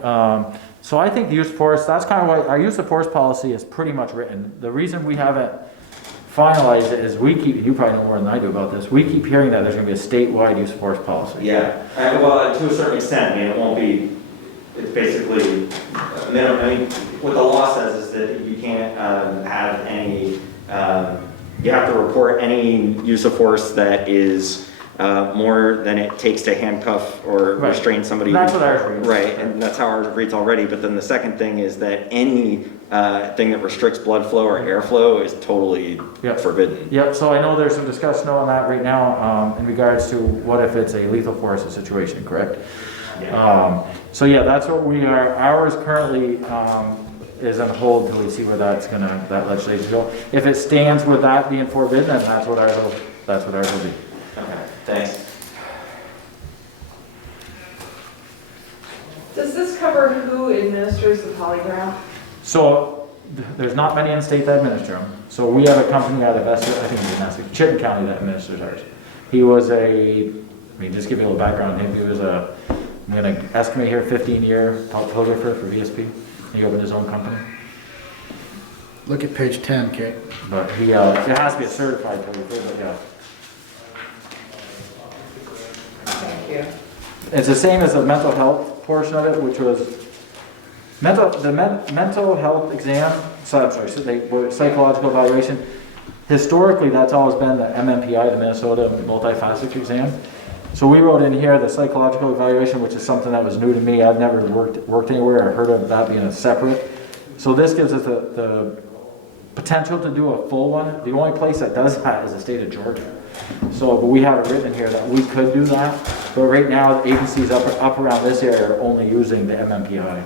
So I think the use of force, that's kind of why our use of force policy is pretty much written. The reason we haven't finalized it is you probably know more than I do about this, we keep hearing that there's going to be a statewide use of force policy. Yeah, well, to a certain extent, I mean, it won't be, it's basically, what the law says is that you can't have any, you have to report any use of force that is more than it takes to handcuff or restrain somebody. That's what ours reads. Right, and that's how ours reads already, but then the second thing is that any thing that restricts blood flow or airflow is totally forbidden. Yep, so I know there's some discussion on that right now in regards to what if it's a lethal force situation, correct? Yeah. So yeah, that's what we are. Ours currently is on hold until we see where that legislation go. If it stands with that being forbidden, then that's what ours will be. Okay, thanks. Does this cover who administers the polygraph? So there's not many in state that administer them. So we have a company out of Chittenden County that administers ours. He was just give you a little background on him. He was I'm going to estimate here, 15-year photographer for VSP. He opened his own company. Look at page 10, Kate. But it has to be a certified photographer, but yeah. Thank you. It's the same as the mental health portion of it, which was mental health exam, psychological evaluation. Historically, that's always been the MMPI, the Minnesota Multifaceted Exam. So we wrote in here the psychological evaluation, which is something that was new to me. I'd never worked anywhere or heard of that being a separate. So this gives us the potential to do a full one. The only place that does that is the state of Georgia. So, but we have it written in here that we could do that. But right now, the agencies up around this area are only using the MMPI.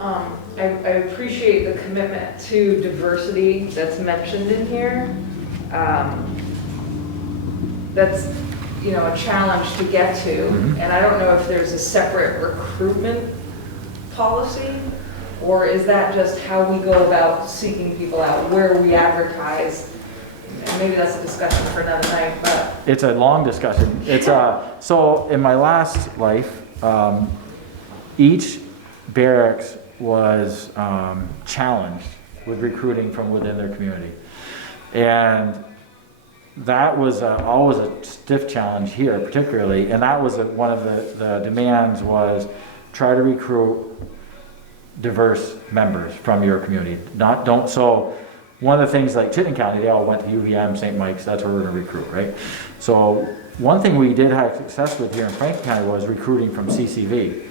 I appreciate the commitment to diversity that's mentioned in here. That's, a challenge to get to. Mm-hmm. And I don't know if there's a separate recruitment policy, or is that just how we go about seeking people out, where we advertise? And maybe that's a discussion for another night, but. It's a long discussion. It's so in my last life, each barracks was challenged with recruiting from within their community. And that was always a stiff challenge here, particularly, and that was one of the demands was try to recruit diverse members from your community. So one of the things like Chittenden County, they all went to UVM, St. Mike's, that's where we're going to recruit, right? So one thing we did have success with here in Franklin County was recruiting from CCV,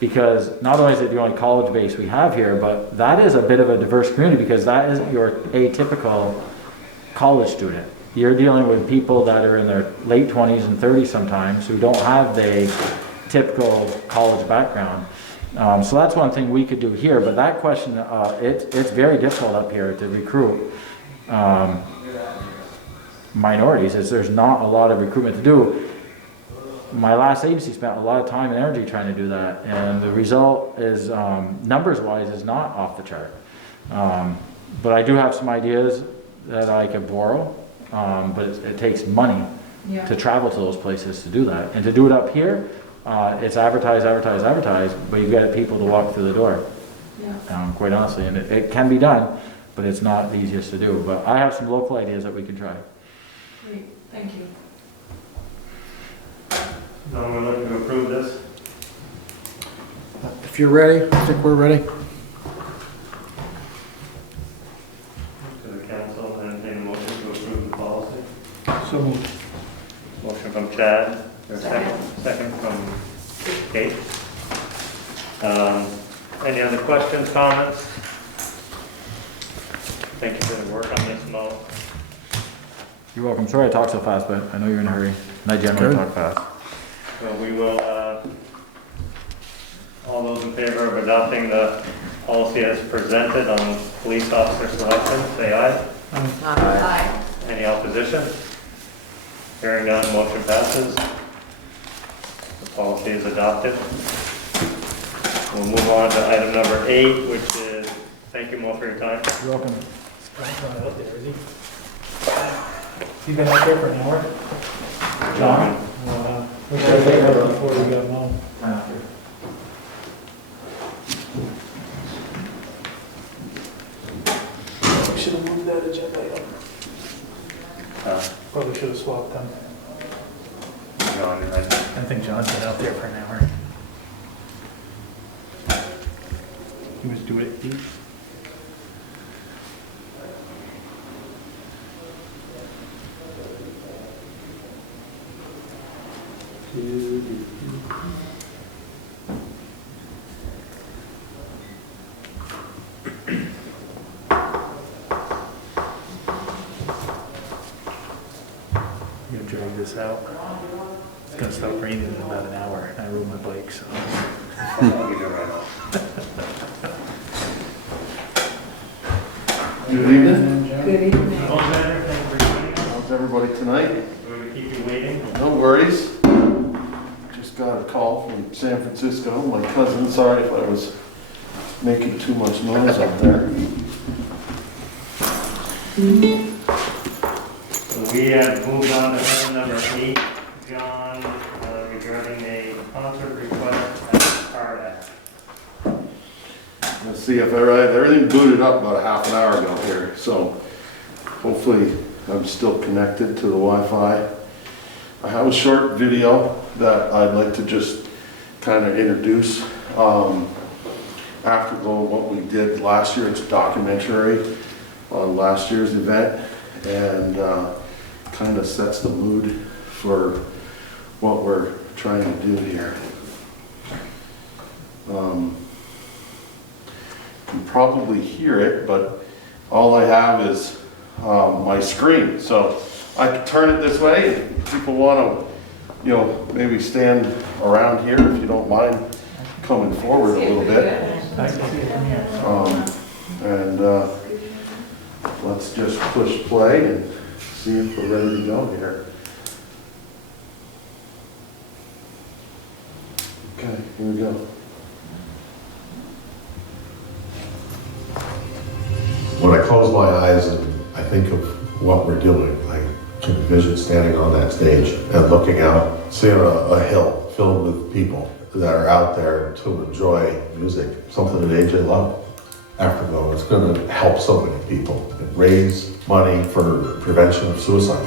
because not only is it the only college base we have here, but that is a bit of a diverse community, because that isn't your atypical college student. You're dealing with people that are in their late 20s and 30s sometimes who don't have the typical college background. So that's one thing we could do here, but that question, it's very difficult up here to recruit minorities, as there's not a lot of recruitment to do. My last agency spent a lot of time and energy trying to do that, and the result is, numbers-wise, is not off the chart. But I do have some ideas that I could borrow, but it takes money Yeah. to travel to those places to do that. And to do it up here, it's advertise, but you've got people to walk through the door, Yeah. quite honestly. And it can be done, but it's not the easiest to do. But I have some local ideas that we can try. Great, thank you. No, we're looking to approve this. If you're ready, I think we're ready. To the council, entertain a motion to approve the policy. So moved. Motion from Chad, or second from Kate. Any other questions, comments? Thank you for the work on this, Mo. You're welcome. Sorry I talk so fast, but I know you're in a hurry. And I generally Good. talk fast. So we will, all those in favor of adopting the policy as presented on police officer selection, say aye. Aye. Any opposition? Hearing none, motion passes. The policy is adopted. We'll move on to item number 8, which is, thank you, Mo, for your time. You're welcome. Brian's not out there, is he? He been out there for an hour? John? We should have taken it before we got home. We should have moved that agenda item. Probably should have swapped them. John, I think John's been out there for an hour. He was due at 8. I'm gonna drag this out. It's gonna stop raining in about an hour. I rode my bike, so. Good evening. Good evening. How's everybody tonight? We're going to keep you waiting. No worries. Just got a call from San Francisco. My cousin, sorry if I was making too much noise up there. So we have moved on to item number 8, John, regarding a concert request at the Card Act. Let's see if everything booted up about a half an hour ago here, so hopefully I'm still connected to the Wi-Fi. I have a short video that I'd like to just kind of introduce. Afterglow, what we did last year, it's a documentary on last year's event, and kind of sets the mood for what we're trying to do here. You can probably hear it, but all I have is my screen. So I can turn it this way. If people want to, maybe stand around here if you don't mind coming forward a little bit. And let's just push play and see if we're ready to go here. Okay, here we go. When I close my eyes and I think of what we're doing, I can envision standing on that stage and looking out, seeing a hill filled with people that are out there to enjoy music, something that AJ loved. Afterglow is going to help so many people and raise money for prevention of suicide.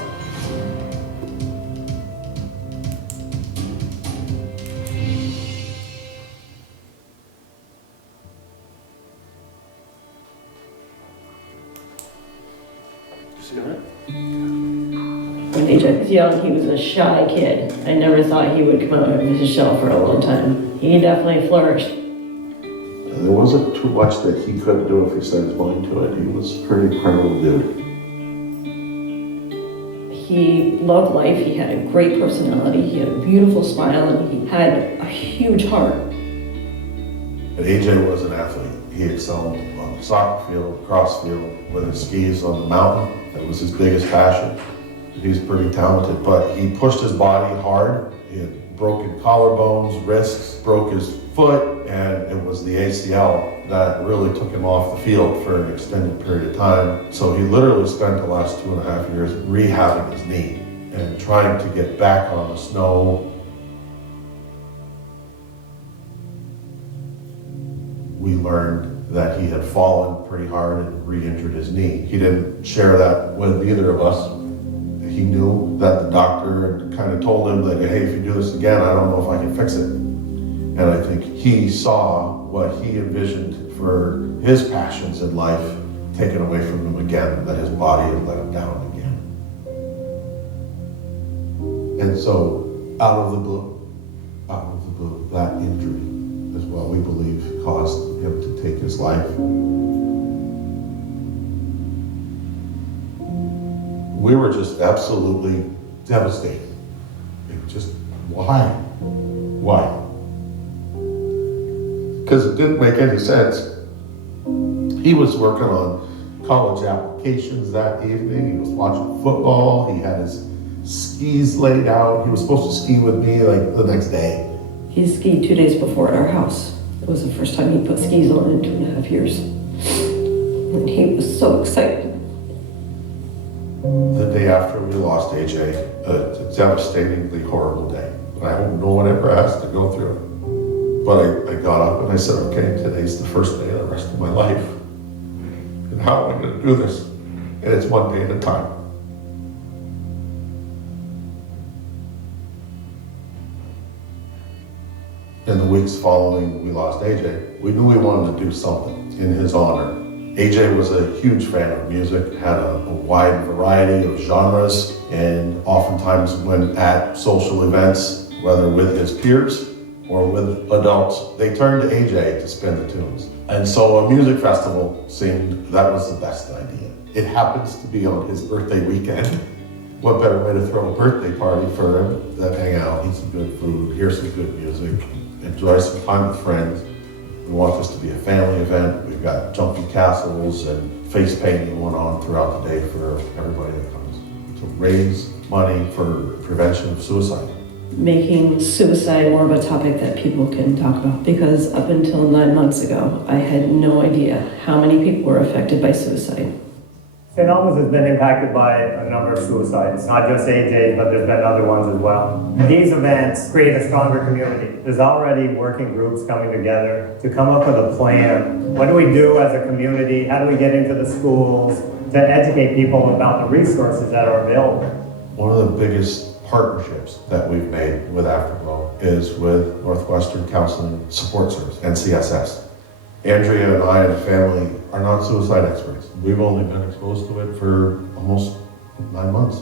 When AJ was young, he was a shy kid. I never thought he would come out of his shell for a long time. He definitely flourished. There wasn't too much that he couldn't do if he set his mind to it. He was a pretty incredible dude. He loved life. He had a great personality. He had a beautiful smile, and he had a huge heart. And AJ was an athlete. He excelled on the soccer field, cross field, with his skis on the mountain. That was his biggest passion. He's pretty talented, but he pushed his body hard. He had broken collarbones, wrists, broke his foot, and it was the ACL that really took him off the field for an extended period of time. So he literally spent the last 2.5 years rehabbing his knee and trying to get back on the snow. We learned that he had fallen pretty hard and re-injured his knee. He didn't share that with either of us. He knew that the doctor kind of told him that, hey, if you do this again, I don't know if I can fix it. And I think he saw what he envisioned for his passions in life taken away from him again, that his body had let him down again. And so, out of the blue, that injury is what we believe caused him to take his life. We were just absolutely devastated. Just, why? Why? Because it didn't make any sense. He was working on college applications that evening. He was watching football. He had his skis laid out. He was supposed to ski with me like the next day. He skied 2 days before at our house. It was the first time he put skis on in 2.5 years. And he was so excited. The day after we lost AJ, a devastatingly horrible day. I hope no one ever has to go through it. But I got up and I said, okay, today's the first day of the rest of my life. And how am I going to do this? And it's one day at a time. In the weeks following we lost AJ, we knew we wanted to do something in his honor. AJ was a huge fan of music, had a wide variety of genres, and oftentimes when at social events, whether with his peers or with adults, they turned to AJ to spin the tunes. And so a music festival seemed that was the best idea. It happens to be on his birthday weekend. What better way to throw a birthday party for him than hang out, eat some good food, hear some good music, enjoy some time with friends. We want this to be a family event. We've got jumping castles and face painting going on throughout the day for everybody that comes to raise money for prevention of suicide. Making suicide more of a topic that people can talk about, because up until 9 months ago, I had no idea how many people were affected by suicide. St. Albans has been impacted by a number of suicides, not just AJ, but there's been other ones as well. These events create a stronger community. There's already working groups coming together to come up with a plan. What do we do as a community? How do we get into the schools to educate people about the resources that are available? One of the biggest partnerships that we've made with Afterglow is with Northwestern Counseling Support Service, NCSS. Andrea and I and the family are not suicide experts. We've only been exposed to it for almost 9 months.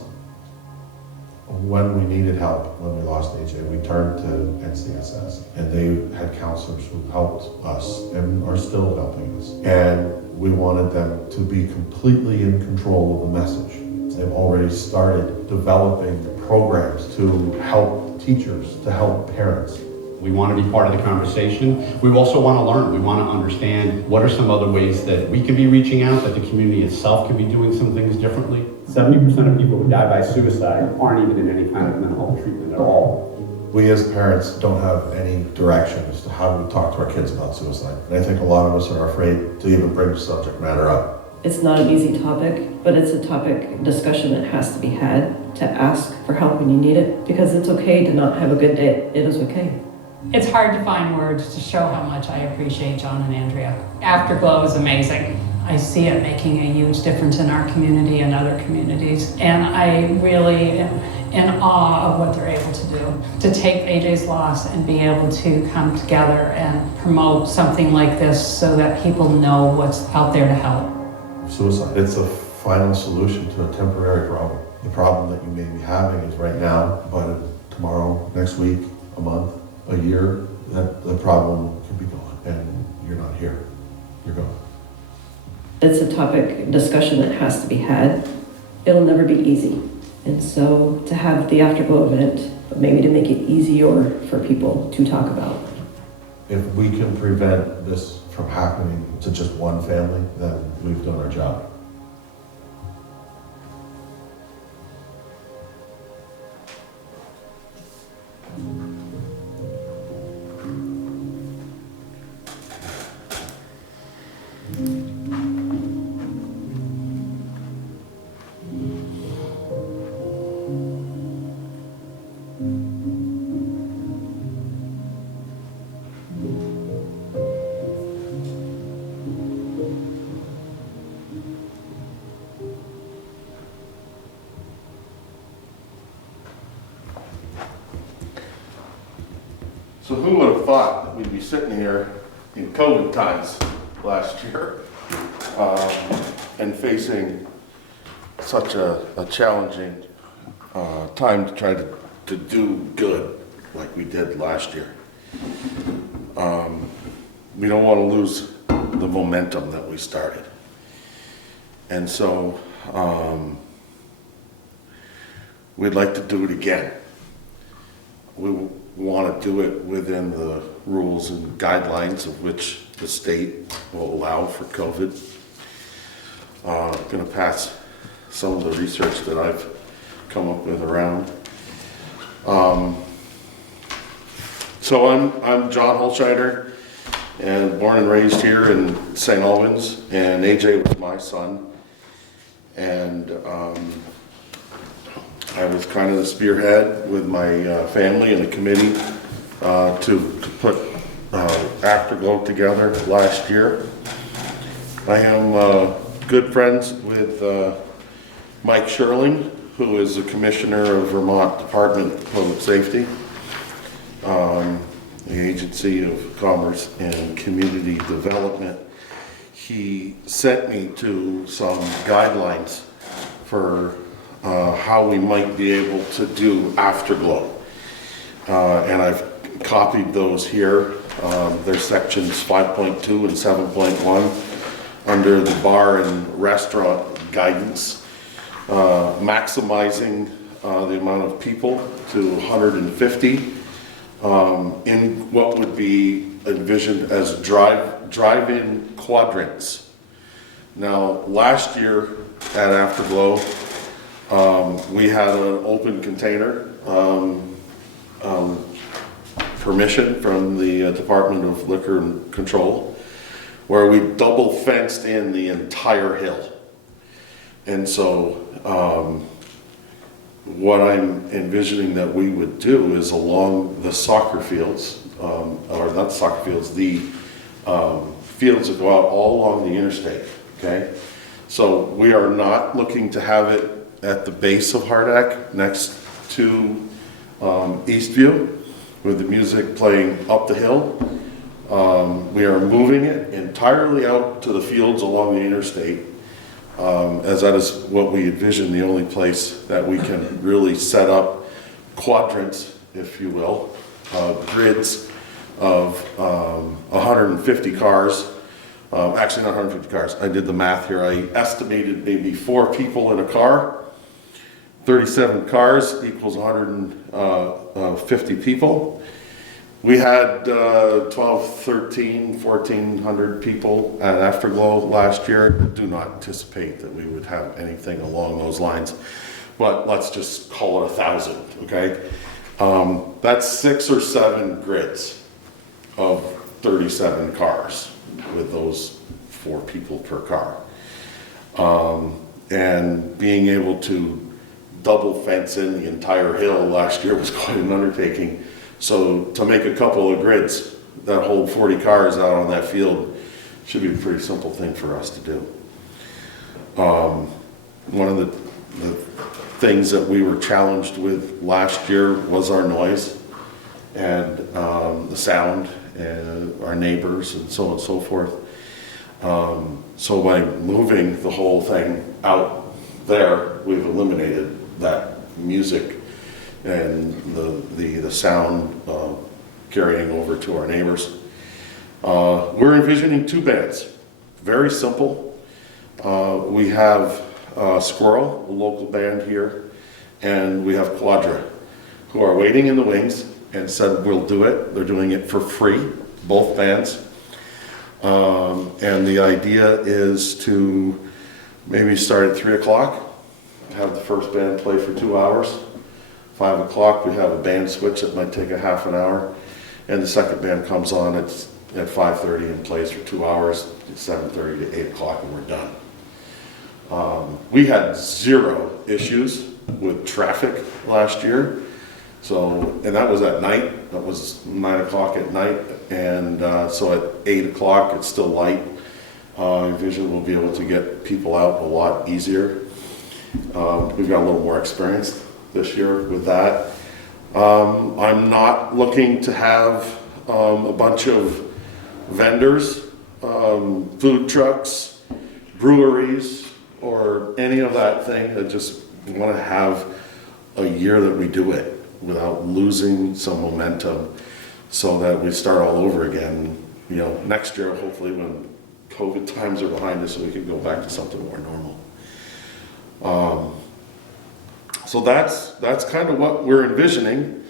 When we needed help, when we lost AJ, we turned to NCSS, and they had counselors who helped us and are still helping us. And we wanted them to be completely in control of the message. They've already started developing programs to help teachers, to help parents. We want to be part of the conversation. We also want to learn. We want to understand what are some other ways that we can be reaching out, that the community itself can be doing some things differently. 70% of people who die by suicide aren't even in any kind of mental health treatment at all. We as parents don't have any direction as to how we talk to our kids about suicide. And I think a lot of us are afraid to even bring the subject matter up. It's not an easy topic, but it's a topic discussion that has to be had, to ask for help when you need it, because it's okay to not have a good day. It is okay. It's hard to find words to show how much I appreciate John and Andrea. Afterglow is amazing. I see it making a huge difference in our community and other communities. And I really am in awe of what they're able to do. To take AJ's loss and be able to come together and promote something like this so that people know what's out there to help. Suicide, it's a final solution to a temporary problem. The problem that you may be having is right now, but tomorrow, next week, a month, a year, that the problem could be gone, and you're not here. You're gone. It's a topic discussion that has to be had. It'll never be easy. And so to have the Afterglow event, but maybe to make it easier for people to talk about. If we can prevent this from happening to just one family, then we've done our job. So who would have thought that we'd be sitting here in COVID times last year and facing such a challenging time to try to do good like we did last year. We don't want to lose the momentum that we started. And so we'd like to do it again. We want to do it within the rules and guidelines of which the state will allow for COVID. I'm going to pass some of the research that I've come up with around. So I'm John Holscheider, and born and raised here in St. Albans, and AJ was my son. And I was kind of the spearhead with my family and the committee to put Afterglow together last year. I am good friends with Mike Sherling, who is the Commissioner of Vermont Department of Public Safety, the Agency of Commerce and Community Development. He sent me to some guidelines for how we might be able to do Afterglow. And I've copied those here. There's sections 5.2 and 7.1 under the bar and restaurant guidance, maximizing the amount of people to 150 in what would be envisioned as drive-in quadrants. Now, last year at Afterglow, we had an open container permission from the Department of Liquor and Control, where we double fenced in the entire hill. And so what I'm envisioning that we would do is along the soccer fields, or not soccer fields, the fields that go out all along the interstate, okay? So we are not looking to have it at the base of Hardack next to Eastview with the music playing up the hill. We are moving it entirely out to the fields along the interstate, as that is what we envision the only place that we can really set up quadrants, if you will, grids of 150 cars. Actually not 150 cars, I did the math here. I estimated maybe 4 people in a car. 37 cars equals 150 people. We had 12, 13, 1,400 people at Afterglow last year. Do not anticipate that we would have anything along those lines, but let's just call it 1,000, okay? That's 6 or 7 grids of 37 cars with those 4 people per car. And being able to double fence in the entire hill last year was quite an undertaking. So to make a couple of grids that hold 40 cars out on that field should be a pretty simple thing for us to do. One of the things that we were challenged with last year was our noise and the sound and our neighbors and so on and so forth. So by moving the whole thing out there, we've eliminated that music and the sound carrying over to our neighbors. We're envisioning 2 bands, very simple. We have Squirrel, a local band here, and we have Quadra, who are waiting in the wings and said we'll do it. They're doing it for free, both bands. And the idea is to maybe start at 3 o'clock, have the first band play for 2 hours. 5 o'clock, we have a band switch that might take a half an hour, and the second band comes on at 5:30 and plays for 2 hours, 7:30 to 8 o'clock, and we're done. We had 0 issues with traffic last year, and that was at night. That was 9 o'clock at night, and so at 8 o'clock, it's still light. I envision we'll be able to get people out a lot easier. We've got a little more experience this year with that. I'm not looking to have a bunch of vendors, food trucks, breweries, or any of that thing that just want to have a year that we do it without losing some momentum, so that we start all over again, next year, hopefully when COVID times are behind us, so we can go back to something more normal. So that's kind of what we're envisioning.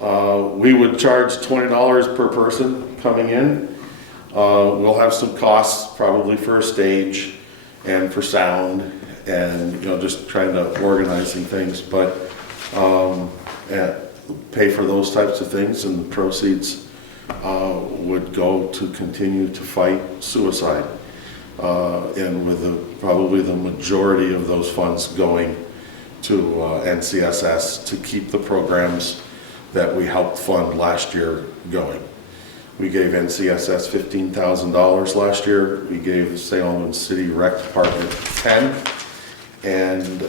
We would charge $20 per person coming in. We'll have some costs probably for a stage and for sound and, just trying to organizing things, but pay for those types of things, and proceeds would go to continue to fight suicide. And with probably the majority of those funds going to NCSS to keep the programs that we helped fund last year going. We gave NCSS $15,000 last year. We gave the St. Albans City Rec Department 10, and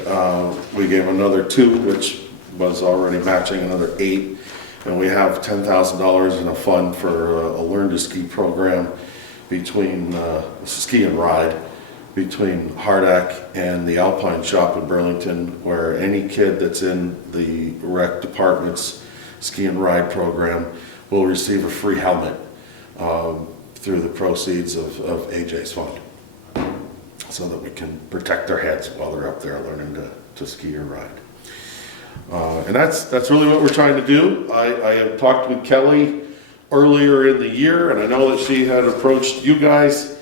we gave another 2, which was already matching another 8, and we have $10,000 in a fund for a Learn to Ski program between Ski and Ride between Hardack and the Alpine Shop in Burlington, where any kid that's in the rec department's Ski and Ride program will receive a free helmet through the proceeds of AJ's fund, so that we can protect their heads while they're up there learning to ski or ride. And that's really what we're trying to do. I have talked with Kelly earlier in the year, and I know that she had approached you guys,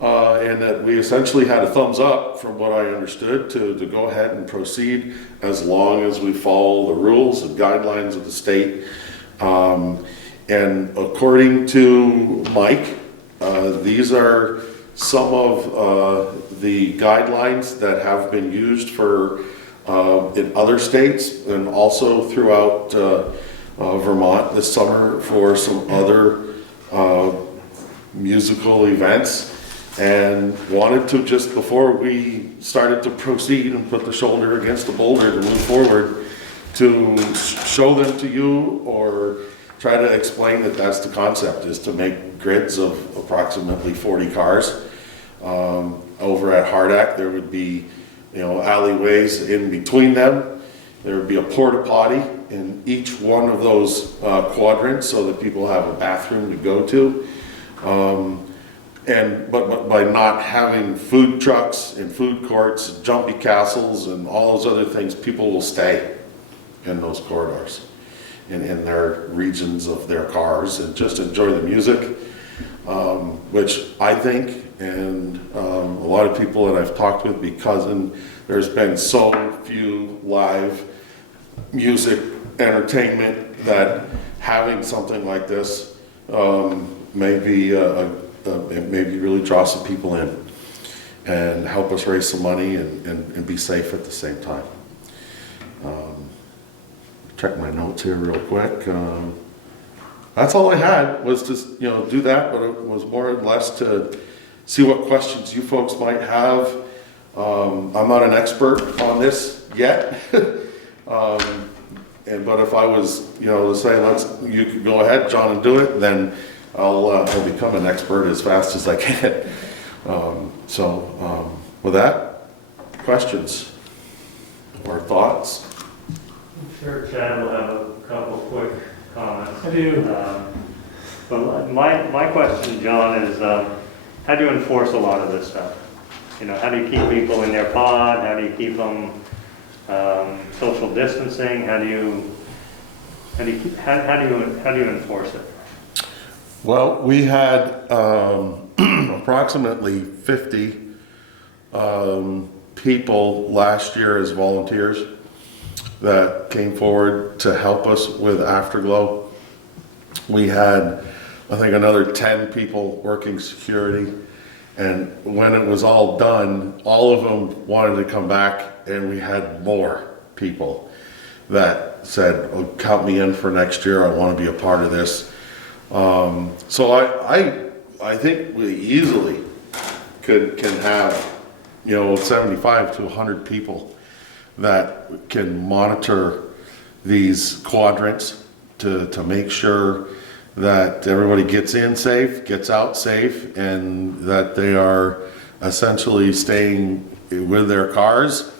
and that we essentially had a thumbs up, from what I understood, to go ahead and proceed as long as we follow the rules and guidelines of the state. And according to Mike, these are some of the guidelines that have been used for in other states, and also throughout Vermont this summer for some other musical events, and wanted to, just before we started to proceed and put the shoulder against the boulder to move forward, to show them to you, or try to explain that that's the concept, is to make grids of approximately 40 cars. Over at Hardack, there would be alleyways in between them. There would be a porta potty in each one of those quadrants, so that people have a bathroom to go to. But by not having food trucks and food courts, jumpy castles, and all those other things, people will stay in those corridors, in their regions of their cars, and just enjoy the music, which I think, and a lot of people that I've talked with, because there's been so few live music entertainment, that having something like this maybe really draw some people in and help us raise some money and be safe at the same time. Check my notes here real quick. That's all I had, was to do that, but it was more or less to see what questions you folks might have. I'm not an expert on this yet, but if I was to say you could go ahead, John, and do it, then I'll become an expert as fast as I can. With that, questions or thoughts? I'm sure Chad will have a couple quick comments. I do. But my question, John, is how do you enforce a lot of this stuff? How do you keep people in their pod? How do you keep them social distancing? How do you enforce it? Well, we had approximately 50 people last year as volunteers that came forward to help us with Afterglow. We had, I think, another 10 people working security, and when it was all done, all of them wanted to come back, and we had more people that said, "Oh, count me in for next year, I want to be a part of this." So I think we easily can have 75 to 100 people that can monitor these quadrants to make sure that everybody gets in safe, gets out safe, and that they are essentially staying with their cars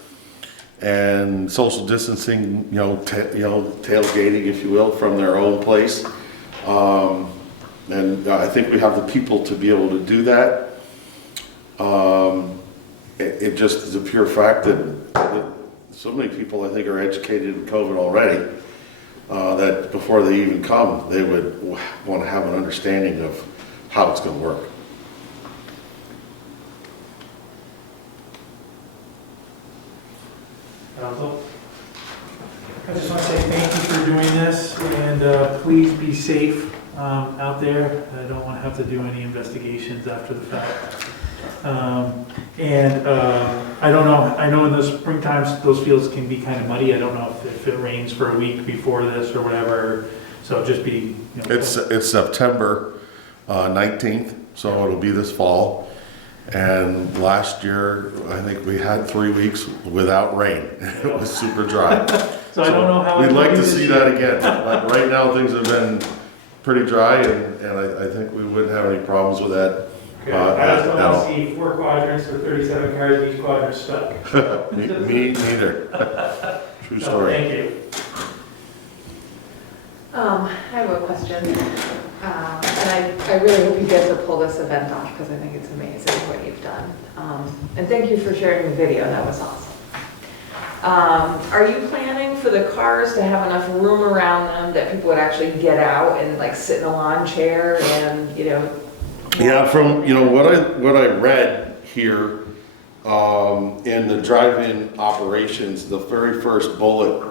and social distancing, tailgating, if you will, from their own place. And I think we have the people to be able to do that. It just is a pure fact that so many people, I think, are educated in COVID already, that before they even come, they would want to have an understanding of how it's going to work. Council? I just want to say thank you for doing this, and please be safe out there. I don't want to have to do any investigations after the fact. I don't know, I know in the springtime, those fields can be kind of muddy. I don't know if it rains for a week before this or whatever, so just be, It's September 19th, so it'll be this fall. And last year, I think we had 3 weeks without rain. It was super dry. So I don't know how. We'd like to see that again, but right now things have been pretty dry, and I think we wouldn't have any problems with that. Okay. I just don't want to see 4 quadrants with 37 cars in each quadrant stuck. Me neither. True story. Thank you. I have a question, and I really hope you get to pull this event off, because I think it's amazing what you've done. And thank you for sharing the video, that was awesome. Are you planning for the cars to have enough room around them that people would actually get out and like sit in a lawn chair and, Yeah, from what I read here in the drive-in operations, the very first bullet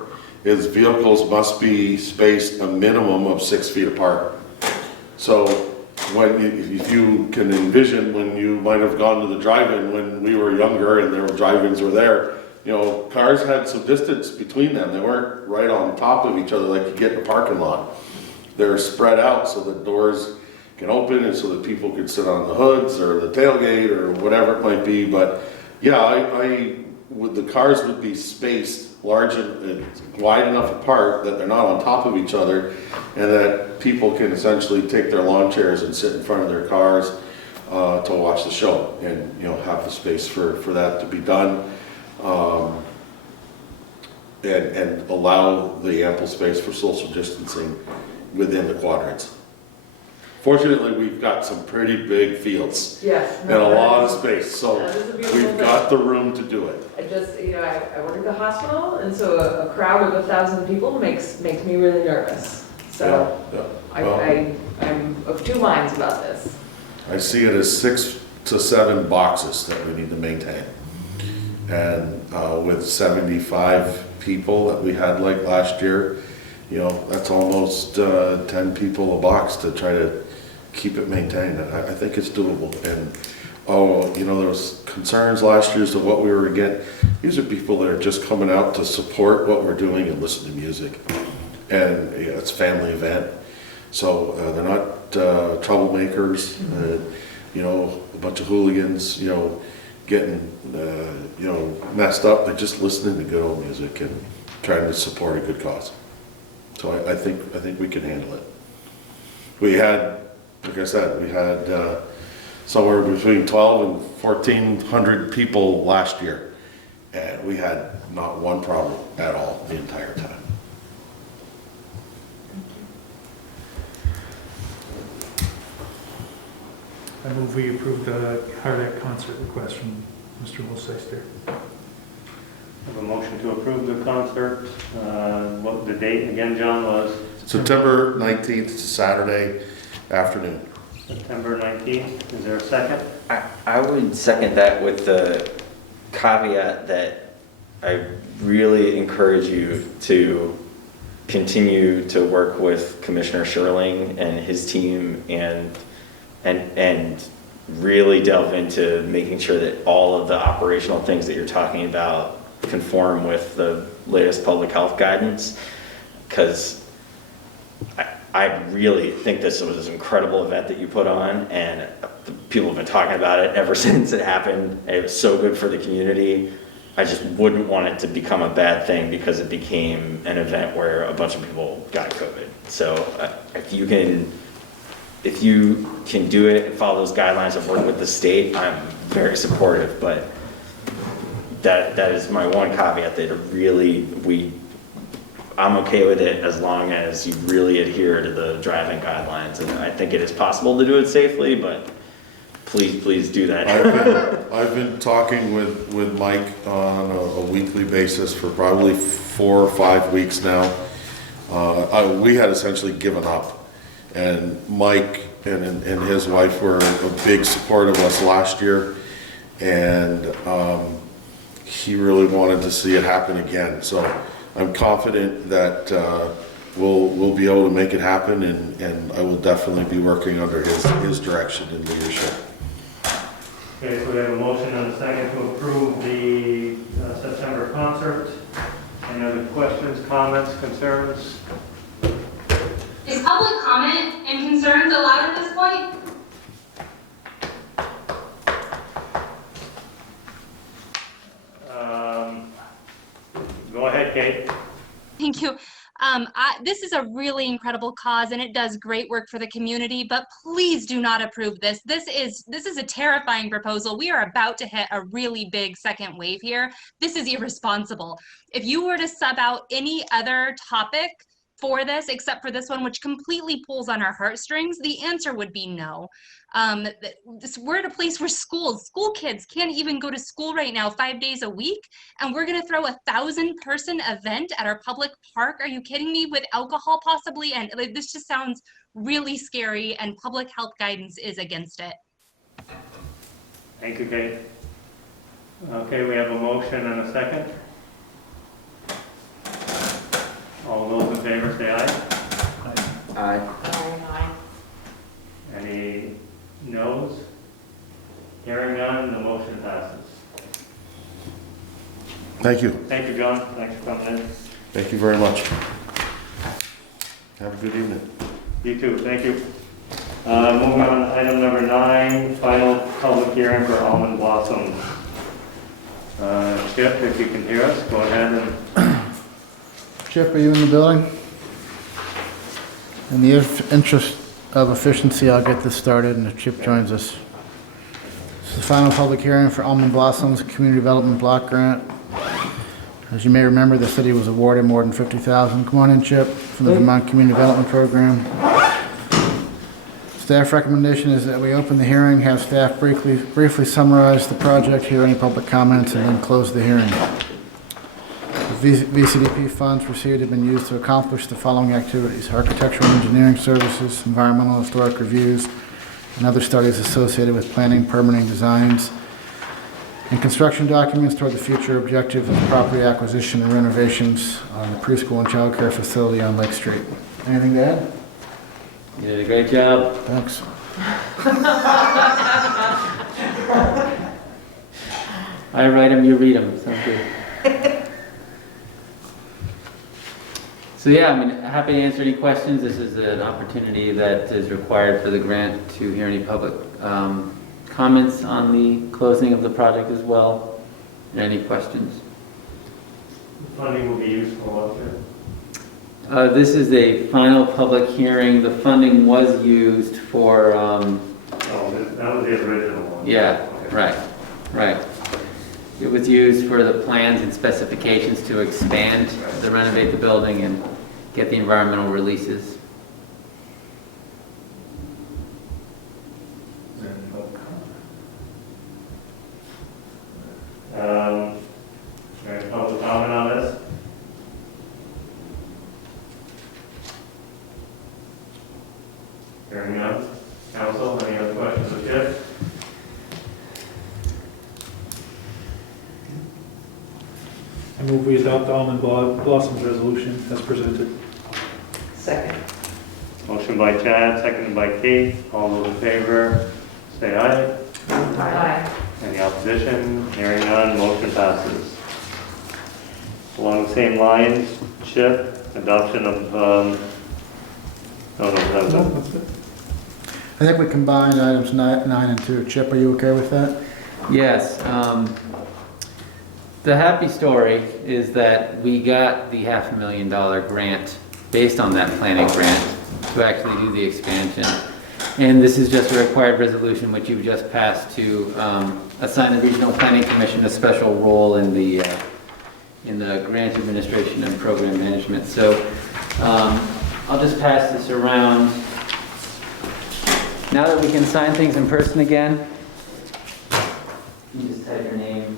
is vehicles must be spaced a minimum of 6 feet apart. So if you can envision when you might have gone to the drive-in when we were younger and their drive-ins were there, cars had some distance between them. They weren't right on top of each other like you get in a parking lot. They're spread out so the doors can open and so that people could sit on the hoods or the tailgate or whatever it might be. But yeah, the cars would be spaced large and wide enough apart that they're not on top of each other, and that people can essentially take their lawn chairs and sit in front of their cars to watch the show, and have the space for that to be done, and allow the ample space for social distancing within the quadrants. Fortunately, we've got some pretty big fields. Yes. And a lot of space, so we've got the room to do it. I just, I work at the hospital, and so a crowd of 1,000 people makes me really nervous. So I'm of 2 minds about this. I see it as 6 to 7 boxes that we need to maintain. And with 75 people that we had like last year, that's almost 10 people a box to try to keep it maintained. I think it's doable. And there was concerns last year as to what we were getting. These are people that are just coming out to support what we're doing and listen to music. And it's a family event. So they're not troublemakers, a bunch of hooligans, getting, messed up. They're just listening to good old music and trying to support a good cause. So I think we can handle it. We had, like I said, we had somewhere between 12 and 1,400 people last year, and we had not one problem at all the entire time. I move we approve the Hardek concert request from Mr. Wolcester. Have a motion to approve the concert. What the date again, John, was? September 19th, Saturday afternoon. September 19th. Is there a second? I would second that with the caveat that I really encourage you to continue to work with Commissioner Sherling and his team and really delve into making sure that all of the operational things that you're talking about conform with the latest public health guidance, because I really think this was an incredible event that you put on, and people have been talking about it ever since it happened. It was so good for the community. I just wouldn't want it to become a bad thing because it became an event where a bunch of people got COVID. So if you can if you can do it and follow those guidelines of working with the state, I'm very supportive, but that is my one caveat, that I'm okay with it as long as you really adhere to the driving guidelines. And I think it is possible to do it safely, but please do that. I've been talking with Mike on a weekly basis for probably 4 or 5 weeks now. We had essentially given up, and Mike and his wife were a big support of us last year, and he really wanted to see it happen again. So I'm confident that we'll be able to make it happen, and I will definitely be working under his direction and leadership. Okay, so we have a motion and a second to approve the September concert. Any other questions, comments, concerns? Is public comment and concerns allowed at this point? Go ahead, Kate. Thank you. This is a really incredible cause, and it does great work for the community, but please do not approve this. This is a terrifying proposal. We are about to hit a really big second wave here. This is irresponsible. If you were to sub out any other topic for this, except for this one, which completely pulls on our heartstrings, the answer would be no. We're at a place where school kids can't even go to school right now 5 days a week, and we're gonna throw a 1,000-person event at our public park? Are you kidding me? With alcohol possibly? And this just sounds really scary, and public health guidance is against it. Thank you, Kate. Okay, we have a motion and a second. All those in favor say aye. Aye. Aye. Any noes? Hearing none, the motion passes. Thank you. Thank you, John. Thanks for coming in. Thank you very much. Have a good evening. You too, thank you. Moving on to item number 9, final public hearing for almond blossoms. Chip, if you can hear us, go ahead and... Chip, are you in the building? In the interest of efficiency, I'll get this started, and if Chip joins us. This is the final public hearing for Almond Blossoms Community Development Block Grant. As you may remember, the city was awarded more than $50,000. Come on in, Chip, from the Vermont Community Development Program. Staff recommendation is that we open the hearing, have staff briefly summarize the project, hear any public comments, and then close the hearing. The VCDP funds received have been used to accomplish the following activities: architectural and engineering services, environmental historic reviews, and other studies associated with planning, permitting designs, and construction documents toward the future objective of property acquisition and renovations on the preschool and child care facility on Lake Street. Anything to add? You did a great job. Thanks. I write them, you read them. Sounds good. So yeah, I mean, happy to answer any questions. This is an opportunity that is required for the grant to hear any public comments on the closing of the project as well. Any questions? The funding will be used for what? This is a final public hearing. The funding was used for... Oh, that was the original one. Yeah, right. It was used for the plans and specifications to expand, to renovate the building and get the environmental releases. Any public comment on this? Hearing none. Council, any other questions of Chip? I move we adopt the Almond Blossoms resolution as presented. Second. Motion by Chad, seconded by Kate. All those in favor, say aye. Aye. Any opposition? Hearing none, motion passes. Along the same lines, Chip, adoption of, That's it. I think we combined items 9 and 2. Chip, are you okay with that? Yes. The happy story is that we got the $500,000 grant based on that planning grant to actually do the expansion. And this is just a required resolution which you've just passed to assign the Regional Planning Commission a special role in the grant administration and program management. So I'll just pass this around. Now that we can sign things in person again, you just type your name.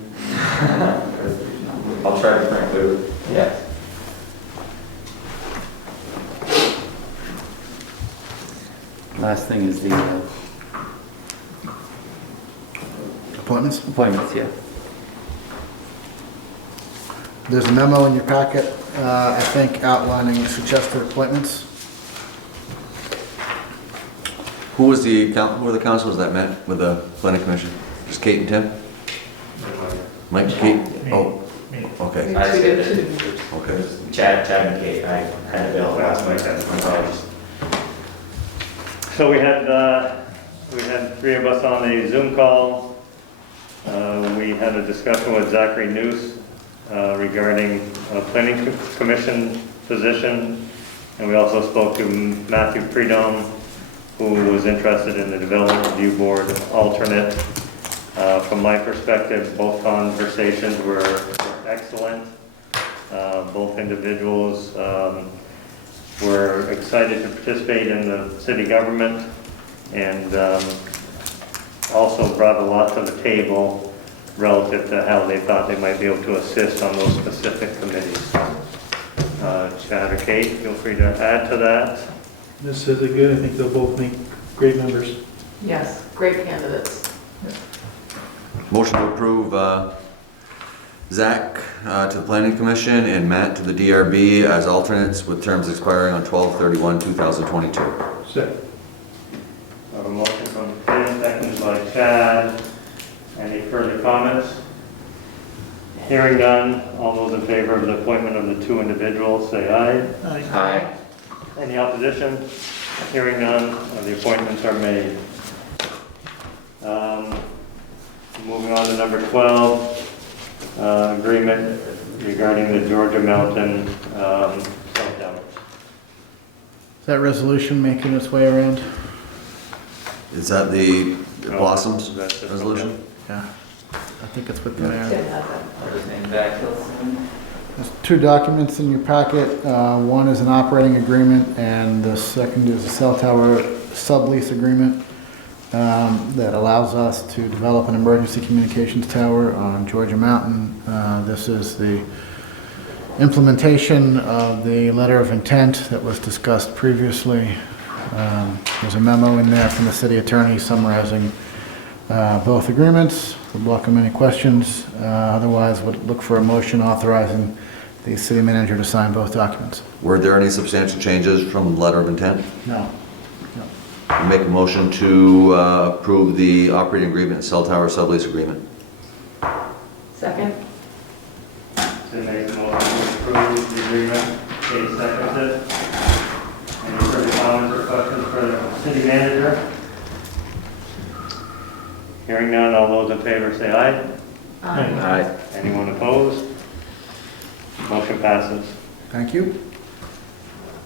I'll try to frankly. Yeah. Last thing is the Appointments? appointments, yeah. There's a memo in your packet, I think, outlining suggested appointments. Who were the councilors that met with the planning commission? Just Kate and Tim? Mike, Kate? Oh, okay. I skipped it. Okay. Chad and Kate, I had to bail last week, that's my apologies. So we had 3 of us on a Zoom call. We had a discussion with Zachary Noose regarding a planning commission position. And we also spoke to Matthew Predome, who was interested in the Development Review Board alternate. From my perspective, both conversations were excellent. Both individuals were excited to participate in the city government and also brought a lot to the table relative to how they thought they might be able to assist on those specific committees. Chad or Kate, feel free to add to that. This is good. I think they'll both make great members. Yes, great candidates. Motion to approve Zach to the planning commission and Matt to the DRB as alternates with terms expiring on 12/31/2022. Second. I have a motion from Tim, seconded by Chad. Any further comments? Hearing none, all those in favor of the appointment of the 2 individuals, say aye. Aye. Any opposition? Hearing none, the appointments are made. Moving on to number 12, agreement regarding the Georgia Mountain cell towers. Is that resolution making its way around? Is that the Blossoms That's just- resolution? Yeah. I think it's with the mayor. Everything back till soon. There's 2 documents in your packet. One is an operating agreement, and the second is a cell tower sublease agreement that allows us to develop an emergency communications tower on Georgia Mountain. This is the implementation of the letter of intent that was discussed previously. There's a memo in there from the city attorney summarizing both agreements. Would welcome any questions. Otherwise, would look for a motion authorizing the city manager to sign both documents. Were there any substantial changes from the letter of intent? No. Make a motion to approve the operating agreement and cell tower sublease agreement. Second? Tim makes a motion to approve the agreement. Kate seconds it. Any further comments or questions for the city manager? Hearing none, all those in favor say aye. Aye. Anyone opposed? Motion passes. Thank you.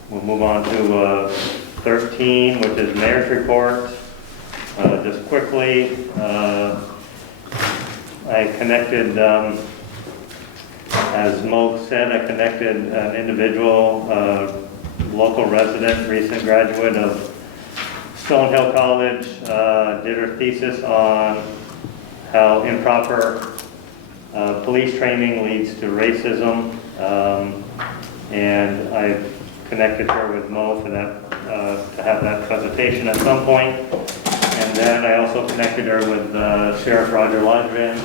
We'll move on to 13, which is mayor's report. Just quickly, I connected, as Mo said, I connected an individual, local resident, recent graduate of Stonehill College, did her thesis on how improper police training leads to racism. And I connected her with Mo for that, to have that presentation at some point. And then I also connected her with Sheriff Roger Langevin.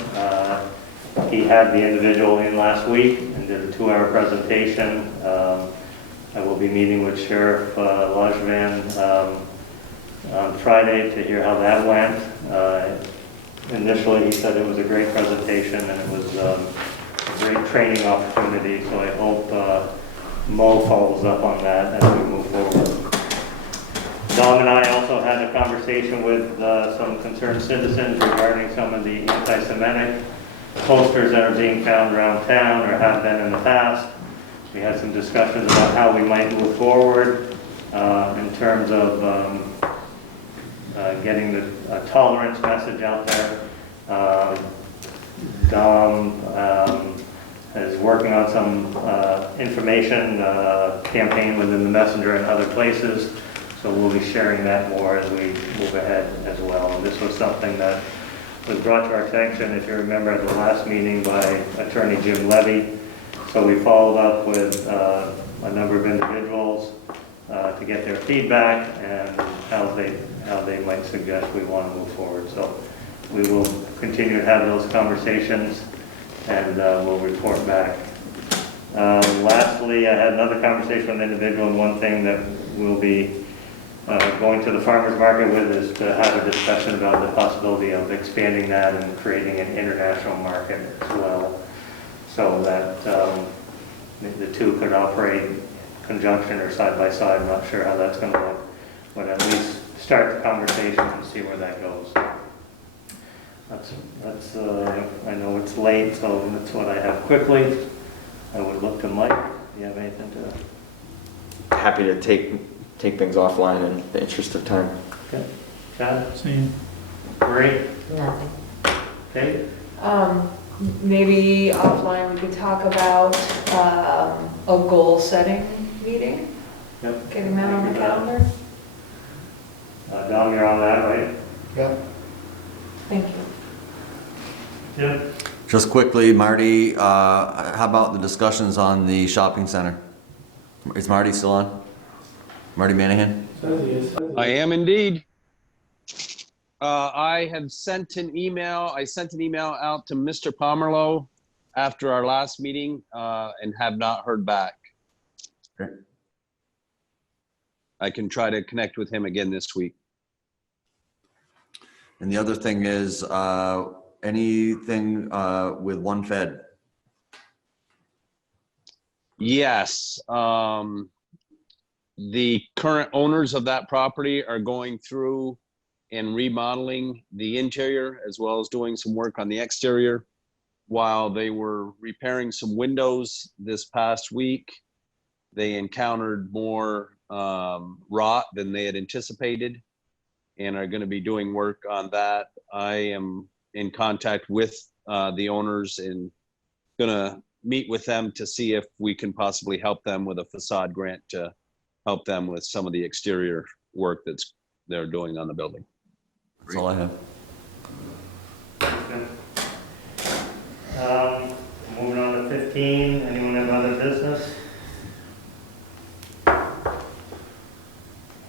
He had the individual in last week and did a 2-hour presentation. I will be meeting with Sheriff Langevin on Friday to hear how that went. Initially, he said it was a great presentation and it was a great training opportunity, so I hope Mo follows up on that as we move forward. Dom and I also had a conversation with some concerned citizens regarding some of the anti-Semitic posters that are being found around town or have been in the past. We had some discussions about how we might move forward in terms of getting the tolerance message out there. Dom is working on some information campaign within the messenger and other places, so we'll be sharing that more as we move ahead as well. And this was something that was brought to our attention, if you remember, at the last meeting by Attorney Jim Levy. So we followed up with a number of individuals to get their feedback and how they might suggest we want to move forward. So we will continue to have those conversations, and we'll report back. Lastly, I had another conversation with an individual, and one thing that we'll be going to the farmers market with is to have a discussion about the possibility of expanding that and creating an international market as well, so that the two could operate in conjunction or side by side. I'm not sure how that's going to look, but at least start the conversation and see where that goes. That's I know it's late, so that's what I have quickly. I would look to Mike. Do you have anything to? Happy to take things offline in the interest of time. Okay. Chad? Same. Marie? Nothing. Okay. Maybe offline we could talk about a goal setting meeting. Yep. Getting that on the calendar. Dom, you're on that, right? Yep. Thank you. Jim? Just quickly, Marty, how about the discussions on the shopping center? Is Marty still on? Marty Manahan? I am indeed. I have sent an email. I sent an email out to Mr. Pomerleau after our last meeting and have not heard back. Okay. I can try to connect with him again this week. And the other thing is, anything with One Fed? Yes. The current owners of that property are going through and remodeling the interior as well as doing some work on the exterior. While they were repairing some windows this past week, they encountered more rot than they had anticipated and are going to be doing work on that. I am in contact with the owners and going to meet with them to see if we can possibly help them with a facade grant to help them with some of the exterior work they're doing on the building. That's all I have. Moving on to 15. Anyone have other business?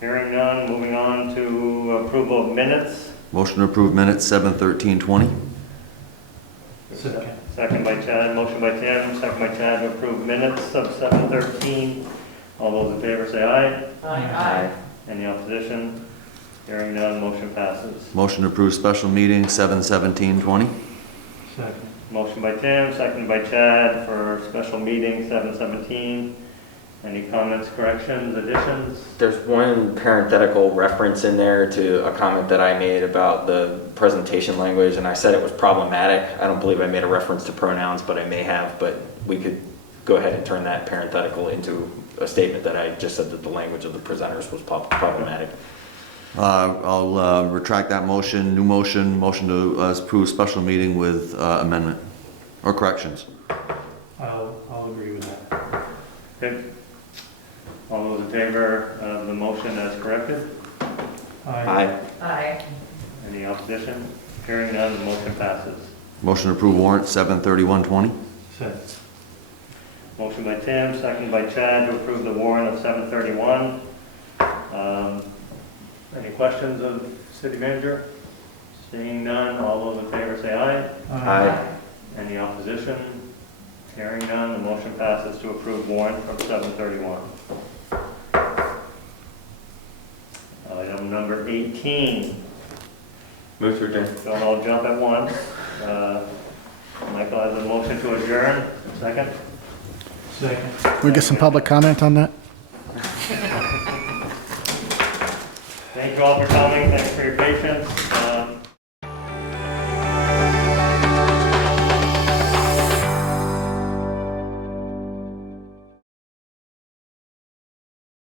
Hearing none. Moving on to approval of minutes. Motion to approve minutes 7/13/20. Second by Chad. Motion by Tim. Second by Chad to approve minutes of 7/13. All those in favor say aye. Aye. Any opposition? Hearing none, motion passes. Motion to approve special meeting 7/17/20. Second. Motion by Tim, seconded by Chad for special meeting 7/17. Any comments, corrections, additions? There's one parenthetical reference in there to a comment that I made about the presentation language, and I said it was problematic. I don't believe I made a reference to pronouns, but I may have, but we could go ahead and turn that parenthetical into a statement that I just said that the language of the presenters was problematic. I'll retract that motion. New motion to approve special meeting with amendment or corrections. I'll agree with that. Okay. All those in favor of the motion as corrected? Aye. Aye. Any opposition? Hearing none, the motion passes. Motion to approve warrant 7/31/20. Second. Motion by Tim, seconded by Chad to approve the warrant of 7/31. Any questions of city manager? Seeing none, all those in favor say aye. Aye. Any opposition? Hearing none, the motion passes to approve warrant from 7/31. Item number 18. Move to adjourn. Don't all jump at once. Michael has a motion to adjourn. Second? Second. Can we get some public comment on that? Thank you all for coming. Thanks for your patience.